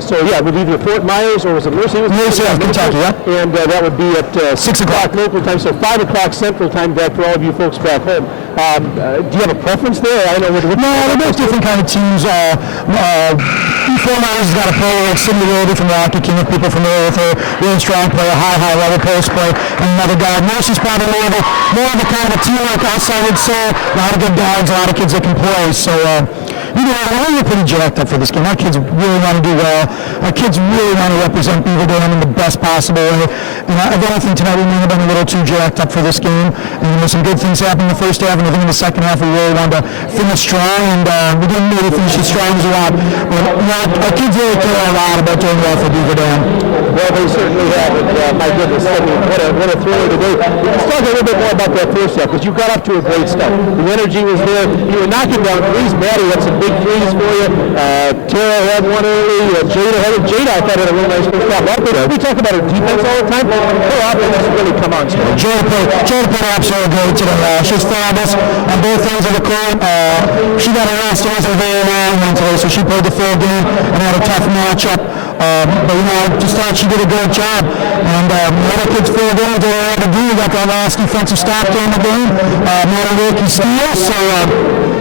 so yeah, with either Fort Myers or was it Mercy? Mercy of Kentucky, yeah. And that would be at 6 o'clock local time, so 5 o'clock Central time back for all of you folks back home. Do you have a preference there? I know no, they're both different kind of teams. Fort Myers has got a player like Cindy Wildy from Rocky King, people familiar with her, really strong player, high level post player, and another guy. Mercy's probably more of a kind of a teamwork outside, I would say. A lot of good guards, a lot of kids that can play. So, we're pretty jacked up for this game. Our kids really want to do well. Our kids really want to represent Beaver Dam in the best possible way. And if anything, tonight we may have been a little too jacked up for this game. And some good things happened in the first half, and I think in the second half we really wanted to finish strong, and we didn't really finish as strong as we want. But our kids really care a lot about doing well for Beaver Dam. Well, they certainly have, and my goodness, I mean, what a thriller today. Let's talk a little bit more about that first half, because you got off to a great start. The energy was there. You were knocking down threes. Maddie had some big threes for you. Tara had one early. Jada, I thought, had a really nice first half. We talk about her defense all the time, but her offense has really come on strong. Jada played absolutely great today. She was fabulous on both ends of the court. She got her last dance very long today, so she played the full game and had a tough matchup. But I just thought she did a great job. And the other kids filled in what they were able to do. We got the last defensive stop during the game. Made a rookie steal, so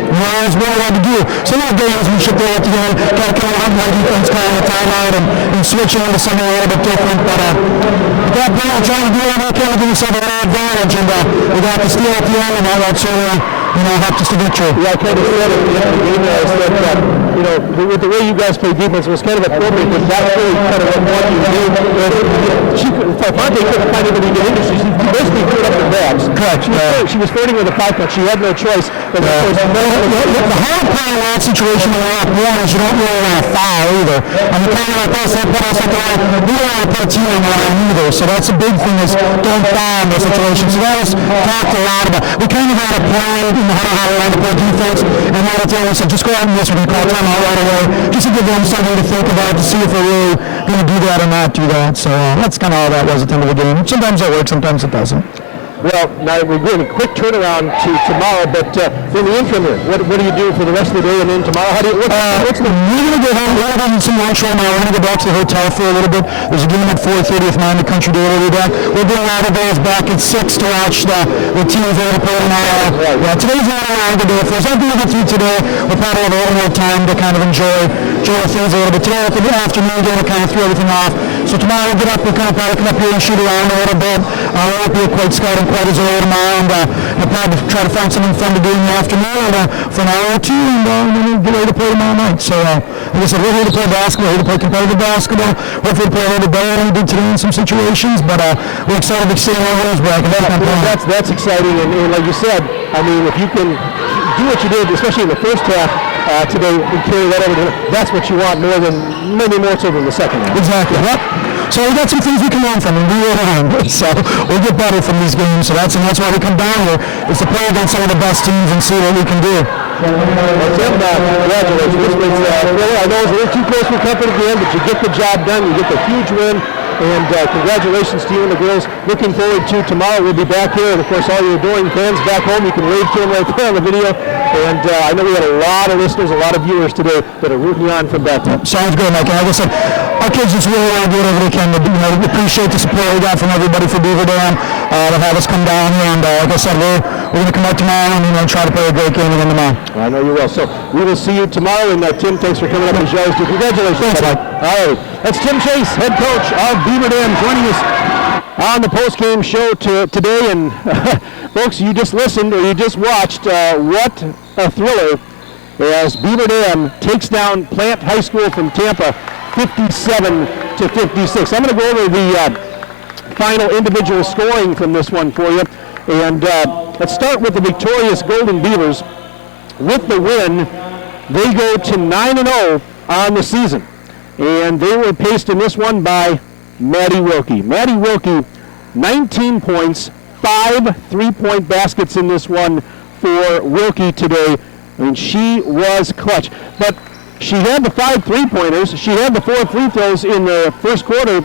that was what we had to do. Some of the games we should play at the end, got to come out and defense calling the timeout and switching into something a little bit different. But that play, we're trying to do what we can to give ourselves an advantage, and we got the steal at the end, and all that certainly helped us to victory. Yeah, I kind of said at the end of the game, I said that with the way you guys play defense, it was kind of appropriate that that's really kind of what you do. Fonte couldn't find anybody to get into. She basically put up the backs. Correct. She was flirting with a 5-putt. She had no choice. But of course, the hard part in that situation in lap one is you don't really want to foul either. And the kind of like us, that put us at the line, we don't want to put a team on the line either. So that's a big thing is don't foul in those situations. So that was talked a lot about. We kind of had a plan in the how to line to play defense, and right at the end we said, just go out and miss. We're going to call timeout right away, just to give them something to think about to see if we're really going to do that or not do that. So that's kind of all that was at the end of the game. Sometimes it works, sometimes it doesn't. Well, now we're doing a quick turnaround to tomorrow, but in the interim here, what do you do for the rest of the day and then tomorrow? We're going to go home. We're going to some lunch right now. We're going to go back to the hotel for a little bit. There's a game at 4:30 with Miami Country Day. We'll be back. We'll bring all the guys back at 6 to watch the teams that are playing tomorrow. Right. Yeah, today's not a long day for us. I'll be with you today. We'll probably have a little more time to kind of enjoy things a little bit. Today, at the afternoon, we'll kind of throw everything off. So tomorrow we'll get up. We'll kind of probably come up here and shoot around a little bit. We won't be quite scouting quite as early tomorrow. And we'll probably try to find something fun to do in the afternoon for an hour or two, and then we'll get ready to play tomorrow night. So, like I said, we're here to play basketball, here to play competitive basketball. Hopefully to play a little bit better than we did today in some situations, but we're excited to see all those back. That's exciting, and like you said, I mean, if you can do what you did, especially in the first half today, and carry that over, that's what you want maybe more so than the second half. Exactly. Yep. So we got some things we can learn from, and we will learn. So we'll get better from these games. So that's why we come down here, is to play against some of the best teams and see what we can do. Tim, congratulations. I know it was a little too close for comfort at the end, but you get the job done. You get the huge win. And congratulations to you and the girls. Looking forward to tomorrow. We'll be back here. And, of course, all your adoring fans back home, you can wave to them right there on the video. And I know we had a lot of listeners, a lot of viewers today that are rooting you on from back home. Sounds good, Mike. And like I said, our kids just really want to do whatever they can. We appreciate the support we got from everybody for Beaver Dam to have us come down here. And like I said, we're going to come out tomorrow and try to play a great game again tomorrow. I know you will. So we will see you tomorrow. And Tim, thanks for coming up and showing us. Congratulations. Thanks, Mike. All right. That's Tim Chase, head coach of Beaver Dam, joining us on the post-game show today. And folks, you just listened or you just watched what a thriller as Beaver Dam takes down Plant High School from Tampa 57-56. I'm going to go over the final individual scoring from this one for you. And let's start with the victorious Golden Beavers. With the win, they go to 9-0 on the season. And they were paced in this one by Maddie Wilkie. Maddie Wilkie, 19 points, 5 3-point baskets in this one for Wilkie today. And she was clutch. But she had the 5 3-pointers. She had the 4 free throws in the first quarter.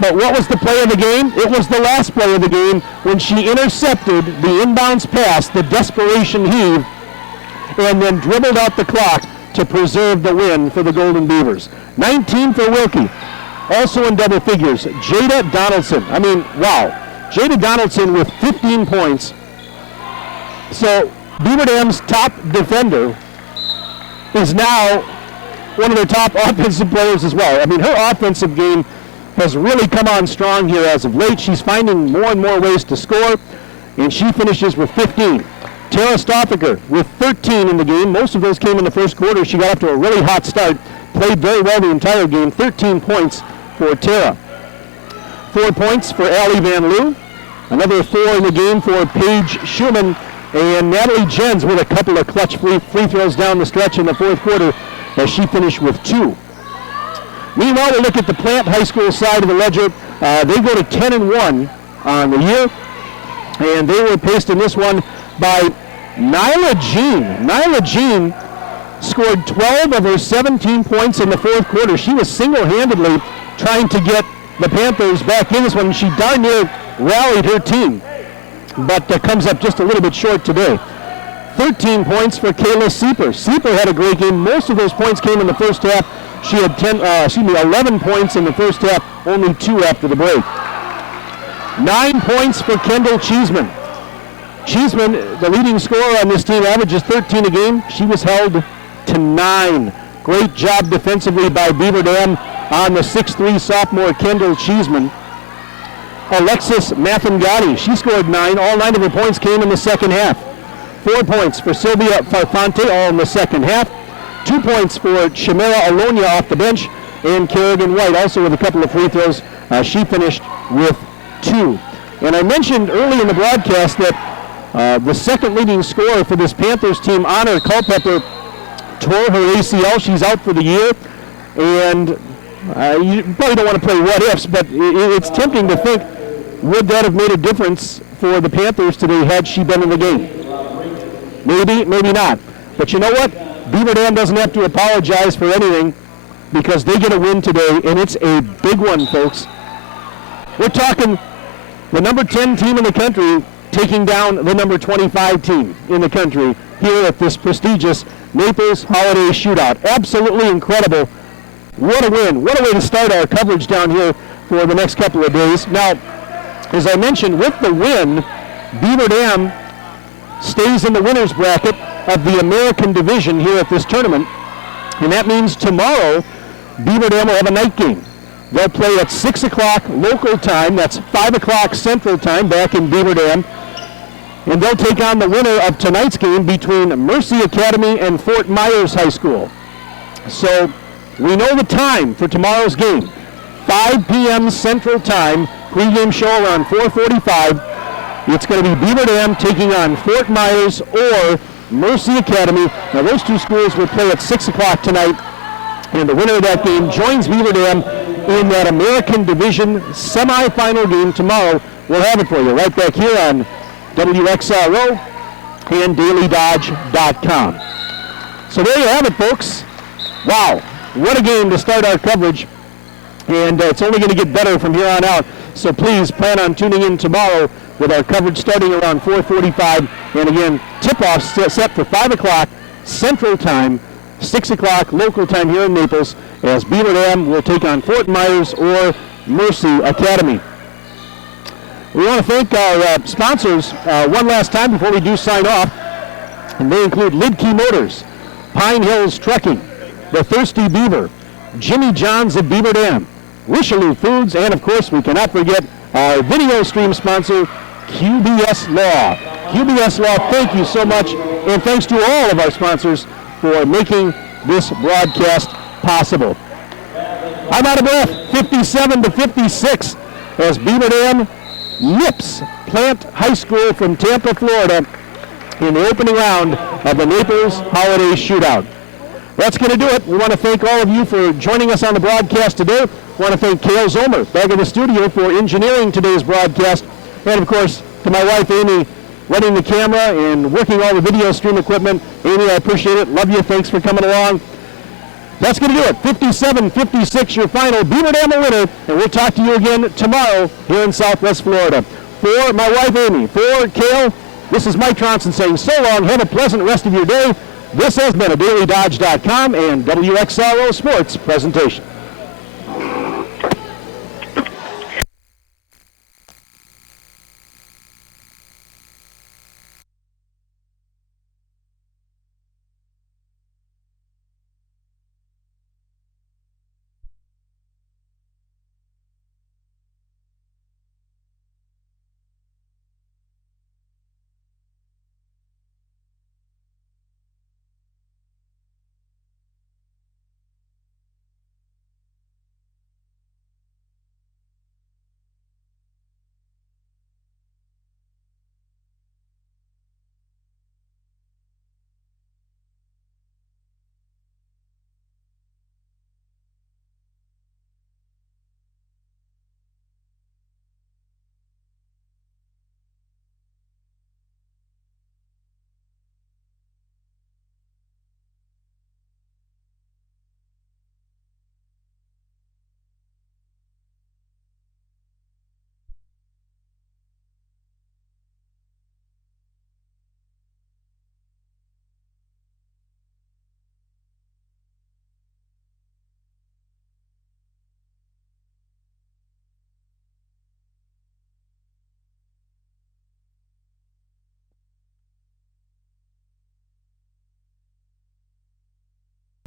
But what was the play of the game? It was the last play of the game when she intercepted the inbounds pass, the desperation heave, and then dribbled out the clock to preserve the win for the Golden Beavers. 19 for Wilkie. Also in double figures, Jada Donaldson. I mean, wow. Jada Donaldson with 15 points. So Beaver Dam's top defender is now one of their top offensive players as well. I mean, her offensive game has really come on strong here as of late. She's finding more and more ways to score, and she finishes with 15. Tara Stoffaker with 13 in the game. Most of those came in the first quarter. She got off to a really hot start, played very well the entire game. 13 points for Tara. 4 points for Allie Van Loo. Another 4 in the game for Paige Schumann. And Natalie Jens with a couple of clutch free throws down the stretch in the fourth quarter as she finished with 2. Meanwhile, we'll look at the Plant High School side of the ledger. They go to 10-1 on the year. And they were paced in this one by Nyla Jean. Nyla Jean scored 12 of her 17 points in the fourth quarter. She was single-handedly trying to get the Panthers back in this one. She darn near rallied her team, but comes up just a little bit short today. 13 points for Kayla Sieper. Sieper had a great game. Most of those points came in the first half. She had 11 points in the first half, only 2 after the break. 9 points for Kendall Cheeseman. Cheeseman, the leading scorer on this team, averages 13 a game. She was held to 9. Great job defensively by Beaver Dam on the 6'3" sophomore Kendall Cheeseman. Alexis Mathangani, she scored 9. All 9 of her points came in the second half. 4 points for Sylvia Farfante, all in the second half. 2 points for Shamira Alonia off the bench, and Kerrigan White also with a couple of free throws. She finished with 2. And I mentioned early in the broadcast that the second leading scorer for this Panthers team, Honor Culpepper, tore her ACL. She's out for the year. And you probably don't want to play what ifs, but it's tempting to think, would that have made a difference for the Panthers today had she been in the game? Maybe, maybe not. But you know what? Beaver Dam doesn't have to apologize for anything because they get a win today, and it's a big one, folks. We're talking the number 10 team in the country taking down the number 25 team in the country here at this prestigious Naples Holiday Shootout. Absolutely incredible. What a win. What a way to start our coverage down here for the next couple of days. Now, as I mentioned, with the win, Beaver Dam stays in the winner's bracket of the American Division here at this tournament. And that means tomorrow, Beaver Dam will have a night game. They'll play at 6 o'clock local time. That's 5 o'clock Central Time back in Beaver Dam. And they'll take on the winner of tonight's game between Mercy Academy and Fort Myers High School. So we know the time for tomorrow's game. 5 p.m. Central Time, pregame show around 4:45. It's going to be Beaver Dam taking on Fort Myers or Mercy Academy. Now those two schools will play at 6 o'clock tonight. And the winner of that game joins Beaver Dam in that American Division semifinal game tomorrow. We'll have it for you right back here on WXRO and DailyDodge.com. So there you have it, folks. Wow, what a game to start our coverage. And it's only going to get better from here on out. So please plan on tuning in tomorrow with our coverage starting around 4:45. And again, tip-off set for 5 o'clock Central Time, 6 o'clock local time here in Naples, as Beaver Dam will take on Fort Myers or Mercy Academy. We want to thank our sponsors one last time before we do sign off. And they include Lidkey Motors, Pine Hills Trucking, The Thirsty Beaver, Jimmy John's of Beaver Dam, Richelieu Foods, and of course we cannot forget our video stream sponsor, QBS Law. QBS Law, thank you so much, and thanks to all of our sponsors for making this broadcast possible. I'm out of breath, 57-56, as Beaver Dam nips Plant High School from Tampa, Florida, in the opening round of the Naples Holiday Shootout. That's going to do it. We want to thank all of you for joining us on the broadcast today. We want to thank Cale Zomer back in the studio for engineering today's broadcast. And, of course, to my wife, Amy, running the camera and working all the video stream equipment. Amy, I appreciate it. Love you. Thanks for coming along. That's going to do it. 57-56, your final. Beaver Dam a winner. And we'll talk to you again tomorrow here in Southwest Florida. For my wife, Amy, for Cale, this is Mike Tronson saying so long. Have a pleasant rest of your day. This has been a DailyDodge.com and WXRO Sports presentation.